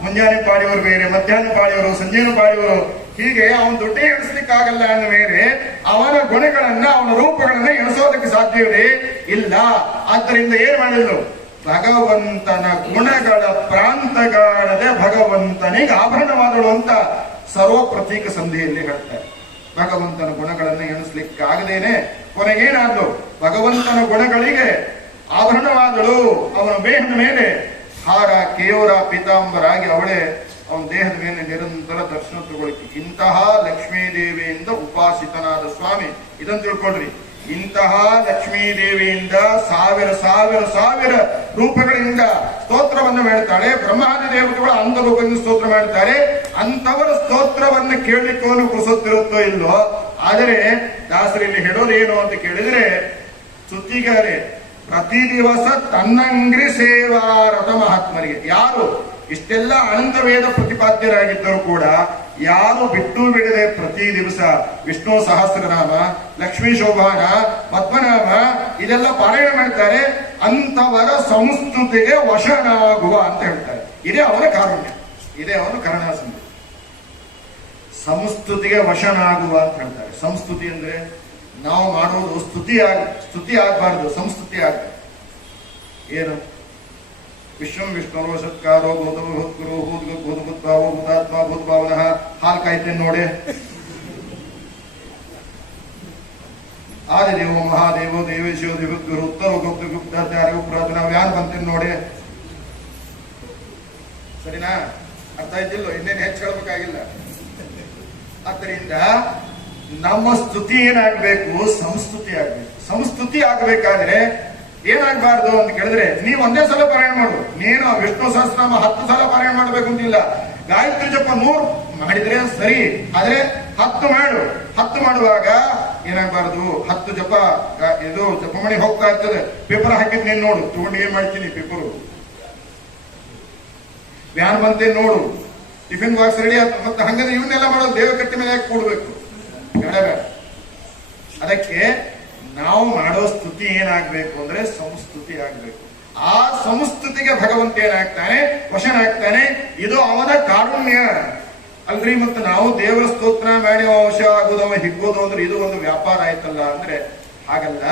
ಮುಂಜಾನೆ ಪಾಡಿಯವರು ಬೇರೆ, ಮಧ್ಯಾಹ್ನ ಪಾಡಿಯವರು, ಸಂಜೆನ ಪಾಡಿಯವರು, ಹೀಗೆ ಅವನ್ ದುಡ್ಡೇ ಎಣಿಸ್ಲಿಕ್ಕೆ ಆಗಲ್ಲ ಅಂದ ಮೇಲೆ ಅವನ ಗುಣಗಳನ್ನ, ಅವನ ರೂಪಗಳನ್ನ ಎಣಿಸೋದಕ್ಕೆ ಸಾಧ್ಯವಿದೆ ಇಲ್ಲ. ಆದ್ದರಿಂದ ಏನ್ ಮಾಡಿದ್ರು, ಭಗವಂತನ ಗುಣಗಳ ಪ್ರಾಂತಗಾಣದೆ ಭಗವಂತನಿಗೆ ಆಭರಣವಾದಳು ಅಂತ ಸರ್ವ ಪ್ರತೀಕ ಸಂಧಿಯಲ್ಲಿ ಹೇಳ್ತಾರೆ. ಭಗವಂತನ ಗುಣಗಳನ್ನು ಎಣಿಸ್ಲಿಕ್ಕಾಗದೇನೆ ಕೊನೆಗೇನಾದ್ಲು, ಭಗವಂತನ ಗುಣಗಳಿಗೆ ಆಭರಣವಾದಳು. ಅವನ ದೇಹದ ಮೇಲೆ ಹಾರ ಕೇವರ ಪೀತಾಂಬರಾಗಿ ಅವಳೇ ಅವನ ದೇಹದ ಮೇಲೆ ನಿರಂತರ ದರ್ಶನ ತಗೊಳ್ಳಿ. ಇಂತಹ ಲಕ್ಷ್ಮೀ ದೇವಿಯಿಂದ ಉಪಾಸಿತನಾದ ಸ್ವಾಮಿ. ಇದನ್ನು ತಿಳ್ಕೊಳ್ರಿ, ಇಂತಹ ಲಕ್ಷ್ಮೀ ದೇವಿಯಿಂದ ಸಾವಿರ ಸಾವಿರ ಸಾವಿರ ರೂಪಗಳಿಂದ ಸ್ತೋತ್ರವನ್ನು ಮಾಡ್ತಾಳೆ. ಬ್ರಹ್ಮಾದಿ ದೇವತೆಗಳು ಅಂಧ ರೂಪದಿಂದ ಸ್ತೋತ್ರ ಮಾಡ್ತಾರೆ. ಅಂತವರ ಸ್ತೋತ್ರವನ್ನು ಕೇಳಲಿಕ್ಕೂ ಕುರಿಸುತ್ತಿರುತ್ತೋ ಇಲ್ಲೋ. ಆದರೆ ದಾಸರಲ್ಲಿ ಹೇಳೋದೇನು ಅಂತ ಕೇಳಿದ್ರೆ, ಸ್ತುತಿಗಾರೆ ಪ್ರತಿ ದಿವಸ ತನ್ನಂಗ್ರಿ ಸೇವಾರತ ಮಹಾತ್ಮರಿಗೆ, ಯಾರು ಇಷ್ಟೆಲ್ಲ ಅನಂತ ವೇದ ಪ್ರತಿಪಾದ್ಯರಾಗಿದ್ದರೂ ಕೂಡ ಯಾರು ಬಿಟ್ಟು ಬಿಡದೆ ಪ್ರತಿ ದಿವಸ ವಿಷ್ಣು ಸಹಸ್ರನಾಮ, ಲಕ್ಷ್ಮೀ ಶೋಭಾನ, ಪದ್ಮನಾಮ ಇದೆಲ್ಲ ಪಾರಾಯಣ ಮಾಡ್ತಾರೆ, ಅಂತವರ ಸಂಸ್ತುತಿಗೆ ವಶನಾಗುವ ಅಂತ ಹೇಳ್ತಾರೆ. ಇದೇ ಅವನ ಕಾರುಣ್ಯ, ಇದೇ ಅವನ ಕರುಣಾಸಂಧಿ. ಸಂಸ್ತುತಿಗೆ ವಶನಾಗುವ ಅಂತ ಹೇಳ್ತಾರೆ. ಸಂಸ್ತುತಿ ಅಂದ್ರೆ ನಾವು ಮಾಡೋದು ಸ್ತುತಿ ಆಗಬಾರ್ದು, ಸಂಸ್ತುತಿ ಆಗ. ಏನು ವಿಶ್ವಂ ವಿಷ್ಣು ಸತ್ಕಾರೋ ಗೌತಮ ಭೂತ್ಗುರು ಭೂತಭೂತ್ಭಾವೋ ಭೂತಾತ್ಮ ಭೂತ್ಭಾವನಃ. ಹಾಲು ಕಾಯ್ತೇನೆ ನೋಡಿ, ಆದಿದೇವೋ ಮಹಾದೇವೋ ದೇವೇಶೋ ದೇವಗುರು ಉತ್ತರ ಗುಪ್ತ ಗುಪ್ತಾಚಾರ್ಯ ಪುರಾತನ ವ್ಯಾನ್ ಬಂತೇನೆ ನೋಡಿ. ಸರಿನಾ? ಅರ್ಥ ಆಯ್ತಿಲ್ಲೋ? ಇನ್ನೇನು ಹೆಚ್ಚು ಹೇಳ್ಬೇಕಾಗಿಲ್ಲ. ಆದ್ದರಿಂದ ನಮ್ಮ ಸ್ತುತಿ ಏನಾಗಬೇಕು? ಸಂಸ್ತುತಿ ಆಗ್ಬೇಕು. ಸಂಸ್ತುತಿ ಆಗ್ಬೇಕಾದ್ರೆ ಏನಾಗಬಾರ್ದು ಅಂತ ಕೇಳಿದ್ರೆ, ನೀವು ಒಂದೇ ಸಲ ಪಾರಾಯಣ ಮಾಡು. ನೀನು ವಿಷ್ಣು ಸಹಸ್ರನಾಮ 10 ಸಲ ಪಾರಾಯಣ ಮಾಡಬೇಕು ಅಂತಿಲ್ಲ. ಗಾಯತ್ರಿ ಜಪ 100 ಮಾಡಿದ್ರೆ ಸರಿ, ಆದ್ರೆ 10 ಮಾಡು. 10 ಮಾಡುವಾಗ ಏನಾಗಬಾರ್ದು, 10 ಜಪ ಇದು ಜಪಮಣಿ ಹೋಗ್ತಾ ಇರ್ತದೆ. ಪೇಪರ್ ಹಾಕಿದ್ ನೀನ್ ನೋಡು, ತಗೊಂಡು ಏನ್ ಮಾಡ್ತೀನಿ ಪೇಪರು ವ್ಯಾನ್ ಬಂತೆ ನೋಡು, ಟಿಫಿನ್ ಬಾಕ್ಸ್ ರೆಡಿ ಆಯ್ತು. ಮತ್ತೆ ಹಂಗಂದ್ರೆ ಇವನ್ನೆಲ್ಲ ಮಾಡೋದು ದೇವ ಕಟ್ಟಿ ಮೇಲೆ ಯಾಕೆ ಕೂಡ್ಬೇಕು? ಬೇಡ. ಅದಕ್ಕೆ ನಾವು ಮಾಡೋ ಸ್ತುತಿ ಏನಾಗ್ಬೇಕು ಅಂದ್ರೆ ಸಂಸ್ತುತಿ ಆಗ್ಬೇಕು. ಆ ಸಂಸ್ತುತಿಗೆ ಭಗವಂತ ಏನಾಗ್ತಾನೆ? ವಶನಾಗ್ತಾನೆ. ಇದು ಅವನ ಕಾರುಣ್ಯ ಅಲ್ರಿ. ಮತ್ತೆ ನಾವು ದೇವರ ಸ್ತೋತ್ರ ಮಾಡಿ ವಶ ಆಗೋದವ ಹಿಗ್ಗೋದು ಅಂದ್ರೆ ಇದು ಒಂದು ವ್ಯಾಪಾರ ಆಯ್ತಲ್ಲ ಅಂದ್ರೆ ಹಾಗಲ್ಲ.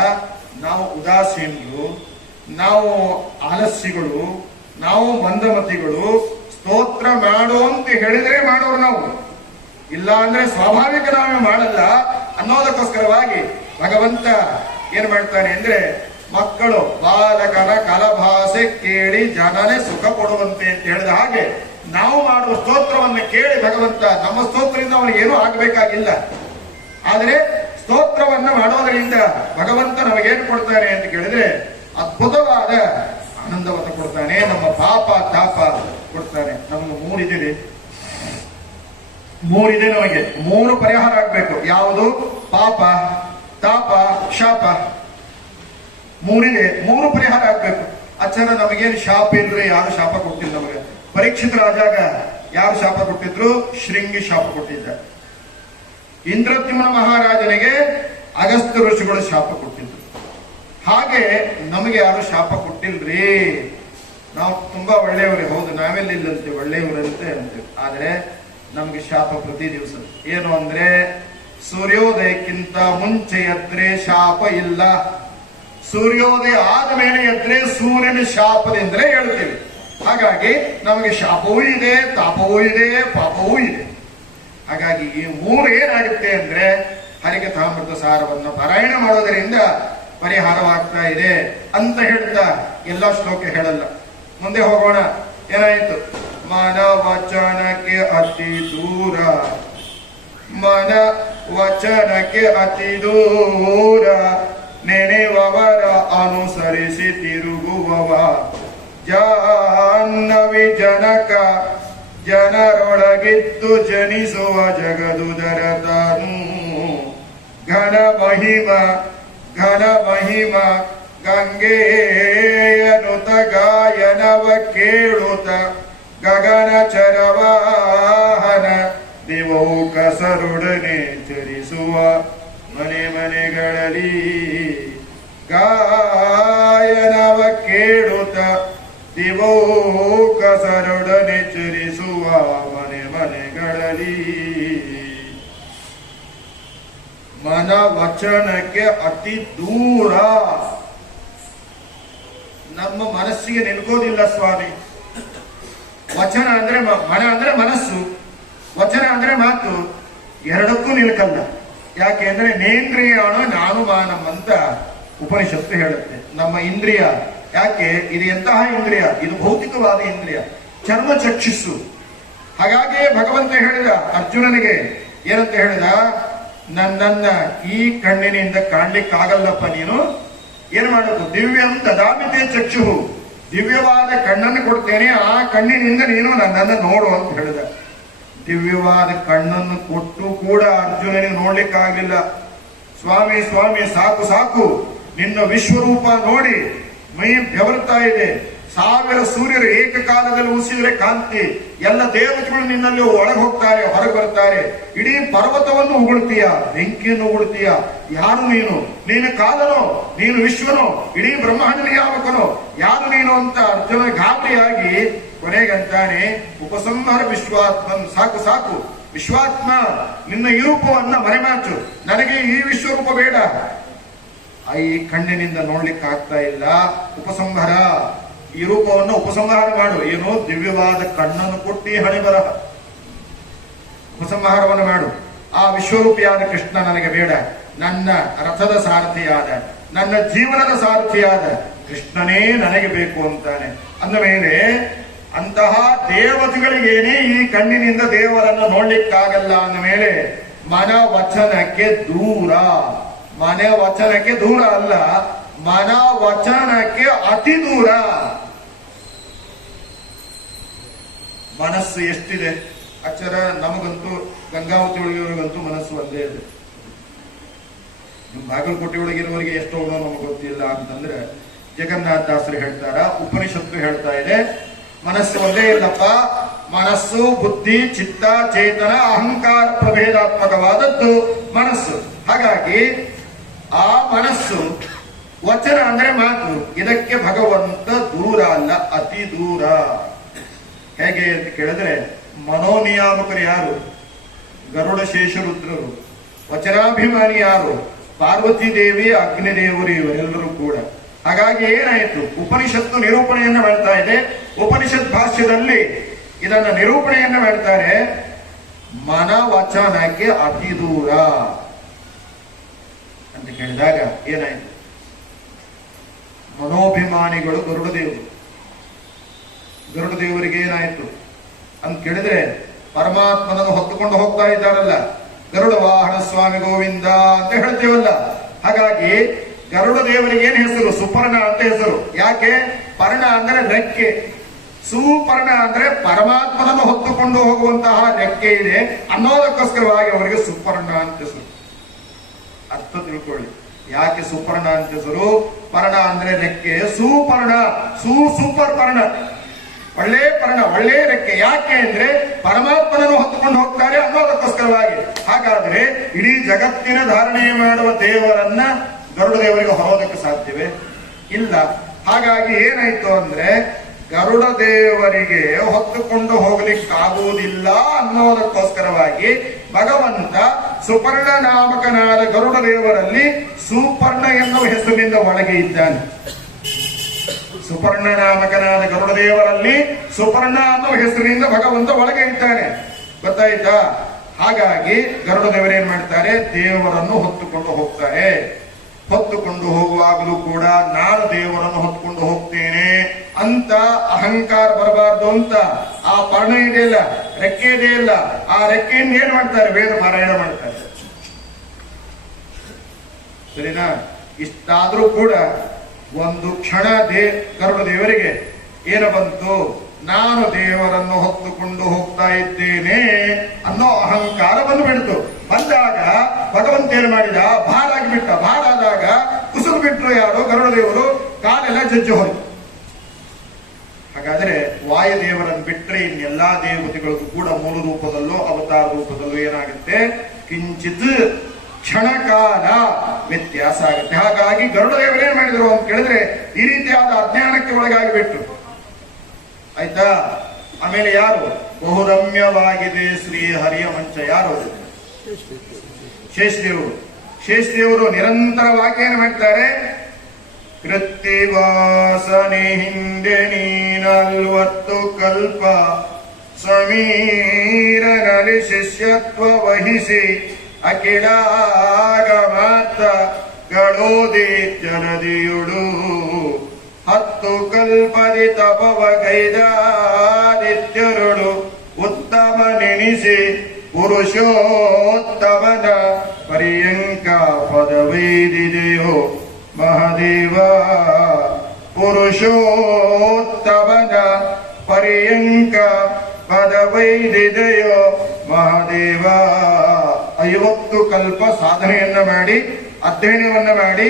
ನಾವು ಉದಾಸೀನರು, ನಾವು ಆಲಸ್ಯಗಳು, ನಾವು ಮಂದಮತಿಗಳು. ಸ್ತೋತ್ರ ಮಾಡು ಅಂತ ಹೇಳಿದ್ರೆ ಮಾಡೋರು ನಾವು, ಇಲ್ಲ ಅಂದ್ರೆ ಸ್ವಾಭಾವಿಕ ನಾವೇ ಮಾಡಲ್ಲ ಅನ್ನೋದಕ್ಕೋಸ್ಕರವಾಗಿ ಭಗವಂತ ಏನ್ ಮಾಡ್ತಾನೆ ಅಂದ್ರೆ, ಮಕ್ಕಳು ಬಾಲಕನ ಕಲಭಾಷೆ ಕೇಳಿ ಜನನೇ ಸುಖ ಕೊಡುವಂತೆ ಅಂತ ಹೇಳಿದ ಹಾಗೆ ನಾವು ಮಾಡುವ ಸ್ತೋತ್ರವನ್ನು ಕೇಳಿ ಭಗವಂತ, ನಮ್ಮ ಸ್ತೋತ್ರದಿಂದ ಅವನಿಗೆ ಏನೂ ಆಗಬೇಕಾಗಿಲ್ಲ, ಆದರೆ ಸ್ತೋತ್ರವನ್ನ ಮಾಡೋದರಿಂದ ಭಗವಂತ ನಮಗೇನು ಕೊಡ್ತಾನೆ ಅಂತ ಕೇಳಿದ್ರೆ ಅದ್ಭುತವಾದ ಆನಂದವನ್ನು ಕೊಡ್ತಾನೆ. ನಮ್ಮ ಪಾಪ ತಾಪ ಕೊಡ್ತಾನೆ. ನಮ್ಗೆ 3 ಇದೆ. 3 ಇದೆ. ನಮಗೆ 3 ಪರಿಹಾರ ಆಗ್ಬೇಕು. ಯಾವುದು? ಪಾಪ, ತಾಪ, ಶಾಪ. 3 ಇದೆ. 3 ಪರಿಹಾರ ಆಗ್ಬೇಕು. ಅಚ್ಚರ ನಮಗೇನು ಶಾಪ ಇಲ್ರಿ? ಯಾರು ಶಾಪ ಕೊಟ್ಟಿಲ್ಲ ನಮಗೆ. ಪರೀಕ್ಷಿತ ರಾಜಾಗ ಯಾರು ಶಾಪ ಕೊಟ್ಟಿದ್ರು? ಶೃಂಗಿ ಶಾಪ ಕೊಟ್ಟಿದ್ದ. ಇಂದ್ರದ್ಯುಮ್ನ ಮಹಾರಾಜನಿಗೆ ಅಗಸ್ತ್ಯ ಋಷಿಗಳು ಶಾಪ ಕೊಟ್ಟಿದ್ರು. ಹಾಗೆ ನಮಗೆ ಯಾರು ಶಾಪ ಕೊಟ್ಟಿಲ್ರಿ. ನಾವು ತುಂಬಾ ಒಳ್ಳೆಯವ್ರೆ, ಹೌದು, ನಾವೆಲ್ಲಿಲ್ಲಂತೆ ಒಳ್ಳೆಯವರಂತೆ ಅಂತೆ. ಆದ್ರೆ ನಮ್ಗೆ ಶಾಪ ಪ್ರತಿ ದಿವಸ. ಏನು ಅಂದ್ರೆ, ಸೂರ್ಯೋದಯಕ್ಕಿಂತ ಮುಂಚೆ ಎದ್ರೆ ಶಾಪ ಇಲ್ಲ, ಸೂರ್ಯೋದಯ ಆದ ಮೇಲೆ ಎದ್ರೆ ಸೂರ್ಯನ ಶಾಪದಿಂದಲೇ ಹೇಳ್ತೀವಿ. ಹಾಗಾಗಿ ನಮಗೆ ಶಾಪವೂ ಇದೆ, ತಾಪವೂ ಇದೆ, ಪಾಪವೂ ಇದೆ. ಹಾಗಾಗಿ ಈ 3 ಏನಾಗುತ್ತೆ ಅಂದ್ರೆ ಹರಿಕಥಾಮೃತ ಸಾರವನ್ನು ಪಾರಾಯಣ ಮಾಡೋದರಿಂದ ಪರಿಹಾರವಾಗ್ತಾ ಇದೆ ಅಂತ ಹೇಳ್ತಾ ಎಲ್ಲ ಶ್ಲೋಕ ಹೇಳಲ್ಲ. ಮುಂದೆ ಹೋಗೋಣ. ಏನಾಯ್ತು? ಮನ ವಚನಕ್ಕೆ ಅತಿ ದೂರ, ಮನ ವಚನಕ್ಕೆ ಅತಿ ದೂರ, ನೆನೆವವರ ಅನುಸರಿಸಿ ತಿರುಗುವವ, ಜಾಹ್ನವಿ ಜನಕ ಜನರೊಳಗಿದ್ದು ಜನಿಸುವ ಜಗದುದರತಾನು, ಘನ ಮಹಿಮ ಗಂಗೆಯನುತ ಗಾಯನವ ಕೇಳುತ್ತ, ಗಗನ ಚರವಾಹನ ದಿವೌಕಸರೊಡನೆ ಚರಿಸುವ ಮನೆ ಮನೆಗಳಲ್ಲಿ, ಗಾಯನವ ಕೇಳುತ್ತ ದಿವೌಕಸರೊಡನೆ ಚರಿಸುವ ಮನೆ ಮನೆಗಳಲ್ಲಿ. ಮನ ವಚನಕ್ಕೆ ಅತಿ ದೂರ. ನಮ್ಮ ಮನಸ್ಸಿಗೆ ನಿಲ್ಕೋದಿಲ್ಲ ಸ್ವಾಮಿ. ವಚನ ಅಂದ್ರೆ ಮನ ಅಂದ್ರೆ ಮನಸ್ಸು, ವಚನ ಅಂದ್ರೆ ಮಾತು, ಎರಡಕ್ಕೂ ನಿಲ್ಕಲ್ಲ. ಯಾಕೆ ಅಂದ್ರೆ ನೇಂದ್ರಿಯಾಣೋ ನಾನು ಮಾನಂ ಅಂತ ಉಪನಿಷತ್ತು ಹೇಳುತ್ತೆ. ನಮ್ಮ ಇಂದ್ರಿಯ ಯಾಕೆ? ಇದು ಎಂತಹ ಇಂದ್ರಿಯ? ಇದು ಭೌತಿಕವಾದ ಇಂದ್ರಿಯ, ಚರ್ಮ ಚಕ್ಷುಸ್ಸು. ಹಾಗಾಗಿ ಭಗವಂತ ಹೇಳಿದ ಅರ್ಜುನನಿಗೆ ಏನಂತ ಹೇಳಿದ? ನನ್ನನ್ನ ಈ ಕಣ್ಣಿನಿಂದ ಕಾಣ್ಲಿಕ್ಕಾಗಲ್ಲಪ್ಪ, ನೀನು ಏನ್ ಮಾಡಬೇಕು? ದಿವ್ಯಂ ದದಾಮಿತೆ ಚಕ್ಷು, ದಿವ್ಯವಾದ ಕಣ್ಣನ್ನು ಕೊಡ್ತೇನೆ, ಆ ಕಣ್ಣಿನಿಂದ ನೀನು ನನ್ನನ್ನು ನೋಡು ಅಂತ ಹೇಳಿದ. ದಿವ್ಯವಾದ ಕಣ್ಣನ್ನು ಕೊಟ್ಟು ಕೂಡ ಅರ್ಜುನನಿಗೆ ನೋಡ್ಲಿಕ್ಕಾಗಲಿಲ್ಲ. ಸ್ವಾಮಿ ಸ್ವಾಮಿ ಸಾಕು ಸಾಕು, ನಿನ್ನ ವಿಶ್ವರೂಪ ನೋಡಿ ಮೈ ಬೆವರ್ತಾ ಇದೆ. 1000 ಸೂರ್ಯರು ಏಕಕಾಲದಲ್ಲಿ ಉಸಿದ್ರೆ ಕಾಂತಿ, ಎಲ್ಲ ದೇವತೆಗಳು ನಿನ್ನಲ್ಲಿ ಒಳಗೆ ಹೋಗ್ತಾರೆ, ಹೊರಗೆ ಬರ್ತಾರೆ. ಇಡೀ ಪರ್ವತವನ್ನು ಉಗುಳ್ತೀಯ, ಬೆಂಕಿಯನ್ನು ಉಗುಳ್ತೀಯ. ಯಾರು ನೀನು? ನೀನು ಕಾಲನೋ? ನೀನು ವಿಶ್ವನೋ? ಇಡೀ ಬ್ರಹ್ಮಾಂಡ ನಿಯಾಮಕನೋ? ಯಾರು ನೀನು ಅಂತ ಅರ್ಜುನ ಗಾಬರಿಯಾಗಿ ಕೊನೆಗಂತಾನೆ, ಉಪಸಂಹಾರ ವಿಶ್ವಾತ್ಮನ್, ಸಾಕು ಸಾಕು ವಿಶ್ವಾತ್ಮ, ನಿನ್ನ ಈ ರೂಪವನ್ನ ಮರೆಮಾಚು, ನನಗೆ ಈ ವಿಶ್ವರೂಪ ಬೇಡ. ಈ ಕಣ್ಣಿನಿಂದ ನೋಡ್ಲಿಕ್ಕೆ ಆಗ್ತಾ ಇಲ್ಲ, ಉಪಸಂಹಾರ, ಈ ರೂಪವನ್ನು ಉಪಸಂಹಾರ ಮಾಡು. ಏನೋ ದಿವ್ಯವಾದ ಕಣ್ಣನ್ನು ಕೊಟ್ಟಿ ಹಣೆ ಬರಹ, ಉಪಸಂಹಾರವನ್ನು ಮಾಡು. ಆ ವಿಶ್ವರೂಪಿಯಾದ ಕೃಷ್ಣ ನನಗೆ ಬೇಡ, ನನ್ನ ರಥದ ಸಾರಥಿಯಾದ, ನನ್ನ ಜೀವನದ ಸಾರಥಿಯಾದ ಕೃಷ್ಣನೇ ನನಗೆ ಬೇಕು ಅಂತಾನೆ. ಅಂದ ಮೇಲೆ ಅಂತಹ ದೇವತೆಗಳಿಗೇನೆ ಈ ಕಣ್ಣಿನಿಂದ ದೇವರನ್ನು ನೋಡ್ಲಿಕ್ಕಾಗಲ್ಲ ಅಂದ ಮೇಲೆ ಮನ ವಚನಕ್ಕೆ ದೂರ. ಮನ ವಚನಕ್ಕೆ ದೂರ ಅಲ್ಲ, ಮನ ವಚನಕ್ಕೆ ಅತಿ ದೂರ. ಮನಸ್ಸು ಎಷ್ಟಿದೆ ಅಚ್ಚರ, ನಮಗಂತೂ ಗಂಗಾವತಿ ಒಳಗಿರೋರಿಗಂತೂ ಮನಸ್ಸು ಒಂದೇ ಇದೆ. ಬಾಗಲಕೋಟೆ ಒಳಗಿರುವವರಿಗೆ ಎಷ್ಟು ಹೋಗೋದು ನಮಗೆ ಗೊತ್ತಿಲ್ಲ ಅಂತಂದ್ರೆ ಜಗನ್ನಾಥ ದಾಸರು ಹೇಳ್ತಾರ, ಉಪನಿಷತ್ತು ಹೇಳ್ತಾ ಇದೆ ಮನಸ್ಸು ಒಂದೇ ಇಲ್ಲಪ್ಪ. ಮನಸ್ಸು ಬುದ್ಧಿ ಚಿತ್ತ ಚೇತನ ಅಹಂಕಾರ ಪ್ರಭೇದಾತ್ಮಕವಾದದ್ದು ಮನಸ್ಸು. ಹಾಗಾಗಿ ಆ ಮನಸ್ಸು ವಚನ ಅಂದ್ರೆ ಮಾತು, ಇದಕ್ಕೆ ಭಗವಂತ ದೂರ ಅಲ್ಲ, ಅತಿ ದೂರ. ಹೇಗೆ ಅಂತ ಕೇಳಿದ್ರೆ ಮನೋನಿಯಾಮಕರು ಯಾರು? ಗರುಡ ಶೇಷರುದ್ರರು. ವಚನಾಭಿಮಾನಿ ಯಾರು? ಪಾರ್ವತಿ ದೇವಿ ಅಗ್ನಿದೇವರು, ಇವರೆಲ್ಲರೂ ಕೂಡ. ಹಾಗಾಗಿ ಏನಾಯಿತು, ಉಪನಿಷತ್ತು ನಿರೂಪಣೆಯನ್ನ ಮಾಡ್ತಾ ಇದೆ. ಉಪನಿಷತ್ ಭಾಷ್ಯದಲ್ಲಿ ಇದನ್ನ ನಿರೂಪಣೆಯನ್ನ ಮಾಡ್ತಾರೆ, ಮನ ವಚನಕ್ಕೆ ಅತಿ ದೂರ ಅಂತ ಕೇಳಿದಾಗ ಏನಾಯ್ತು, ಮನೋಭಿಮಾನಿಗಳು ಗರುಡದೇವರು. ಗರುಡದೇವರಿಗೆ ಏನಾಯ್ತು ಅಂತ ಕೇಳಿದ್ರೆ ಪರಮಾತ್ಮನನ್ನು ಹೊತ್ತುಕೊಂಡು ಹೋಗ್ತಾ ಇದ್ದಾರಲ್ಲ, ಗರುಡ ವಾಹನ ಸ್ವಾಮಿ ಗೋವಿಂದ ಅಂತ ಹೇಳ್ತೇವಲ್ಲ. ಹಾಗಾಗಿ ಗರುಡ ದೇವರಿಗೆ ಏನ್ ಹೆಸರು? ಸುಪರ್ಣ ಅಂತ ಹೆಸರು. ಯಾಕೆ? ಪರ್ಣ ಅಂದ್ರೆ ರೆಕ್ಕೆ, ಸುಪರ್ಣ ಅಂದ್ರೆ ಪರಮಾತ್ಮನನ್ನು ಹೊತ್ತುಕೊಂಡು ಹೋಗುವಂತಹ ರೆಕ್ಕೆ ಇದೆ ಅನ್ನೋದಕ್ಕೋಸ್ಕರವಾಗಿ ಅವರಿಗೆ ಸುಪರ್ಣ ಅಂತ ಹೆಸರು. ಅರ್ಥ ತಿಳ್ಕೊಳ್ಳಿ, ಯಾಕೆ ಸುಪರ್ಣ ಅಂತ ಹೆಸರು? ಪರ್ಣ ಅಂದ್ರೆ ರೆಕ್ಕೆ, ಸುಪರ್ಣ ಸೂಪರ್ ಪರ್ಣ, ಒಳ್ಳೆ ಪರ್ಣ, ಒಳ್ಳೆ ರೆಕ್ಕೆ. ಯಾಕೆ ಅಂದ್ರೆ ಪರಮಾತ್ಮನನ್ನು ಹೊತ್ತುಕೊಂಡು ಹೋಗ್ತಾರೆ ಅನ್ನೋದಕ್ಕೋಸ್ಕರವಾಗಿ. ಹಾಗಾದ್ರೆ ಇಡೀ ಜಗತ್ತಿನ ಧಾರಣೆ ಮಾಡುವ ದೇವರನ್ನ ಗರುಡ ದೇವರಿಗೆ ಹೊರೋದಕ್ಕೆ ಸಾಧ್ಯವೇ? ಇಲ್ಲ. ಹಾಗಾಗಿ ಏನಾಯ್ತು ಅಂದ್ರೆ ಗರುಡ ದೇವರಿಗೆ ಹೊತ್ತುಕೊಂಡು ಹೋಗ್ಲಿಕ್ಕಾಗುವುದಿಲ್ಲ ಅನ್ನೋದಕ್ಕೋಸ್ಕರವಾಗಿ ಭಗವಂತ ಸುಪರ್ಣ ನಾಮಕನಾದ ಗರುಡ ದೇವರಲ್ಲಿ ಸುಪರ್ಣ ಎನ್ನುವ ಹೆಸರಿನಿಂದ ಒಳಗೆ ಇದ್ದಾನೆ. ಸುಪರ್ಣ ನಾಮಕನಾದ ಗರುಡ ದೇವರಲ್ಲಿ ಸುಪರ್ಣ ಅನ್ನುವ ಹೆಸರಿನಿಂದ ಭಗವಂತ ಒಳಗೆ ಇದ್ದಾನೆ. ಗೊತ್ತಾಯ್ತಾ? ಹಾಗಾಗಿ ಗರುಡ ದೇವರೇನ್ ಮಾಡ್ತಾರೆ, ದೇವರನ್ನು ಹೊತ್ತುಕೊಂಡು ಹೋಗ್ತಾರೆ. ಹೊತ್ತುಕೊಂಡು ಹೋಗುವಾಗಲೂ ಕೂಡ ನಾನು ದೇವರನ್ನು ಹೊತ್ಕೊಂಡು ಹೋಗ್ತೇನೆ ಅಂತ ಅಹಂಕಾರ ಬರಬಾರ್ದು ಅಂತ ಆ ಪರ್ಣ ಇದೆಯಲ್ಲ, ರೆಕ್ಕೆ ಇದೆಯಲ್ಲ, ಆ ರೆಕ್ಕೆಯಿಂದ ಏನ್ ಮಾಡ್ತಾರೆ, ವೇದ ಪಾರಾಯಣ ಮಾಡ್ತಾರೆ. ಸರಿನಾ? ಇಷ್ಟಾದ್ರೂ ಕೂಡ ಒಂದು ಕ್ಷಣ ಗರುಡ ದೇವರಿಗೆ ಏನ ಬಂತು, ನಾನು ದೇವರನ್ನು ಹೊತ್ತುಕೊಂಡು ಹೋಗ್ತಾ ಇದ್ದೇನೆ ಅನ್ನೋ ಅಹಂಕಾರ ಬಂದು ಬಿಡ್ತು. ಬಂದಾಗ ಭಗವಂತ ಏನ್ ಮಾಡಿದ, ಭಾರಾಗಿಬಿಟ್ಟ. ಭಾರಾದಾಗ ಕುಸಿದು ಬಿಟ್ರು ಯಾರು? ಗರುಡ ದೇವರು. ಕಾಲೆಲ್ಲ ಜಜ್ಜು ಹೋಯ್ತು. ಹಾಗಾದ್ರೆ ವಾಯುದೇವರನ್ನು ಬಿಟ್ರೆ ಇನ್ನೆಲ್ಲಾ ದೇವತೆಗಳಿಗೂ ಕೂಡ ಮೂಲ ರೂಪದಲ್ಲೋ ಅವತಾರ ರೂಪದಲ್ಲೋ ಏನಾಗುತ್ತೆ, ಕಿಂಚಿತ್ ಕ್ಷಣಕಾಲ ವ್ಯತ್ಯಾಸ ಆಗುತ್ತೆ. ಹಾಗಾಗಿ ಗರುಡ ದೇವರು ಏನ್ ಮಾಡಿದ್ರು ಅಂತ ಕೇಳಿದ್ರೆ ಈ ರೀತಿಯಾದ ಅಜ್ಞಾನಕ್ಕೆ ಒಳಗಾಗಿ ಬಿಟ್ರು. ಆಯ್ತಾ? ಆಮೇಲೆ ಯಾರು ಬಹುರಮ್ಯವಾಗಿದೆ ಶ್ರೀ ಹರಿಯ ಮಂಚ, ಯಾರು? ಶೇಷದೇವರು. ಶೇಷದೇವರು ನಿರಂತರವಾಗಿ ಏನ್ ಮಾಡ್ತಾರೆ, ಕೃತ್ತಿವಾಸನೆ ಹಿಂದೆ ನೀನಲ್ವತ್ತು ಕಲ್ಪ ಸಮೀರನಲ್ಲಿ ಶಿಷ್ಯತ್ವ ವಹಿಸಿ ಅಖಿಲಾಗಮಾತ ಗಳೋದಿ ಜನದಿಯುಳು 10 ಕಲ್ಪದಿ ತಪವ ಗೈದಾದಿತ್ಯರುಳು ಉತ್ತಮ ನೆನಿಸಿ ಪುರುಷೋತ್ತಮನ ಪರ್ಯಂಕ ಪದವೈದಿದೆಯೋ ಮಹಾದೇವ. ಪುರುಷೋತ್ತಮನ ಪರ್ಯಂಕ ಪದವೈದಿದೆಯೋ ಮಹಾದೇವ. 50 ಕಲ್ಪ ಸಾಧನೆಯನ್ನ ಮಾಡಿ, ಅಧ್ಯಯನವನ್ನ ಮಾಡಿ,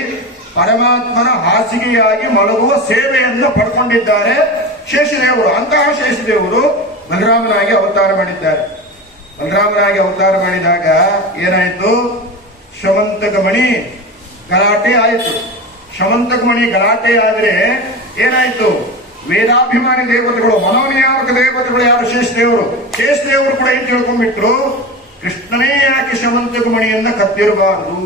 ಪರಮಾತ್ಮನ ಹಾಸಿಗೆಯಾಗಿ ಮಲಗುವ ಸೇವೆಯನ್ನು ಪಡ್ಕೊಂಡಿದ್ದಾರೆ ಶೇಷದೇವರು. ಅಂತಹ ಶೇಷದೇವರು ಬಲರಾಮನಾಗಿ ಅವತಾರ ಮಾಡಿದ್ದಾರೆ. ಬಲರಾಮನಾಗಿ ಅವತಾರ ಮಾಡಿದಾಗ ಏನಾಯ್ತು, ಶಮಂತಕ ಮಣಿ ಗಲಾಟೆ ಆಯಿತು. ಶಮಂತಕ ಮಣಿ ಗಲಾಟೆ ಆದ್ರೆ ಏನಾಯ್ತು, ವೇದಾಭಿಮಾನಿ ದೇವತೆಗಳು, ಮನೋನಿಯಾಮಕ ದೇವತೆಗಳು ಯಾರು? ಶೇಷದೇವರು. ಶೇಷದೇವರು ಕೂಡ ಏನ್ ತಿಳ್ಕೊಂಡ್ಬಿಟ್ರು, ಕೃಷ್ಣನೇ ಯಾಕೆ ಶಮಂತಕ ಮಣಿಯನ್ನ ಕದ್ದಿರಬಾರದು.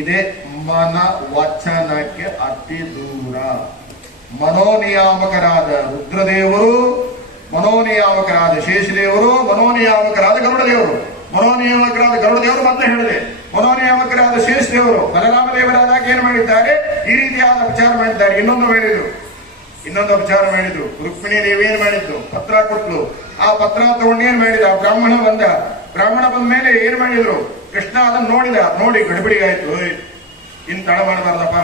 ಇದೇ ಮನ ವಚನಕ್ಕೆ ಅತಿ ದೂರ. ಮನೋನಿಯಾಮಕರಾದ ರುದ್ರದೇವರು, ಮನೋನಿಯಾಮಕರಾದ ಶೇಷದೇವರು, ಮನೋನಿಯಾಮಕರಾದ ಗರುಡದೇವರು ಮನೋನಿಯಾಮಕರಾದ ಗರುಡ ದೇವರು ಮೊದಲೇ ಹೇಳಿದೆ. ಮನೋನಿಯಾಮಕರಾದ ಶೇಷ ದೇವರು ಬಲರಾಮ ದೇವರಾದಾಗ ಏನ್ ಮಾಡಿದ್ದಾರೆ, ಈ ರೀತಿಯಾದ ಉಪಚಾರ ಮಾಡಿದ್ದಾರೆ. ಇನ್ನೊಂದು ಉಪಚಾರ ಮಾಡಿದ್ರು. ರುಕ್ಮಿಣಿ ದೇವಿ ಏನ್ ಮಾಡಿದ್ದು, ಪತ್ರ ಕೊಟ್ಲು. ಆ ಪತ್ರ ತಗೊಂಡು ಏನ್ ಮಾಡಿದ, ಬ್ರಾಹ್ಮಣ ಬಂದ ಮೇಲೆ ಏನ್ ಮಾಡಿದ್ರು, ಕೃಷ್ಣ ಅದನ್ನ ನೋಡಿ ಗಡಿಬಿಡಿಗಾಯ್ತು. ಇನ್ ತಡ ಮಾಡಬಾರ್ದಪ್ಪ,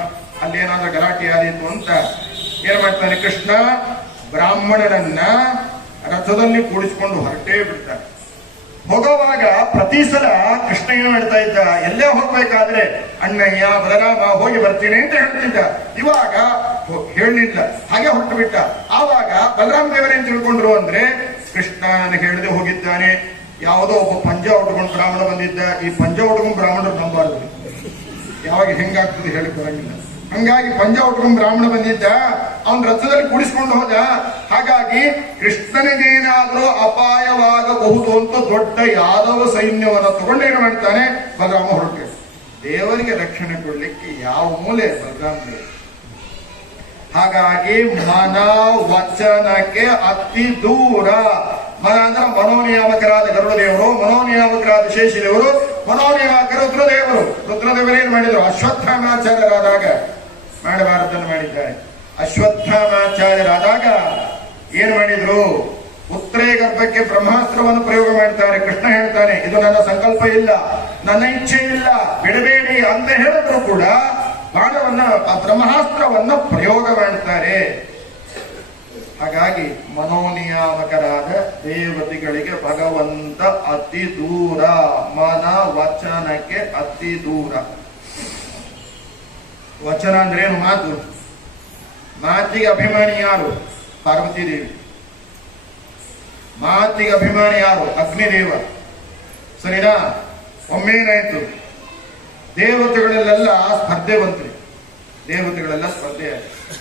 ಅಲ್ಲಿ ಏನಾದ್ರೂ ಗಲಾಟೆ ಆದೀತು ಅಂತ ಏನ್ ಮಾಡ್ತಾನೆ ಕೃಷ್ಣ, ಬ್ರಾಹ್ಮಣನನ್ನ ರಥದಲ್ಲಿ ಕೂಡಿಸಿಕೊಂಡು ಹೊರಟೇ ಬಿಡ್ತಾನೆ. ಹೋಗುವಾಗ ಪ್ರತಿ ಸಲ ಕೃಷ್ಣ ಏನ್ ಮಾಡ್ತಾ ಇದ್ದ, ಎಲ್ಲೇ ಹೋಗ್ಬೇಕಾದ್ರೆ ಅಣ್ಣಯ್ಯ ಬಲರಾಮ ಹೋಗಿ ಬರ್ತೀನಿ ಅಂತ ಹೇಳ್ತಿದ್ದ. ಇವಾಗ ಹೇಳಲಿಲ್ಲ, ಹಾಗೆ ಹೊರಟು ಬಿಟ್ಟ. ಆವಾಗ ಬಲರಾಮ ದೇವರೇನ್ ತಿಳ್ಕೊಂಡ್ರು ಅಂದ್ರೆ, ಕೃಷ್ಣ ನನಗೆ ಹೇಳದೆ ಹೋಗಿದ್ದಾನೆ. ಯಾವುದೋ ಒಬ್ಬ ಪಂಜ ಉಟ್ಕೊಂಡು ಬ್ರಾಹ್ಮಣ ಬಂದಿದ್ದ, ಈ ಪಂಜ ಉಟ್ಕೊಂಡು ಬ್ರಾಹ್ಮಣರು ನಂಬಾರ್ದು, ಯಾವಾಗ ಹೆಂಗಾಗ್ತದೆ ಹೇಳಿ ಬರಂಗಿಲ್ಲ. ಹಂಗಾಗಿ ಪಂಜ ಉಟ್ಕೊಂಡು ಬ್ರಾಹ್ಮಣ ಬಂದಿದ್ದ, ಅವನ್ ರಥದಲ್ಲಿ ಕೂಡಿಸ್ಕೊಂಡು ಹೋದ. ಹಾಗಾಗಿ ಕೃಷ್ಣನಿಗೇನಾದ್ರೂ ಅಪಾಯವಾಗಬಹುದು ಅಂತ ದೊಡ್ಡ ಯಾದವ ಸೈನ್ಯವನ್ನು ತಗೊಂಡು ಏನು ಮಾಡ್ತಾನೆ ಬಲರಾಮ ಹೊರಟೆ. ದೇವರಿಗೆ ರಕ್ಷಣೆ ಕೊಡ್ಲಿಕ್ಕೆ ಯಾವ ಮೂಲೆ ಬಲರಾಮ ದೇವ. ಹಾಗಾಗಿ ಮನ ವಚನಕ್ಕೆ ಅತಿ ದೂರ. ಮನ ಅಂದ್ರೆ ಮನೋನಿಯಾಮಕರಾದ ಗರುಡ ದೇವರು, ಮನೋನಿಯಾಮಕರಾದ ಶೇಷದೇವರು, ಮನೋನಿಯಾಮಕರು ರುದ್ರದೇವರು ಏನ್ ಮಾಡಿದ್ರು, ಅಶ್ವತ್ಥಾಮಾಚಾರ್ಯರಾದಾಗ ಮಾಡಬಾರದನ್ನು ಮಾಡಿದ್ದಾರೆ. ಅಶ್ವತ್ಥಾಮಾಚಾರ್ಯರಾದಾಗ ಏನ್ ಮಾಡಿದ್ರು, ಉತ್ತರೇ ಗರ್ಭಕ್ಕೆ ಬ್ರಹ್ಮಾಸ್ತ್ರವನ್ನು ಪ್ರಯೋಗ ಮಾಡ್ತಾರೆ. ಕೃಷ್ಣ ಹೇಳ್ತಾನೆ, ಇದು ನನ್ನ ಸಂಕಲ್ಪ ಇಲ್ಲ, ನನ್ನ ಇಚ್ಛೆ ಇಲ್ಲ, ಬಿಡಬೇಡಿ ಅಂತ ಹೇಳಿದ್ರು ಕೂಡ ಬಾಣವನ್ನ ಬ್ರಹ್ಮಾಸ್ತ್ರವನ್ನ ಪ್ರಯೋಗ ಮಾಡ್ತಾರೆ. ಹಾಗಾಗಿ ಮನೋನಿಯಾಮಕರಾದ ದೇವತೆಗಳಿಗೆ ಭಗವಂತ ಅತಿ ದೂರ, ಮನ ವಚನಕ್ಕೆ ಅತಿ ದೂರ. ವಚನ ಅಂದ್ರೆ ಏನು, ಮಾತಿಗೆ ಅಭಿಮಾನಿ ಯಾರು, ಪಾರ್ವತಿ ದೇವಿ. ಮಾತಿಗೆ ಅಭಿಮಾನಿ ಯಾರು, ಅಗ್ನಿದೇವ. ಸರಿನಾ? ಒಮ್ಮೇನಾಯ್ತು, ದೇವತೆಗಳಲ್ಲೆಲ್ಲ ಸ್ಪರ್ಧೆ ಬಂತ್ರಿ. ಸ್ಪರ್ಧೆ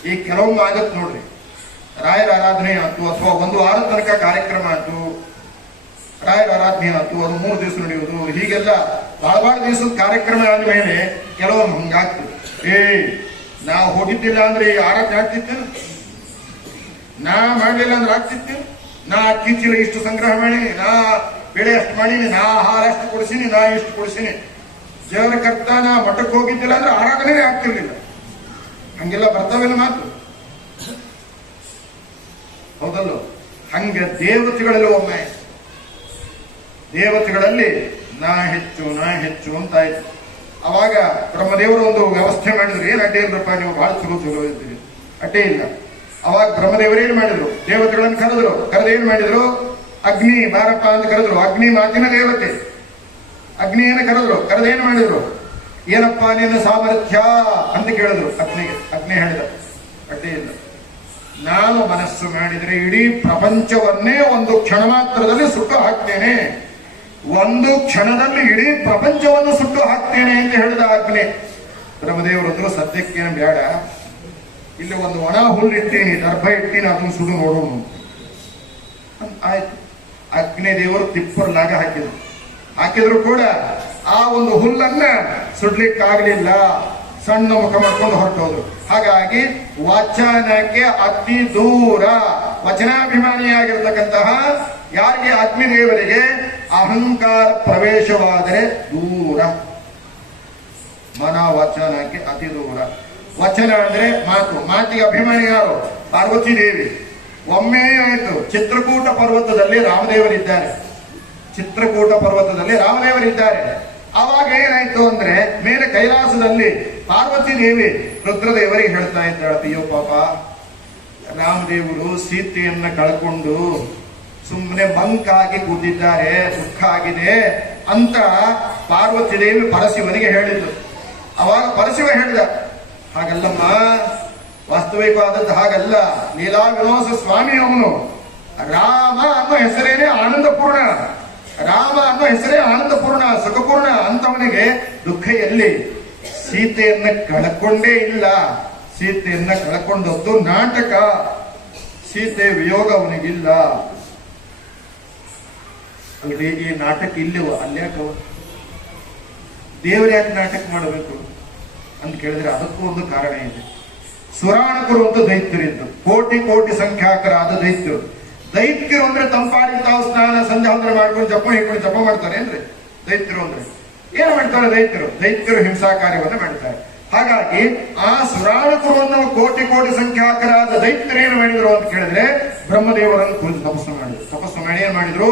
ಈ ಕೆಲವೊಮ್ಮೆ ಆಗತ್ ನೋಡ್ರಿ, ರಾಯರ ಆರಾಧನೆ ಆಯ್ತು ಅಥವಾ ಒಂದು ವಾರದ ತನಕ ಕಾರ್ಯಕ್ರಮ ಆಯ್ತು, ರಾಯರ ಆರಾಧನೆ ಆಯ್ತು, ಅದು 3 ದಿವಸ ನಡೆಯುವುದು. ಹೀಗೆಲ್ಲ ಬಹಳ ದಿವಸದ ಕಾರ್ಯಕ್ರಮ ಆದ್ಮೇಲೆ ಕೆಲವೊಮ್ಮೆ ಹಂಗಾಗ್ತದೆ. ನಾ ಹೋಗಿದ್ದಿಲ್ಲ ಅಂದ್ರೆ ಆರಾಧನೆ ಆಗ್ತಿತ್ತೇನು, ನಾ ಮಾಡ್ಲಿಲ್ಲ ಅಂದ್ರೆ ಆಗ್ತಿತ್ತೇನು, ನಾ ಅಕ್ಕಿ ಚೀಲ ಇಷ್ಟು ಸಂಗ್ರಹ ಮಾಡೀನಿ, ನಾ ಬೆಳೆ ಅಷ್ಟು ಮಾಡೀನಿ, ನಾ ಆಹಾರ ಅಷ್ಟು ಕೊಡಿಸೀನಿ, ನಾ ಇಷ್ಟು ಕೊಡಿಸೀನಿ. ದೇವರ ಕರ್ತ ನಾ ಮಠಕ್ಕೆ ಹೋಗಿದ್ದಿಲ್ಲ ಅಂದ್ರೆ ಆರಾಧನೆ ಆಗ್ತಿರ್ಲಿಲ್ಲ. ಹಂಗೆಲ್ಲ ಬರ್ತಾವೆಲ್ಲ ಮಾತು, ಹೌದಲ್ಲೋ? ಹಂಗ ದೇವತೆಗಳಲ್ಲಿ ನಾ ಹೆಚ್ಚು ಅಂತ ಆಯ್ತು. ಅವಾಗ ಬ್ರಹ್ಮದೇವರು ಒಂದು ವ್ಯವಸ್ಥೆ ಮಾಡಿದ್ರು. ಏನ್ ಅಡ್ಡೆ ಇಲ್ರಪ್ಪ, ನೀವು ಬಹಳ ಚಲೋ ಇದ್ದೀರಿ, ಅಡ್ಡೆ ಇಲ್ಲ. ಅವಾಗ ಬ್ರಹ್ಮದೇವರು ಏನ್ ಮಾಡಿದ್ರು, ದೇವತೆಗಳನ್ನು ಕರೆದು ಏನ್ ಮಾಡಿದ್ರು, ಅಗ್ನಿ ಬಾರಪ್ಪ ಅಂತ ಕರೆದ್ರು. ಅಗ್ನಿ ಮಾತಿನ ದೇವತೆ, ಅಗ್ನಿಯನ್ನು ಕರೆದು ಏನ್ ಮಾಡಿದ್ರು, ಏನಪ್ಪ ನಿನ್ನ ಸಾಮರ್ಥ್ಯ ಅಂತ ಕೇಳಿದ್ರು ಅಗ್ನಿಗೆ. ಅಗ್ನಿ ಹೇಳಿದ, ಅಡ್ಡಿ ಇಲ್ಲ, ನಾನು ಮನಸ್ಸು ಮಾಡಿದ್ರೆ ಇಡೀ ಪ್ರಪಂಚವನ್ನೇ ಒಂದು ಕ್ಷಣ ಮಾತ್ರದಲ್ಲಿ ಸುಟ್ಟು ಹಾಕ್ತೇನೆ, ಒಂದು ಕ್ಷಣದಲ್ಲಿ ಇಡೀ ಪ್ರಪಂಚವನ್ನು ಸುಟ್ಟು ಹಾಕ್ತೇನೆ ಅಂತ ಹೇಳಿದ ಅಗ್ನಿ. ಬ್ರಹ್ಮದೇವರಂದ್ರು, ಸದ್ಯಕ್ಕೇನು ಬೇಡ, ಇಲ್ಲಿ ಒಂದು ಒಣ ಹುಲ್ಲು ಇಟ್ಟೀನಿ, ದರ್ಭ ಇಟ್ಟೀನಿ, ಅದನ್ನು ಸುಡು ನೋಡೋಣ ಆಯ್ತು. ಅಗ್ನಿ ದೇವರು ತಿಪ್ಪರ್ಲಾಗ ಹಾಕಿದ್ರು ಕೂಡ ಆ ಒಂದು ಹುಲ್ಲನ್ನ ಸುಡ್ಲಿಕ್ಕಾಗಲಿಲ್ಲ, ಸಣ್ಣ ಮುಖ ಮಾಡ್ಕೊಂಡು ಹೊರಟೋದ್ರು. ಹಾಗಾಗಿ ವಚನಕ್ಕೆ ಅತಿ ದೂರ. ವಚನಾಭಿಮಾನಿಯಾಗಿರ್ತಕ್ಕಂತಹ ಯಾರಿಗೆ, ಅಗ್ನಿದೇವರಿಗೆ ಅಹಂಕಾರ ಪ್ರವೇಶವಾದರೆ ದೂರ. ಮನ ವಚನಕ್ಕೆ ಅತಿ ದೂರ. ವಚನ ಅಂದ್ರೆ ಮಾತಿಗೆ ಅಭಿಮಾನಿ ಯಾರು, ಪಾರ್ವತಿ ದೇವಿ. ಒಮ್ಮೆ ಆಯ್ತು, ಚಿತ್ರಕೂಟ ಪರ್ವತದಲ್ಲಿ ರಾಮದೇವರಿದ್ದಾರೆ. ಅವಾಗ ಏನಾಯ್ತು ಅಂದ್ರೆ, ಮೇಲೆ ಕೈಲಾಸದಲ್ಲಿ ಪಾರ್ವತಿ ದೇವಿ ರುದ್ರದೇವರಿಗೆ ಹೇಳ್ತಾ ಇದ್ದಾಳೆ, ಅಯ್ಯೋ ಪಾಪ, ರಾಮದೇವರು ಸೀತೆಯನ್ನ ಕಳ್ಕೊಂಡು ಸುಮ್ಮನೆ ಮಂಕಾಗಿ ಕೂತಿದ್ದಾರೆ, ದುಃಖ ಆಗಿದೆ ಅಂತ ಪಾರ್ವತಿ ದೇವಿ ಪರಶಿವನಿಗೆ ಹೇಳಿದ್ರು. ಅವಾಗ ಪರಶಿವ ಹೇಳಿದ, ಹಾಗಲ್ಲಮ್ಮ, ವಾಸ್ತವಿಕವಾದದ್ದು ಹಾಗಲ್ಲ, ಲೀಲಾ ವಿನೋಸ ಸ್ವಾಮಿ ಅವನು. ರಾಮ ಅನ್ನೋ ಹೆಸರೇನೆ ಆನಂದಪೂರ್ಣ, ಸುಖಪೂರ್ಣ ಅಂತವನಿಗೆ ದುಃಖ ಎಲ್ಲಿ? ಸೀತೆಯನ್ನ ಕಳ್ಕೊಂಡೇ ಇಲ್ಲ, ಸೀತೆಯನ್ನ ಕಳ್ಕೊಂಡದ್ದು ನಾಟಕ, ಸೀತೆ ವಿಯೋಗ ಅವನಿಗಿಲ್ಲ. ಅಲ್ರಿ, ಈ ನಾಟಕ ಇಲ್ಲಿವ ಅಲ್ಯಾಕ ದೇವರು ಯಾಕೆ ನಾಟಕ ಮಾಡಬೇಕು ಅಂತ ಕೇಳಿದ್ರೆ ಅದಕ್ಕೂ ಒಂದು ಕಾರಣ ಇದೆ. ಸುರಾಣಕರು ಒಂದು ದೈತ್ಯರಿದ್ದು, ಕೋಟಿ ಸಂಖ್ಯಾಕರಾದ ದೈತ್ಯರು ಅಂದ್ರೆ ತಂಪಾಡಿ ತಾವು ಸ್ನಾನ ಸಂಧ್ಯಾವಂದನೆ ಮಾಡ್ಕೊಂಡು ಜಪ ಮಾಡ್ತಾರೆ ಅಂದ್ರೆ ದೈತ್ಯರು ಅಂದ್ರೆ ಏನು ಮಾಡ್ತಾರೆ? ದೈತ್ಯರು ಹಿಂಸಾ ಕಾರ್ಯವನ್ನು ಮಾಡ್ತಾರೆ. ಹಾಗಾಗಿ ಆ ಸುರಾಣಕರು ಅನ್ನೋ ಕೋಟಿ ಕೋಟಿ ಸಂಖ್ಯಾಕರಾದ ದೈತ್ಯರು ಏನು ಮಾಡಿದ್ರು ಅಂತ ಕೇಳಿದ್ರೆ ಬ್ರಹ್ಮದೇವರನ್ನು ಕುರಿತು ತಪಸ್ಸು ಮಾಡಿ ಏನ್ ಮಾಡಿದ್ರು?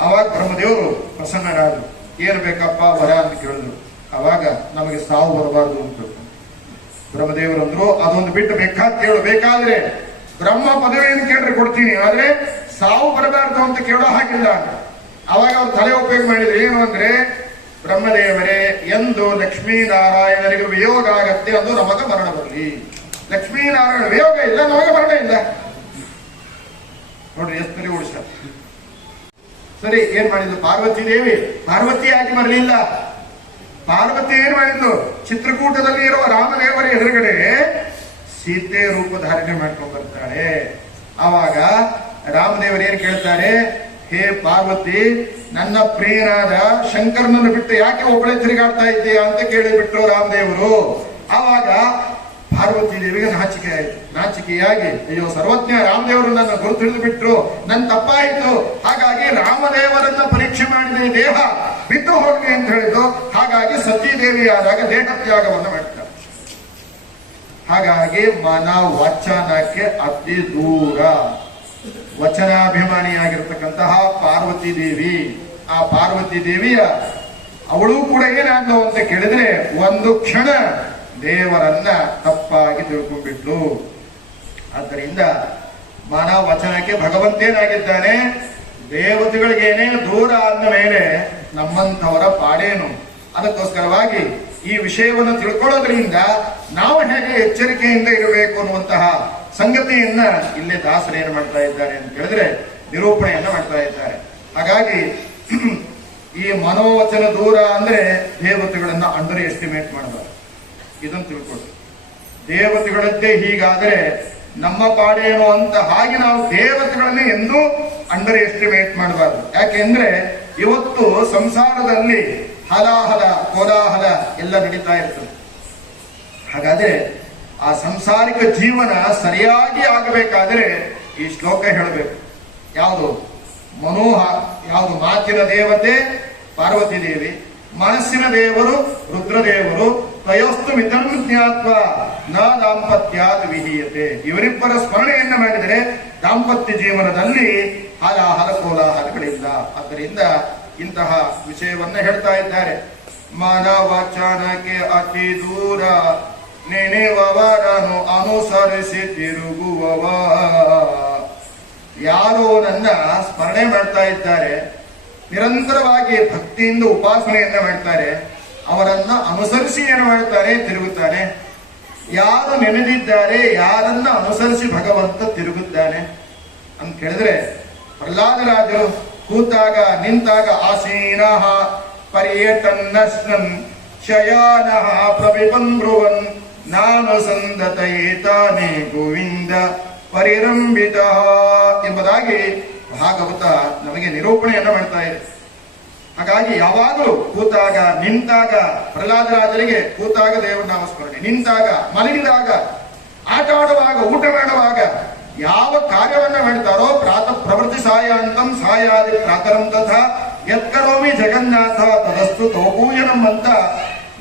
ಅವಾಗ ಬ್ರಹ್ಮದೇವರು ಪ್ರಸನ್ನರಾದ್ರು. ಏನು ಬೇಕಪ್ಪ ವರ ಅಂತ ಕೇಳಿದ್ರು. ಅವಾಗ ನಮಗೆ ಸಾವು ಬರಬಾರ್ದು ಅಂತ ಬ್ರಹ್ಮದೇವರು ಅಂದ್ರು, ಅದೊಂದು ಬಿಟ್ಟು ಬೇಕಾದ್ರೆ ಬ್ರಹ್ಮ ಪದವಿಯನ್ನು ಕೇಳಿದ್ರೆ ಕೊಡ್ತೀನಿ, ಆದ್ರೆ ಸಾವು ಬರಬಾರ್ದು ಅಂತ ಕೇಳೋ ಹಾಗಿಲ್ಲ. ಅವಾಗ ಅವ್ರು ತಲೆ ಉಪಯೋಗ ಮಾಡಿದ್ರು. ಏನು ಅಂದ್ರೆ, ಬ್ರಹ್ಮದೇವರೇ, ಎಂದು ಲಕ್ಷ್ಮೀನಾರಾಯಣರಿಗೆ ವಿಯೋಗ ಆಗತ್ತೆ ಅಂದು ನಮಗ ಮರಣ ಬರಲಿ. ಲಕ್ಷ್ಮೀನಾರಾಯಣ ವಿಯೋಗ ಇಲ್ಲ, ನಮಗೆ ಮರಣ ಇಲ್ಲ. ನೋಡ್ರಿ ಎಷ್ಟು ಉಳಿಸ. ಸರಿ, ಏನ್ ಮಾಡಿದ್ರು? ಪಾರ್ವತಿ ಪಾರ್ವತಿಯಾಗಿ ಬರಲಿಲ್ಲ. ಪಾರ್ವತಿ ಏನ್ ಮಾಡಿದ್ಲು? ಚಿತ್ರಕೂಟದಲ್ಲಿ ಇರುವ ರಾಮದೇವರ ಎದುರುಗಡೆ ಸೀತೆ ರೂಪ ಧಾರಣೆ ಮಾಡ್ಕೊಂಡು ಬರ್ತಾಳೆ. ಆವಾಗ ರಾಮದೇವರು ಏನ್ ಕೇಳ್ತಾರೆ? ಹೇ ಪಾರ್ವತಿ, ನನ್ನ ಪ್ರಿಯನಾದ ಶಂಕರನನ್ನು ಬಿಟ್ಟು ಯಾಕೆ ಒಬ್ಬಳೆ ತಿರುಗಾಡ್ತಾ ಇದ್ದೀಯಾ ಅಂತ ಕೇಳಿಬಿಟ್ರು ರಾಮದೇವರು. ಆವಾಗ ಪಾರ್ವತಿ ದೇವಿಗೆ ನಾಚಿಕೆ ಆಯ್ತು. ನಾಚಿಕೆಯಾಗಿ, ಅಯ್ಯೋ ಸರ್ವಜ್ಞ ರಾಮದೇವರು ನನ್ನ ಗುರುತು ಹಿಡಿದು ಬಿಟ್ರು, ನನ್ನ ತಪ್ಪಾಯಿತು, ಹಾಗಾಗಿ ರಾಮದೇವರನ್ನ ಪರೀಕ್ಷೆ ಮಾಡಿದ ದೇಹ ಬಿಟ್ಟು ಹೋಗ್ಲಿ ಅಂತ ಹೇಳಿದ್ರು. ಹಾಗಾಗಿ ಸತೀದೇವಿಯಾದಾಗ ದೇಹ ತ್ಯಾಗವನ್ನು ಮಾಡ್ತಾರೆ. ಹಾಗಾಗಿ ಮನ ವಚನಕ್ಕೆ ಅತಿ ದೂರ ವಚನಾಭಿಮಾನಿಯಾಗಿರ್ತಕ್ಕಂತಹ ಪಾರ್ವತಿ ದೇವಿ, ಆ ಪಾರ್ವತಿ ದೇವಿಯ ಅವಳು ಕೂಡ ಏನಾದ್ಲು ಅಂತ ಕೇಳಿದ್ರೆ ಒಂದು ಕ್ಷಣ ದೇವರನ್ನ ತಪ್ಪಾಗಿ ತಿಳ್ಕೊಂಡ್ಬಿಟ್ಲು. ಆದ್ದರಿಂದ ಮನ ವಚನಕ್ಕೆ ಭಗವಂತೇನಾಗಿದ್ದಾನೆ? ದೇವತೆಗಳಿಗೇನೇ ದೂರ ಅಂದ ಮೇಲೆ ನಮ್ಮಂಥವರ ಪಾಡೇನು. ಅದಕ್ಕೋಸ್ಕರವಾಗಿ ಈ ವಿಷಯವನ್ನು ತಿಳ್ಕೊಳ್ಳೋದ್ರಿಂದ ನಾವು ಹೇಗೆ ಎಚ್ಚರಿಕೆಯಿಂದ ಇರಬೇಕು ಅನ್ನುವಂತಹ ಸಂಗತಿಯನ್ನ ಇಲ್ಲೇ ದಾಸರು ಏನು ಮಾಡ್ತಾ ಇದ್ದಾರೆ ಅಂತ ಹೇಳಿದ್ರೆ ನಿರೂಪಣೆಯನ್ನ ಮಾಡ್ತಾ ಇದ್ದಾರೆ. ಹಾಗಾಗಿ ಈ ಮನೋವಚನ ದೂರ ಅಂದ್ರೆ ದೇವತೆಗಳನ್ನ ಅಂಡರ್ ಎಸ್ಟಿಮೇಟ್ ಮಾಡಬಾರ್ದು. ಇದನ್ನು ತಿಳ್ಕೊಳ್ಳಿ. ದೇವತೆಗಳದ್ದೇ ಹೀಗಾದ್ರೆ ನಮ್ಮ ಪಾಡೇನು ಅಂತ ಹಾಗೆ ನಾವು ದೇವತೆಗಳನ್ನೇ ಎಂದೂ ಅಂಡರ್ ಎಸ್ಟಿಮೇಟ್ ಮಾಡಬಾರ್ದು. ಯಾಕೆಂದ್ರೆ ಇವತ್ತು ಸಂಸಾರದಲ್ಲಿ ಹಲಾಹಲ ಕೋಲಾಹಲ ಎಲ್ಲ ನಡೀತಾ ಇರ್ತದೆ. ಹಾಗಾದ್ರೆ ಆ ಸಂಸಾರಿಕ ಜೀವನ ಸರಿಯಾಗಿ ಆಗಬೇಕಾದ್ರೆ ಈ ಶ್ಲೋಕ ಹೇಳಬೇಕು. ಯಾವುದು? ಯಾವುದು? ಮಾತಿನ ದೇವತೆ ಪಾರ್ವತಿ ದೇವಿ, ಮನಸ್ಸಿನ ದೇವರು ರುದ್ರದೇವರು. ತಯೋಸ್ತು ಮಿತಂ ಜ್ಞಾತ್ವ ನ ದಾಂಪತ್ಯಾತ್ ವಿಹೀಯತೆ. ಇವರಿಬ್ಬರ ಸ್ಮರಣೆಯನ್ನ ಮಾಡಿದರೆ ದಾಂಪತ್ಯ ಜೀವನದಲ್ಲಿ ಹಲಾಹಲ ಕೋಲಾಹಲಗಳಿಲ್ಲ. ಆದ್ದರಿಂದ ಇಂತಹ ವಿಷಯವನ್ನ ಹೇಳ್ತಾ ಇದ್ದಾರೆ. ಮನವಚನಕ್ಕೆ ಅತಿ ದೂರ ನೆನೆವವರನ್ನು ಅನುಸರಿಸಿ ತಿರುಗುವವ. ಯಾರು ನನ್ನ ಸ್ಮರಣೆ ಮಾಡ್ತಾ ಇದ್ದಾರೆ, ನಿರಂತರವಾಗಿ ಭಕ್ತಿಯಿಂದ ಉಪಾಸನೆಯನ್ನ ಮಾಡ್ತಾರೆ, ಅವರನ್ನ ಅನುಸರಿಸಿ ಏನು ಮಾಡ್ತಾರೆ? ತಿರುಗುತ್ತಾನೆ. ಯಾರು ನೆನೆದಿದ್ದಾರೆ, ಯಾರನ್ನ ಅನುಸರಿಸಿ ಭಗವಂತ ತಿರುಗುತ್ತಾನೆ ಅಂತ ಕೇಳಿದ್ರೆ, ಪ್ರಹ್ಲಾದರಾಜರು ಕೂತಾಗ ನಿಂತಾಗ ಆಸೀನಃ ಪರ್ಯಟನ್ನಸ್ನನ್ ಶಯಾನಃ ಪ್ರವಿಪನ್ ಬ್ರುವನ್ ನಾನು ಸಂದತೈತಾನೆ ಗೋವಿಂದ ಪರಿರಂಬಿತ ಎಂಬುದಾಗಿ ಭಾಗವತ ನಮಗೆ ನಿರೂಪಣೆಯನ್ನ ಮಾಡ್ತಾ ಇದೆ. ಹಾಗಾಗಿ ಯಾವಾಗಲೂ ಕೂತಾಗ ನಿಂತಾಗ ಪ್ರಹ್ಲಾದರಾಜರಿಗೆ ಕೂತಾಗ ದೇವರ ನಾಮಸ್ಮರಣೆ, ನಿಂತಾಗ ಮಲಗಿದಾಗ ಆಟ ಆಡುವಾಗ ಊಟ ಮಾಡುವಾಗ ಯಾವ ಕಾರ್ಯವನ್ನ ಮಾಡ್ತಾರೋ ಪ್ರಾತಃ ಪ್ರವೃತ್ತಿ ಸಾಯಾಂತಂ ಸಾಯಾದಿ ಪ್ರಾತರಂ ತಥಾ ಯತ್ಕರೋಮಿ ಜಗನ್ನಾಥ ತದಸ್ತು ತೋಪೂಜನಂ ಅಂತ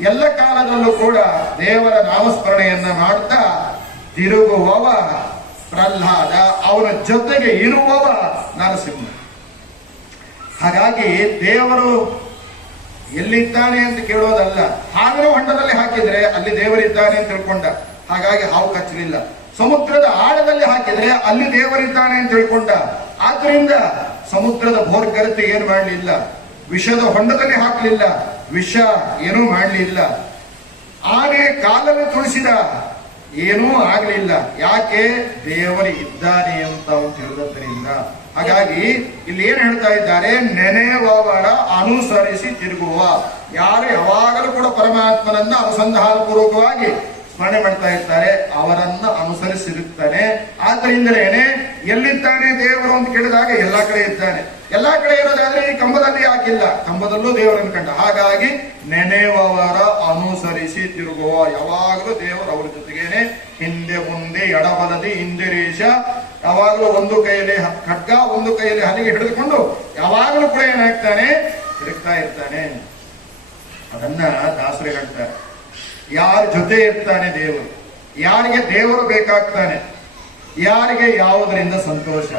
ಎಲ್ಲ ಕಾಲದಲ್ಲೂ ಕೂಡ ದೇವರ ನಾಮಸ್ಮರಣೆಯನ್ನ ಮಾಡ್ತಾ ತಿರುಗುವವ ಪ್ರಹ್ಲಾದ, ಅವನ ಜೊತೆಗೆ ಇರುವವ ನರಸಿಂಹ. ಹಾಗಾಗಿ ದೇವರು ಎಲ್ಲಿದ್ದಾನೆ ಅಂತ ಕೇಳೋದಲ್ಲ. ಹಾವಿನ ಹೊಂಡದಲ್ಲಿ ಹಾಕಿದ್ರೆ ಅಲ್ಲಿ ದೇವರಿದ್ದಾನೆ ಅಂತ ತಿಳ್ಕೊಂಡ, ಹಾಗಾಗಿ ಹಾವು ಕಚ್ಚಲಿಲ್ಲ. ಸಮುದ್ರದ ಆಳದಲ್ಲಿ ಹಾಕಿದ್ರೆ ಅಲ್ಲಿ ದೇವರಿದ್ದಾನೆ ಅಂತ ತಿಳ್ಕೊಂಡ, ಆದ್ರಿಂದ ಸಮುದ್ರದ ಭೋರ್ಗರತೆ ಏನು ಮಾಡಲಿಲ್ಲ. ವಿಷದ ಹೊಂಡದಲ್ಲಿ ಹಾಕಲಿಲ್ಲ, ವಿಷ ಏನೂ ಮಾಡಲಿಲ್ಲ. ಆನೆ ಕಾಲನ್ನು ತುಳಿಸಿದ, ಏನೂ ಆಗಲಿಲ್ಲ. ಯಾಕೆ? ದೇವರು ಇದ್ದಾನೆ ಅಂತ ಅವನು ತಿಳಿದದ್ದರಿಂದ. ಹಾಗಾಗಿ ಇಲ್ಲಿ ಏನ್ ಹೇಳ್ತಾ ಇದ್ದಾರೆ? ನೆನೆಯುವವರ ಅನುಸರಿಸಿ ತಿರುಗುವ. ಯಾರು ಯಾವಾಗಲೂ ಕೂಡ ಪರಮಾತ್ಮನನ್ನ ಅನುಸಂಧಾನ ಪೂರ್ವಕವಾಗಿ ಸ್ಮರಣೆ ಮಾಡ್ತಾ ಇರ್ತಾರೆ, ಅವರನ್ನ ಅನುಸರಿಸಿರುತ್ತಾನೆ. ಆದ್ದರಿಂದಲೇನೆ ಎಲ್ಲಿದ್ದಾನೆ ದೇವರು ಅಂತ ಕೇಳಿದಾಗ ಎಲ್ಲಾ ಕಡೆ ಇದ್ದಾನೆ. ಎಲ್ಲಾ ಕಡೆ ಇರೋದಾದ್ರೆ ಈ ಕಂಬದಲ್ಲಿ ಯಾಕಿಲ್ಲ? ಕಂಬದಲ್ಲೂ ದೇವರನ್ನು ಕಂಡ. ಹಾಗಾಗಿ ನೆನೆಯುವವರ ಅನುಸರಿಸಿ ತಿರುಗುವ. ಯಾವಾಗಲೂ ದೇವರು ಅವರ ಜೊತೆಗೇನೆ, ಹಿಂದೆ ಮುಂದೆ ಎಡಬಲದಿ ಇಂದಿರೇಶ. ಯಾವಾಗಲೂ ಒಂದು ಕೈಯಲ್ಲಿ ಖಡ್ಗ ಒಂದು ಕೈಯಲ್ಲಿ ಹಲಿಗೆ ಹಿಡಿದುಕೊಂಡು ಯಾವಾಗಲೂ ಕೂಡ ಏನಾಗ್ತಾನೆ? ತಿರುಗ್ತಾ ಇರ್ತಾನೆ. ಅದನ್ನ ದಾಸರು ಹೇಳ್ತಾರೆ, ಯಾರ ಜೊತೆ ಇರ್ತಾನೆ ದೇವರು, ಯಾರಿಗೆ ದೇವರು ಬೇಕಾಗ್ತಾನೆ, ಯಾರಿಗೆ ಯಾವುದರಿಂದ ಸಂತೋಷ,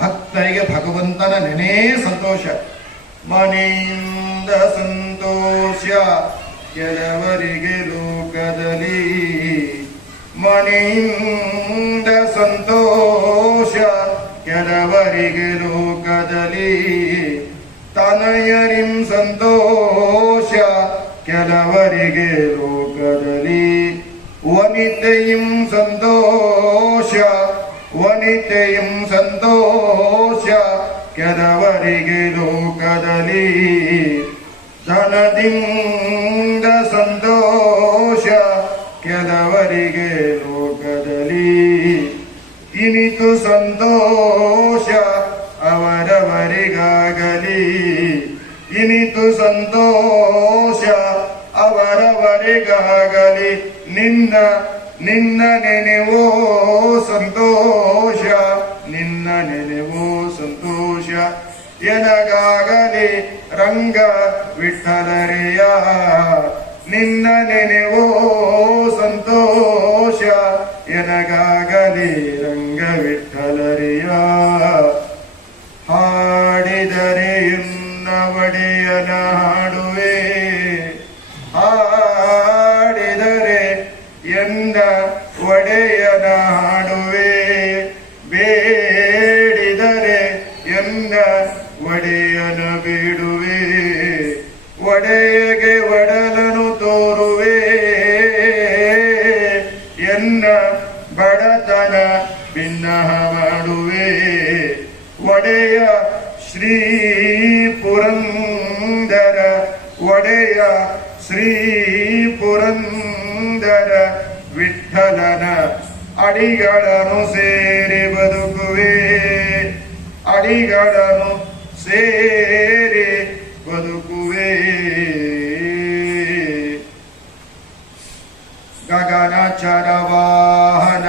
ಭಕ್ತರಿಗೆ ಭಗವಂತನ ನೆನೇ ಸಂತೋಷ. ಮನೆಯಿಂದ ಸಂತೋಷ ಕೆಲವರಿಗೆ ಲೋಕದಲ್ಲಿ, ಮನೆಯಿಂದ ಸಂತೋಷ ಕೆಲವರಿಗೆ ಲೋಕದಲ್ಲಿ, ತನಯರಿಂ ಸಂತೋಷ ಕೆಲವರಿಗೆ ಲೋಕದಲ್ಲಿ, ವನಿತೆಯಂ ಸಂತೋಷ ವನಿತೆಯಂ ಸಂತೋಷ ಕೆಲವರಿಗೆ ಲೋಕದಲ್ಲಿ, ಧನದಿಂದ ಸಂತೋಷ ಕೆಲವರಿಗೆ ಲೋಕದಲ್ಲಿ, ಇನಿತು ಸಂತೋಷ ಅವರವರಿಗಾಗಲಿ, ಇನಿತು ಸಂತೋಷ ಅವರವರಿಗಾಗಲಿ, ನಿನ್ನ ನಿನ್ನ ನೆನೆವೋ ಸಂತೋಷ, ನಿನ್ನ ನೆನೆವೋ ಸಂತೋಷ, ಎನಗಾಗಲಿ ರಂಗ ವಿಠಲರೆಯ, ನಿನ್ನ ನೆನೆವೋ ಸಂತೋಷ, ಎನಗಾಗಲಿ ರಂಗ ವಿಠಲರೆಯ. ಹಾಡಿದರೆ ಎನ್ನ ಒಡೆಯನ ಹಾಡುವೆ, ಹಾಡಿದರೆ ಎನ್ನ ಒಡೆಯನ ಹಾಡುವೆ, ಬೇಡಿದರೆ ಎನ್ನ ಒಡೆಯನ ಬೇಡುವೆ, ಒಡೆಯಗೆ ಒಡಲನು ತೋರುವೆ, ಎನ್ನ ಬಡತನ ಭಿನ್ನಹ ಮಾಡುವೆ, ಒಡೆಯ ಶ್ರೀ ಪುರಂದರ, ಒಡೆಯ ಶ್ರೀ ಪುರಂದರ ವಿಠಲನ ಅಡಿಗಳನ್ನು ಸೇರಿ ಬದುಕುವೆ, ಅಡಿಗಳನ್ನು ಸೇರಿ ಬದುಕುವೆ. ಗಗನ ಚರವಾಹನ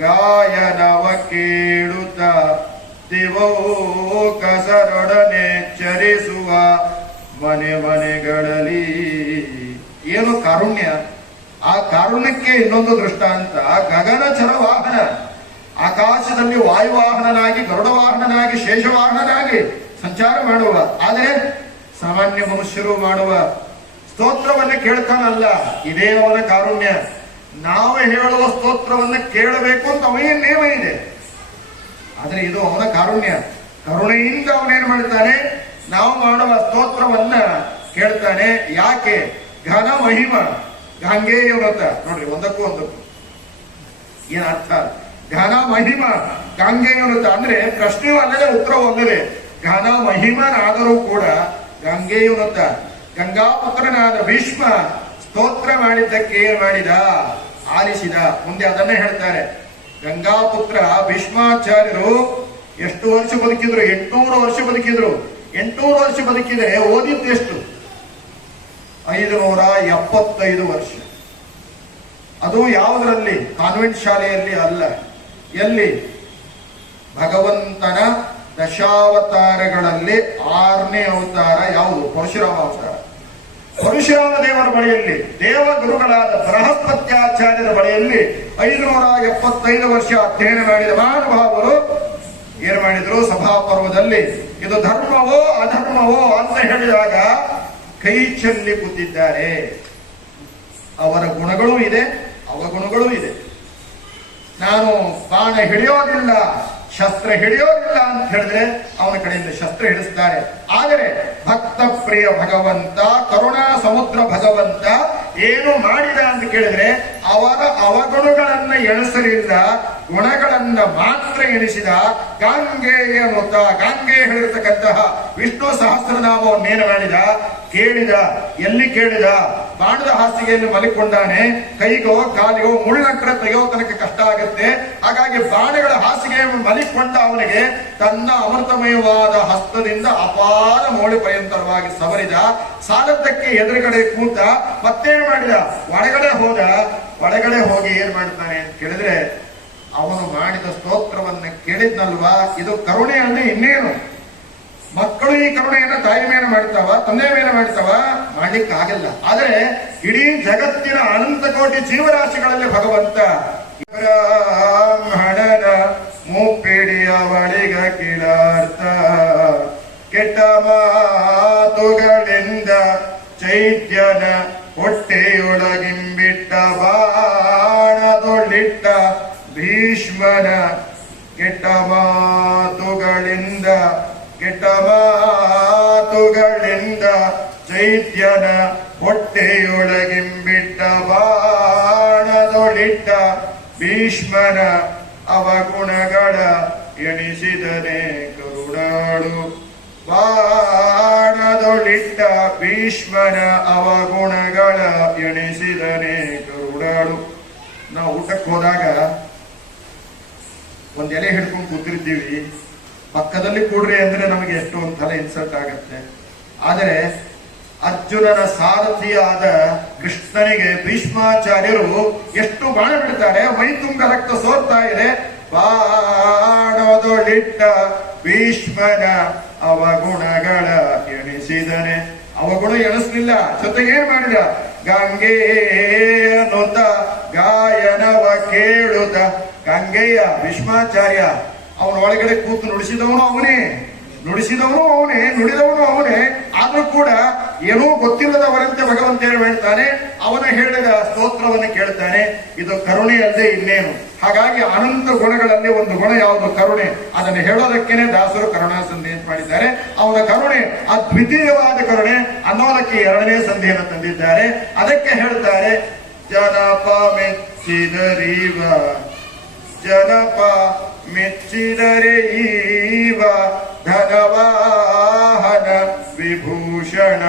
ಗಾಯನವ ಕೇಳುತ್ತ ದಿವೋ ಕಸರೊಡನೆ ಚರಿಸುವ ಮನೆ ಮನೆಗಳಲ್ಲಿ. ಏನು ಕಾರುಣ್ಯ! ಆ ಕಾರುಣ್ಯಕ್ಕೆ ಇನ್ನೊಂದು ದೃಷ್ಟಾಂತ ಗಗನಚರ ವಾಹನ, ಆಕಾಶದಲ್ಲಿ ವಾಯುವಾಹನನಾಗಿ, ಗರುಡವಾಹನನಾಗಿ, ಶೇಷವಾಹನನಾಗಿ ಸಂಚಾರ ಮಾಡುವ, ಆದರೆ ಸಾಮಾನ್ಯ ಮನುಷ್ಯರು ಮಾಡುವ ಸ್ತೋತ್ರವನ್ನ ಕೇಳ್ತಾನಲ್ಲ, ಇದೇ ಅವನ ಕಾರುಣ್ಯ. ನಾವು ಹೇಳುವ ಸ್ತೋತ್ರವನ್ನ ಕೇಳಬೇಕು ಅಂತ ಅವನಿಗೆ ನೇಮ ಇದೆ, ಆದ್ರೆ ಇದು ಅವನ ಕಾರುಣ್ಯ. ಕರುಣೆಯಿಂದ ಅವನೇನ್ ಮಾಡ್ತಾನೆ, ನಾವು ಮಾಡುವ ಸ್ತೋತ್ರವನ್ನ ಕೇಳ್ತಾನೆ. ಯಾಕೆ? ಘನ ಮಹಿಮ ಗಾಂಗೇಯ ವ್ರತ. ನೋಡ್ರಿ, ಒಂದಕ್ಕೂ ಒಂದಕ್ಕೂ ಏನ್ ಅರ್ಥ? ಘನ ಮಹಿಮ ಗಾಂಗೇಯ ವ್ರತ ಅಂದ್ರೆ ಪ್ರಶ್ನೆಯೂ ಅಲ್ಲದೆ ಉತ್ತರ ಒಂದದೇ. ಘನ ಮಹಿಮನಾದರೂ ಕೂಡ ಗಾಂಗೇಯ ವ್ರತ. ಗಂಗಾಪುತ್ರನಾದ ಭೀಷ್ಮ ಸ್ತೋತ್ರ ಮಾಡಿದ್ದಕ್ಕೆ ಏನ್ ಮಾಡಿದ? ಆಲಿಸಿದ. ಮುಂದೆ ಅದನ್ನೇ ಹೇಳ್ತಾರೆ. ಗಂಗಾಪುತ್ರ ಭೀಷ್ಮಾಚಾರ್ಯರು ಎಷ್ಟು ವರ್ಷ ಬದುಕಿದ್ರು? 800 ವರ್ಷ ಬದುಕಿದ್ರು. 800 ವರ್ಷ ಬದುಕಿದರೆ ಓದಿದ್ದೆಷ್ಟು? 575 ವರ್ಷ. ಅದು ಯಾವುದರಲ್ಲಿ? ಕಾನ್ವೆಂಟ್ ಶಾಲೆಯಲ್ಲಿ ಅಲ್ಲ. ಎಲ್ಲಿ? ಭಗವಂತನ ದಶಾವತಾರಗಳಲ್ಲಿ 6ನೇ ಅವತಾರ ಯಾವುದು? ಪರಶುರಾಮ ಅವತಾರ. ಪರಶುರಾಮ ದೇವರ ಬಳಿಯಲ್ಲಿ, ದೇವ ಗುರುಗಳಾದ ಬೃಹಸ್ಪತ್ಯಾಚಾರ್ಯರ ಬಳಿಯಲ್ಲಿ 575 ವರ್ಷ ಅಧ್ಯಯನ ಮಾಡಿದ ಮಹಾನುಭಾವರು ಏನ್ ಮಾಡಿದ್ರು? ಸಭಾಪರ್ವದಲ್ಲಿ ಇದು ಧರ್ಮವೋ ಅಧರ್ಮವೋ ಅಂತ ಹೇಳಿದಾಗ ಕೈ ಚೆಲ್ಲಿ ಕೂತಿದ್ದಾರೆ. ಅವರ ಗುಣಗಳೂ ಇದೆ, ಅವಗುಣಗಳೂ ಇದೆ. ನಾನು ಬಾಣ ಹಿಡಿಯೋದಿಲ್ಲ, ಶಸ್ತ್ರ ಹಿಡಿಯೋದಿಲ್ಲ ಅಂತ ಹೇಳಿದ್ರೆ ಅವನ ಕಡೆಯಿಂದ ಶಸ್ತ್ರ ಹಿಡಿಸ್ತಾರೆ. ಆದರೆ ಭಕ್ತ ಪ್ರಿಯ ಭಗವಂತ, ಕರುಣಾ ಸಮುದ್ರ ಭಗವಂತ ಏನು ಮಾಡಿದ ಅಂತ ಕೇಳಿದ್ರೆ ಅವರ ಅವಗುಣಗಳನ್ನ ಎಣಿಸಲಿಲ್ಲ, ಗುಣಗಳನ್ನ ಮಾತ್ರ ಎಣಿಸಿದ. ಗಾಂಗೇಯ ನುತ, ಗಾಂಗೆ ಹೇಳಿರ್ತಕ್ಕಂತಹ ವಿಷ್ಣು ಸಹಸ್ರನಾಮವನ್ನೇನು ಮಾಡಿದ? ಕೇಳಿದ. ಎಲ್ಲಿ ಕೇಳಿದ? ಬಾಣದ ಹಾಸಿಗೆಯಲ್ಲಿ ಮಲಿಕೊಂಡಾನೆ. ಕೈಗೋ ಕಾಲಿಗೋ ಮುಳ್ಳಂಕರ ತೆಗೆಯೋ ತನಕ ಕಷ್ಟ ಆಗುತ್ತೆ. ಹಾಗಾಗಿ ಬಾಣಗಳ ಹಾಸಿಗೆಯನ್ನು ಮಲಿಕೊಂಡ ಅವನಿಗೆ ತನ್ನ ಅಮೃತಮಯವಾದ ಹಸ್ತದಿಂದ ಅಪಾರ ಮೌಳಿ ಪರ್ಯಂತರವಾಗಿ ಸವರಿದ. ಸಾಲದ್ದಕ್ಕೆ ಎದುರುಗಡೆ ಕೂತ. ಮತ್ತೇನು ಮಾಡಿದ? ಒಳಗಡೆ ಹೋದ. ಒಳಗಡೆ ಹೋಗಿ ಏನ್ ಮಾಡ್ತಾನೆ ಅಂತ ಕೇಳಿದ್ರೆ ಅವನು ಮಾಡಿದ ಸ್ತೋತ್ರವನ್ನ ಕೇಳಿದ್ನಲ್ವಾ, ಇದು ಕರುಣೆ ಅಂದ್ರೆ ಇನ್ನೇನು? ಮಕ್ಕಳು ಈ ಕರುಣೆಯನ್ನ ತಾಯಿ ಮೇಲೆ ಮಾಡ್ತಾವ, ತಂದೆ ಮೇಲೆ ಮಾಡ್ತಾವ, ಮಾಡ್ಲಿಕ್ಕೆ ಆಗಲ್ಲ. ಆದರೆ ಇಡೀ ಜಗತ್ತಿನ ಅನಂತ ಕೋಟಿ ಜೀವರಾಶಿಗಳಲ್ಲಿ ಭಗವಂತ ಬ್ರಾಹ್ಮಣನ ಮುಪ್ಪಿಡಿಯ ಬಳಿಗ ಕಿಲಾರ್ಥ ಕೆಟ್ಟ ಮಾತುಗಳಿಂದ ಚೈತ್ಯನ ಹೊಟ್ಟೆಯೊಳಗಿಂಬಿಟ್ಟ ಬಾಣದೊಳ್ಳಿಟ್ಟ ಭೀಷ್ಮನ ಕೆಟ್ಟ ಮಾತುಗಳಿಂದ ಚೈತ್ಯನ ಹೊಟ್ಟೆಯೊಳಗಿಂಬಿಟ್ಟ ಬಾಣದೊಳಿಟ್ಟ ಭೀಷ್ಮನ ಅವಗುಣಗಳ ಎಣಿಸಿದನೆ ಕರುಣಾಳು. ಬಾಣದೊಳಿಟ್ಟ ಭೀಷ್ಮನ ಅವಗುಣಗಳ ಎಣಿಸಿದನೆ ಕರುಣಾಳು. ನಾವು ಊಟಕ್ಕೆ ಹೋದಾಗ ಒಂದ್ ಎಲೆ ಹಿಡ್ಕೊಂಡು ಕೂತಿರ್ತೀವಿ, ಪಕ್ಕದಲ್ಲಿ ಕೂಡ್ರಿ ಅಂದ್ರೆ ನಮಗೆ ಎಷ್ಟು ಒಂದ್ಸಲ ಇನ್ಸಲ್ಟ್ ಆಗತ್ತೆ. ಆದರೆ ಅರ್ಜುನನ ಸಾರಥಿಯಾದ ಕೃಷ್ಣನಿಗೆ ಭೀಷ್ಮಾಚಾರ್ಯರು ಎಷ್ಟು ಬಾಣ ಬಿಡ್ತಾರೆ, ಮೈ ತುಂಬ ರಕ್ತ ಸೋರ್ತಾ ಇದೆ. ಬಾಣದೊಳಿಟ್ಟ ಭೀಷ್ಮನ ಅವಗುಣಗಳ ಎಣಿಸಿದನೆ. ಅವಗುಣ ಎಣಿಸ್ಲಿಲ್ಲ, ಜೊತೆಗೇನ್ ಮಾಡಿದ, ಗಂಗೆ ಅನ್ನುತ್ತ ಗಾಯನವ ಕೇಳುತ್ತ. ಗಂಗೆಯ ಭೀಷ್ಮಾಚಾರ್ಯ ಅವನ ಒಳಗಡೆ ಕೂತು ನುಡಿಸಿದವನು ಅವನೇ, ನುಡಿದವನು ಅವನೇ. ಆದ್ರೂ ಕೂಡ ಏನೂ ಗೊತ್ತಿಲ್ಲದವರಂತೆ ಭಗವಂತ ಹೇಳ್ತಾನೆ, ಅವನ ಹೇಳಿದ ಸ್ತೋತ್ರವನ್ನು ಕೇಳ್ತಾನೆ. ಇದು ಕರುಣೆ ಅಲ್ಲದೆ ಇನ್ನೇನು. ಹಾಗಾಗಿ ಅನಂತ ಗುಣಗಳಲ್ಲಿ ಒಂದು ಗುಣ ಯಾವುದು? ಕರುಣೆ. ಅದನ್ನು ಹೇಳೋದಕ್ಕೇನೆ ದಾಸರು ಕರುಣಾ ಸಂಧಿ ಮಾಡಿದ್ದಾರೆ. ಅವನ ಕರುಣೆ ಅದ್ವಿತೀಯವಾದ ಕರುಣೆ ಅನ್ನೋದಕ್ಕೆ ಎರಡನೇ ಸಂಧಿಯನ್ನು ತಂದಿದ್ದಾರೆ. ಅದಕ್ಕೆ ಹೇಳ್ತಾರೆ, ಜನಪ ಮೆಚ್ಚಿದರೀವ, ಜನಪ ಮೆಚ್ಚಿದರೆ ಈವ ಧನವಾಹನ ವಿಭೂಷಣ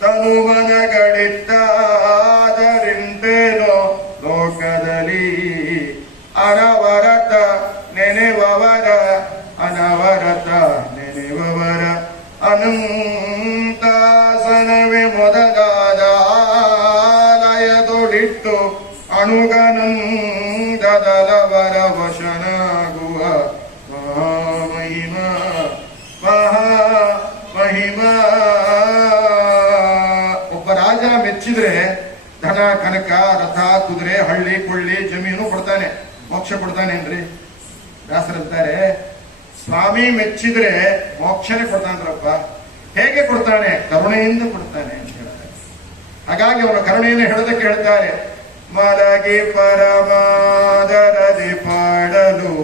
ತನುಮನಗಳಿದ್ದಾದರಿಂದೇನೋ ಲೋಕದಲ್ಲಿ ಅನವರತ ನೆನೆವವರ ಅನಂತಾಸನವೇ ಮೊದಲಾದ ಆಲಯದೊಳಿಟ್ಟು ಅಣುಗನಂದದವರ ವಶನಾಗುವ ಮಹಾಮಹಿಮಾ. ಒಬ್ಬ ರಾಜ ಮೆಚ್ಚಿದ್ರೆ ಧನ ಕನಕ ರಥ ಕುದುರೆ ಹಳ್ಳಿ ಕೊಳ್ಳಿ ಜಮೀನು ಕೊಡ್ತಾನೆ, ಮೋಕ್ಷ ಕೊಡ್ತಾನೇನ್ರಿ? ದಾಸರಂತಾರೆ, ಸ್ವಾಮಿ ಮೆಚ್ಚಿದ್ರೆ ಮೋಕ್ಷನೇ ಕೊಡ್ತಾನ್ರಪ್ಪ. ಹೇಗೆ ಕೊಡ್ತಾನೆ? ಕರುಣೆಯಿಂದ ಕೊಡ್ತಾನೆ ಅಂತ ಹೇಳ್ತಾರೆ. ಹಾಗಾಗಿ ಅವನ ಕರುಣೆಯನ್ನು ಹೇಳೋದಕ್ಕೆ ಹೇಳ್ತಾರೆ, ಮಲಗಿ ಪರಮಾದರದಿ ಪಾಡಲು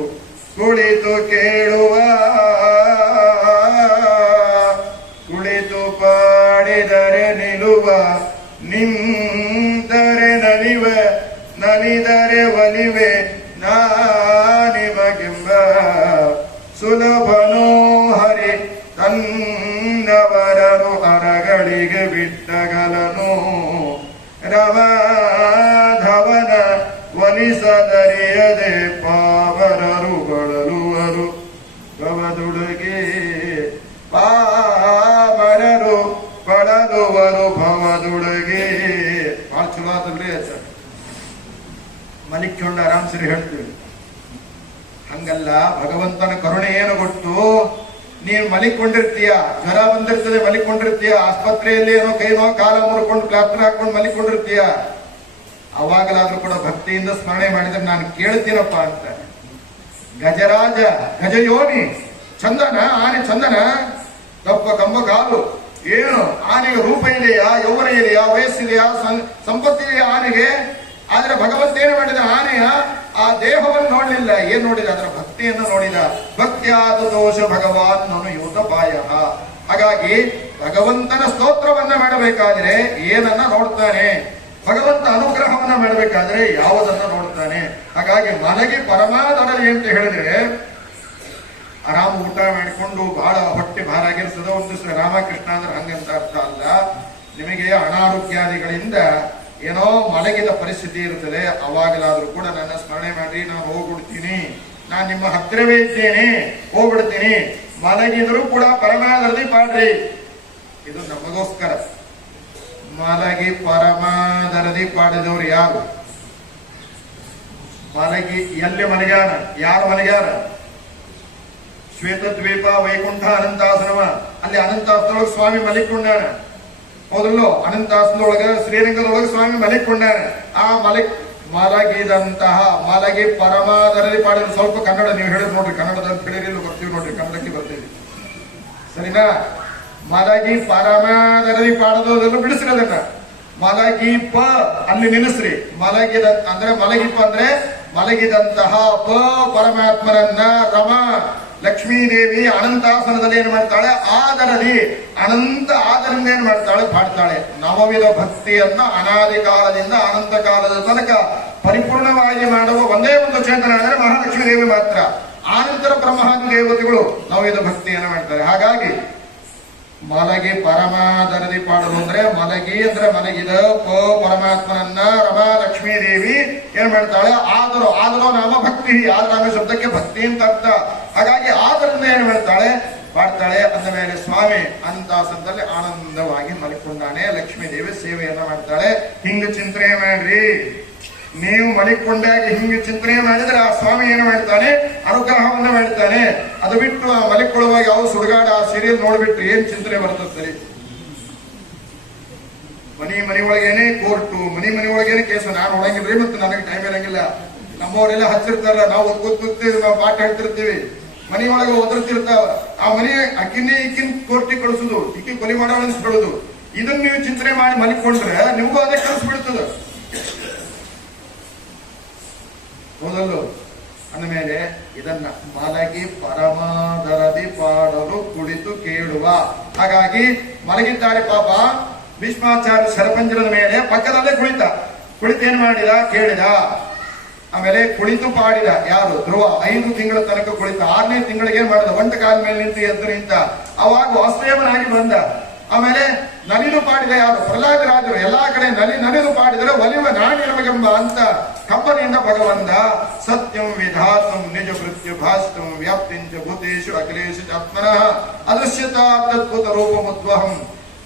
ಕುಳಿತು ಕೇಳುವ, ಕುಳಿತು ಪಾಡಿದರೆ ನಿಲುವ, ನಿಂತರೆ ನಲಿವೆ, ನಲಿದರೆ ಒಲಿವೆ ನಾನಿಮಗೆಂಬ ಸುಲಭನೋ ಹರಿ ತನ್ನವರನು ಅರಗಳಿಗೆ ಬಿಟ್ಟಗಲನು. ರಮಾಧವನ ಒಲಿಸದರಿಯದೆ ಪಾವರರು ಬಳಲುವರು ಭವದುಡುಗೆ, ಪಾವರರು ಬಳಲುವರು ಭವದುಡುಗೆ. ಬಹಳ ಚಲೋ ಆತಲ್ರಿ ಸರ್. ಮಲಿಕ್ಕೊಂಡು ಆರಾಮ್ಸರಿ ಹೇಳ್ತೀವಿ. ಹಂಗಲ್ಲ, ಭಗವಂತನ ಕರುಣೆ ಏನು ಗೊತ್ತು? ನೀನು ಮಲಿಕೊಂಡಿರ್ತೀಯ, ಜ್ವರ ಬಂದಿರ್ತದೆ, ಮಲಿಕೊಂಡಿರ್ತೀಯ, ಆಸ್ಪತ್ರೆಯಲ್ಲಿ ಏನೋ ಕೈನೋ ಕಾಲ ಮುರ್ಕೊಂಡು ಪ್ಲಾಸ್ಟರ್ ಹಾಕೊಂಡು ಮಲಿಕೊಂಡಿರ್ತೀಯ. ಅವಾಗಲಾದ್ರೂ ಕೂಡ ಭಕ್ತಿಯಿಂದ ಸ್ಮರಣೆ ಮಾಡಿದ್ರೆ ನಾನು ಕೇಳ್ತೀನಪ್ಪ ಅಂತ. ಗಜರಾಜ ಗಜಯೋನಿ ಚಂದನ, ಆನೆ ಚಂದನ, ಕಪ್ಪ ಕಂಬ ಕಾಲು. ಏನು ಆನೆಗೆ ರೂಪ ಇದೆಯಾ, ಯೌವನ ಇದೆಯಾ, ವಯಸ್ಸಿದೆಯಾ, ಸಂಪತ್ತಿದೆಯಾ ಆನೆಗೆ? ಆದ್ರೆ ಭಗವಂತ ಏನು ಮಾಡಿದ? ಆನೆಯ ಆ ದೇಹವನ್ನು ನೋಡಲಿಲ್ಲ, ಏನ್ ನೋಡಿದ? ಅದರ ಭಕ್ತಿಯನ್ನು ನೋಡಿದ. ಭಕ್ತಿಯಾದ ದೋಷ ಭಗವಾನ್ ನನು ಯೂತಪಾಯ. ಹಾಗಾಗಿ ಭಗವಂತನ ಸ್ತೋತ್ರವನ್ನ ಮಾಡಬೇಕಾದ್ರೆ ಏನನ್ನ ನೋಡ್ತಾನೆ? ಭಗವಂತ ಅನುಗ್ರಹವನ್ನ ಮಾಡಬೇಕಾದ್ರೆ ಯಾವುದನ್ನ ನೋಡ್ತಾನೆ? ಹಾಗಾಗಿ ಮಲಗಿ ಪರಮಾದರಲಿ ಅಂತ ಹೇಳಿದ್ರೆ ಆರಾಮ ಊಟ ಮಾಡಿಕೊಂಡು ಬಹಳ ಹೊಟ್ಟೆ ಭಾರ ಆಗಿರ್ತದ. ಒಂದು ದಿವಸ ರಾಮಕೃಷ್ಣ ಅಂದ್ರೆ ಹಂಗಂತ ಅರ್ಥ ಅಲ್ಲ. ನಿಮಗೆ ಅನಾರೋಗ್ಯಾದಿಗಳಿಂದ ಏನೋ ಮಲಗಿದ ಪರಿಸ್ಥಿತಿ ಇರ್ತದೆ, ಅವಾಗಲಾದ್ರೂ ಕೂಡ ನನ್ನ ಸ್ಮರಣೆ ಮಾಡ್ರಿ, ನಾನು ಹೋಗ್ಬಿಡ್ತೀನಿ, ನಾನು ನಿಮ್ಮ ಹತ್ತಿರವೇ ಇದ್ದೇನೆ, ಹೋಗ್ಬಿಡ್ತೀನಿ. ಮಲಗಿದ್ರು ಕೂಡ ಪರಮಾದರದಿ ಪಾಡ್ರಿ. ಇದು ನಮಗೋಸ್ಕರ. ಮಲಗಿ ಪರಮಾದರದಿ ಪಾಡಿದವರು ಯಾರು? ಮಲಗಿ ಎಲ್ಲಿ ಮಲಗ್ಯಾನ? ಯಾರು ಮಲಗ್ಯಾರ? ಶ್ವೇತದ್ವೀಪ ವೈಕುಂಠ ಅನಂತಾಸನವ, ಅಲ್ಲಿ ಅನಂತಾಸನೊಳಗೆ ಸ್ವಾಮಿ ಮಲಿಕೊಂಡಾನ. ಹೌದಲ್ಲೋ, ಅನಂತಾಸನದೊಳಗ ಶ್ರೀರಂಗದೊಳಗೆ ಸ್ವಾಮಿ ಮಲಿಕೊಂಡಾನ. ಆ ಮಲಗಿದಂತಹ ಮಲಗಿ ಪರಮಾದರದಿ ಪಾಡಿದ್ರು. ಸ್ವಲ್ಪ ಕನ್ನಡ ನೀವು ಹೇಳಿದ್ ನೋಡ್ರಿ, ಕನ್ನಡದಲ್ಲಿ ತಿಳಿರಿಲ್ಲ ಬರ್ತೀವಿ ನೋಡ್ರಿ, ಕನ್ನಡಕ್ಕೆ ಬರ್ತೀವಿ ಸರಿನಾ. ಮಲಗಿ ಪರಮಾದರದಿ ಪಾಡೋದನ್ನು ಬಿಡಿಸ್ರಿ, ಅದನ್ನ ಮಲಗಿಪ ಅಲ್ಲಿ ನಿಲ್ಲಿಸ್ರಿ. ಮಲಗಿದ ಅಂದ್ರೆ ಮಲಗಿಪ ಅಂದ್ರೆ ಮಲಗಿದಂತಹ ಪರಮಾತ್ಮರನ್ನ ರಮ ಲಕ್ಷ್ಮೀದೇವಿ ಅನಂತಾಸನದಲ್ಲಿ ಏನ್ ಮಾಡ್ತಾಳೆ, ಆದರದಿ ಅನಂತ ಆದರಿಂದ ಏನ್ ಮಾಡ್ತಾಳೆ, ಪಾಡ್ತಾಳೆ. ನವವಿಧ ಭಕ್ತಿಯನ್ನ ಅನಾದಿ ಕಾಲದಿಂದ ಅನಂತ ಕಾಲದ ತನಕ ಪರಿಪೂರ್ಣವಾಗಿ ಮಾಡುವ ಒಂದೇ ಒಂದು ಚೇತನ ಅಂದ್ರೆ ಮಹಾಲಕ್ಷ್ಮೀ ದೇವಿ ಮಾತ್ರ. ಆನಂತರ ಬ್ರಹ್ಮಾದಿ ದೇವತೆಗಳು ನವವಿಧ ಭಕ್ತಿಯನ್ನ ಮಾಡ್ತಾರೆ. ಹಾಗಾಗಿ ಮಲಗಿ ಪರಮಾದರದಿ ಪಾಡಲು ಅಂದ್ರೆ ಮಲಗಿ ಅಂದ್ರೆ ಮಲಗಿದ ಪರಮಾತ್ಮನನ್ನ ರಮಾ ಲಕ್ಷ್ಮೀ ದೇವಿ ಏನ್ ಮಾಡ್ತಾಳೆ, ಆದರೋ ನಾಮ ಭಕ್ತಿ, ಆದರ ಶಬ್ದಕ್ಕೆ ಭಕ್ತಿ ಅಂತ ಅರ್ಥ. ಹಾಗಾಗಿ ಆದರಿಂದ ಏನ್ ಮಾಡ್ತಾಳೆ, ಪಾಡ್ತಾಳೆ. ಅಂದ ಮೇಲೆ ಸ್ವಾಮಿ ಅನಂತಾಸನದಲ್ಲಿ ಆನಂದವಾಗಿ ಮಲಿಕೊಂಡಾನೆ. ಲಕ್ಷ್ಮೀ ದೇವಿ ಸೇವೆಯನ್ನ ಮಾಡ್ತಾಳೆ. ಹಿಂಗ ಚಿಂತನೆ ಮಾಡ್ರಿ, ನೀವು ಮಲಿಕೊಂಡಾಗ ಹಿಂಗ ಚಿಂತನೆ ಮಾಡಿದ್ರೆ ಆ ಸ್ವಾಮಿ ಏನು ಮಾಡ್ತಾನೆ, ಅನುಗ್ರಹವನ್ನ ಮಾಡ್ತಾನೆ. ಅದು ಬಿಟ್ಟು ಆ ಮಲಿಕೊಳ್ಳುವಾಗ ಯಾವ ಸುಡುಗಾಡ ಆ ಸೀರಿಯಲ್ ನೋಡ್ಬಿಟ್ಟು ಏನ್ ಚಿಂತನೆ ಬರ್ತದೆ ಸರಿ. ಮನಿ ಒಳಗೇನೆ ಕೋರ್ಟು, ಮನಿ ಒಳಗೇನೆ ಕೇಸು. ನಾನು ನೋಡಂಗಿಲ್ರಿ, ಮತ್ತೆ ನನಗೆ ಟೈಮ್ ಇರಂಗಿಲ್ಲ. ನಮ್ಮವರೆಲ್ಲ ಹಚ್ಚಿರ್ತಾರಲ್ಲ, ನಾವು ಕೂತಿರ್ತೀವಿ, ನಾವು ಪಾಠ ಹೇಳ್ತಿರ್ತೀವಿ, ಮನಿ ಒಳಗೆ ಒದರ್ತಿರ್ತಾವ. ಆ ಮನಿ ಅಕ್ಕಿನೇ ಈಕಿನ ಕೋರ್ಟಿಗೆ ಕಳಿಸುದು, ಈಕಿ ಕೊಲೆ ಮಾಡೋ ಅನಿಸ್ಕೊಳ್ಳೋದು. ಇದನ್ನ ನೀವು ಚಿಂತನೆ ಮಾಡಿ ಮಲಿಕೊಂಡ್ರೆ ನಿಮಗೂ ಅದೇ ಕಳಿಸ್ಬಿಡ್ತದ. ಹೌದಲ್ಲೋ. ಅಂದಮೇಲೆ ಇದನ್ನ ಮಲಗಿ ಪರಮಾದರದಿ ಪಾಡಲು ಕುಳಿತು ಕೇಳುವ. ಹಾಗಾಗಿ ಮಲಗಿದ್ದಾರೆ ಪಾಪ ಭೀಷ್ಮಾಚಾರ್ಯ ಶರಪಂಜರದ ಮೇಲೆ ಪಕ್ಕದಲ್ಲೇ ಕುಳಿತು ಏನ್ ಮಾಡಿದ, ಕೇಳಿದ. ಆಮೇಲೆ ಕುಳಿತು ಪಾಡಿದ. ಯಾರು? ಧ್ರುವ. 5 ತಿಂಗಳ ತನಕ ಕುಳಿತ. 6ನೇ ತಿಂಗಳಿಗೆ ಏನ್ ಮಾಡಿದ, ಒಂಟ ಕಾಲ ಮೇಲೆ ನಿಂತು ಎದ್ದು ನಿಂತ. ಅವಾಗ ವಾಸುದೇವನಾಗಿ ಬಂದ. ಆಮೇಲೆ ನಲಿದು ಪಾಡಿದ. ಯಾರು? ಪ್ರಹ್ಲಾದ ರಾಜರು. ಎಲ್ಲಾ ಕಡೆ ನಲಿದು ಪಾಡಿದರೆ ಒಲಿವ ನಾಣಿರಮಗೆಂಬ ಅಂತ ಕಂಬನಿಂದ ಭಗವಂತ ಸತ್ಯಂ ವಿಧಾತಂ ನಿಜ ಮೃತ್ಯು ಭಾಸ್ತಂ ವ್ಯಾಪ್ತಿಂಚ ಭೂತೇಶು ಅಖಿಲೇಶು ಆತ್ಮನಃ ಅದೃಶ್ಯತಾ ತದ್ಭುತ ರೂಪಮುದ್ವಹಂ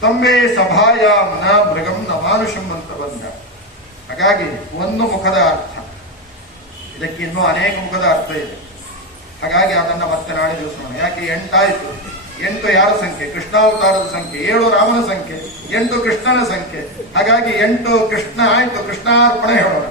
ತಂಬೆ ಸಭಾಯಾಂ ನ ಮೃಗಂ ನ ಮಾನುಷಂ ಅಂತ ಬಂದ. ಹಾಗಾಗಿ ಒಂದು ಮುಖದ ಅರ್ಥ, ಇದಕ್ಕೆ ಇನ್ನೂ ಅನೇಕ ಮುಖದ ಅರ್ಥ ಇದೆ. ಹಾಗಾಗಿ ಅದನ್ನ ಮತ್ತೆ ನಾಳೆ ದಿವಸ ನೋಡೋಣ. ಯಾಕೆ 8 ಆಯ್ತು. 8 ಯಾರ ಸಂಖ್ಯೆ? ಕೃಷ್ಣಾವತಾರದ ಸಂಖ್ಯೆ. 7 ರಾಮನ ಸಂಖ್ಯೆ, 8 ಕೃಷ್ಣನ ಸಂಖ್ಯೆ. ಹಾಗಾಗಿ 8 ಕೃಷ್ಣ ಆಯ್ತು. ಕೃಷ್ಣಾರ್ಪಣೆ ಹೇಳೋಣ.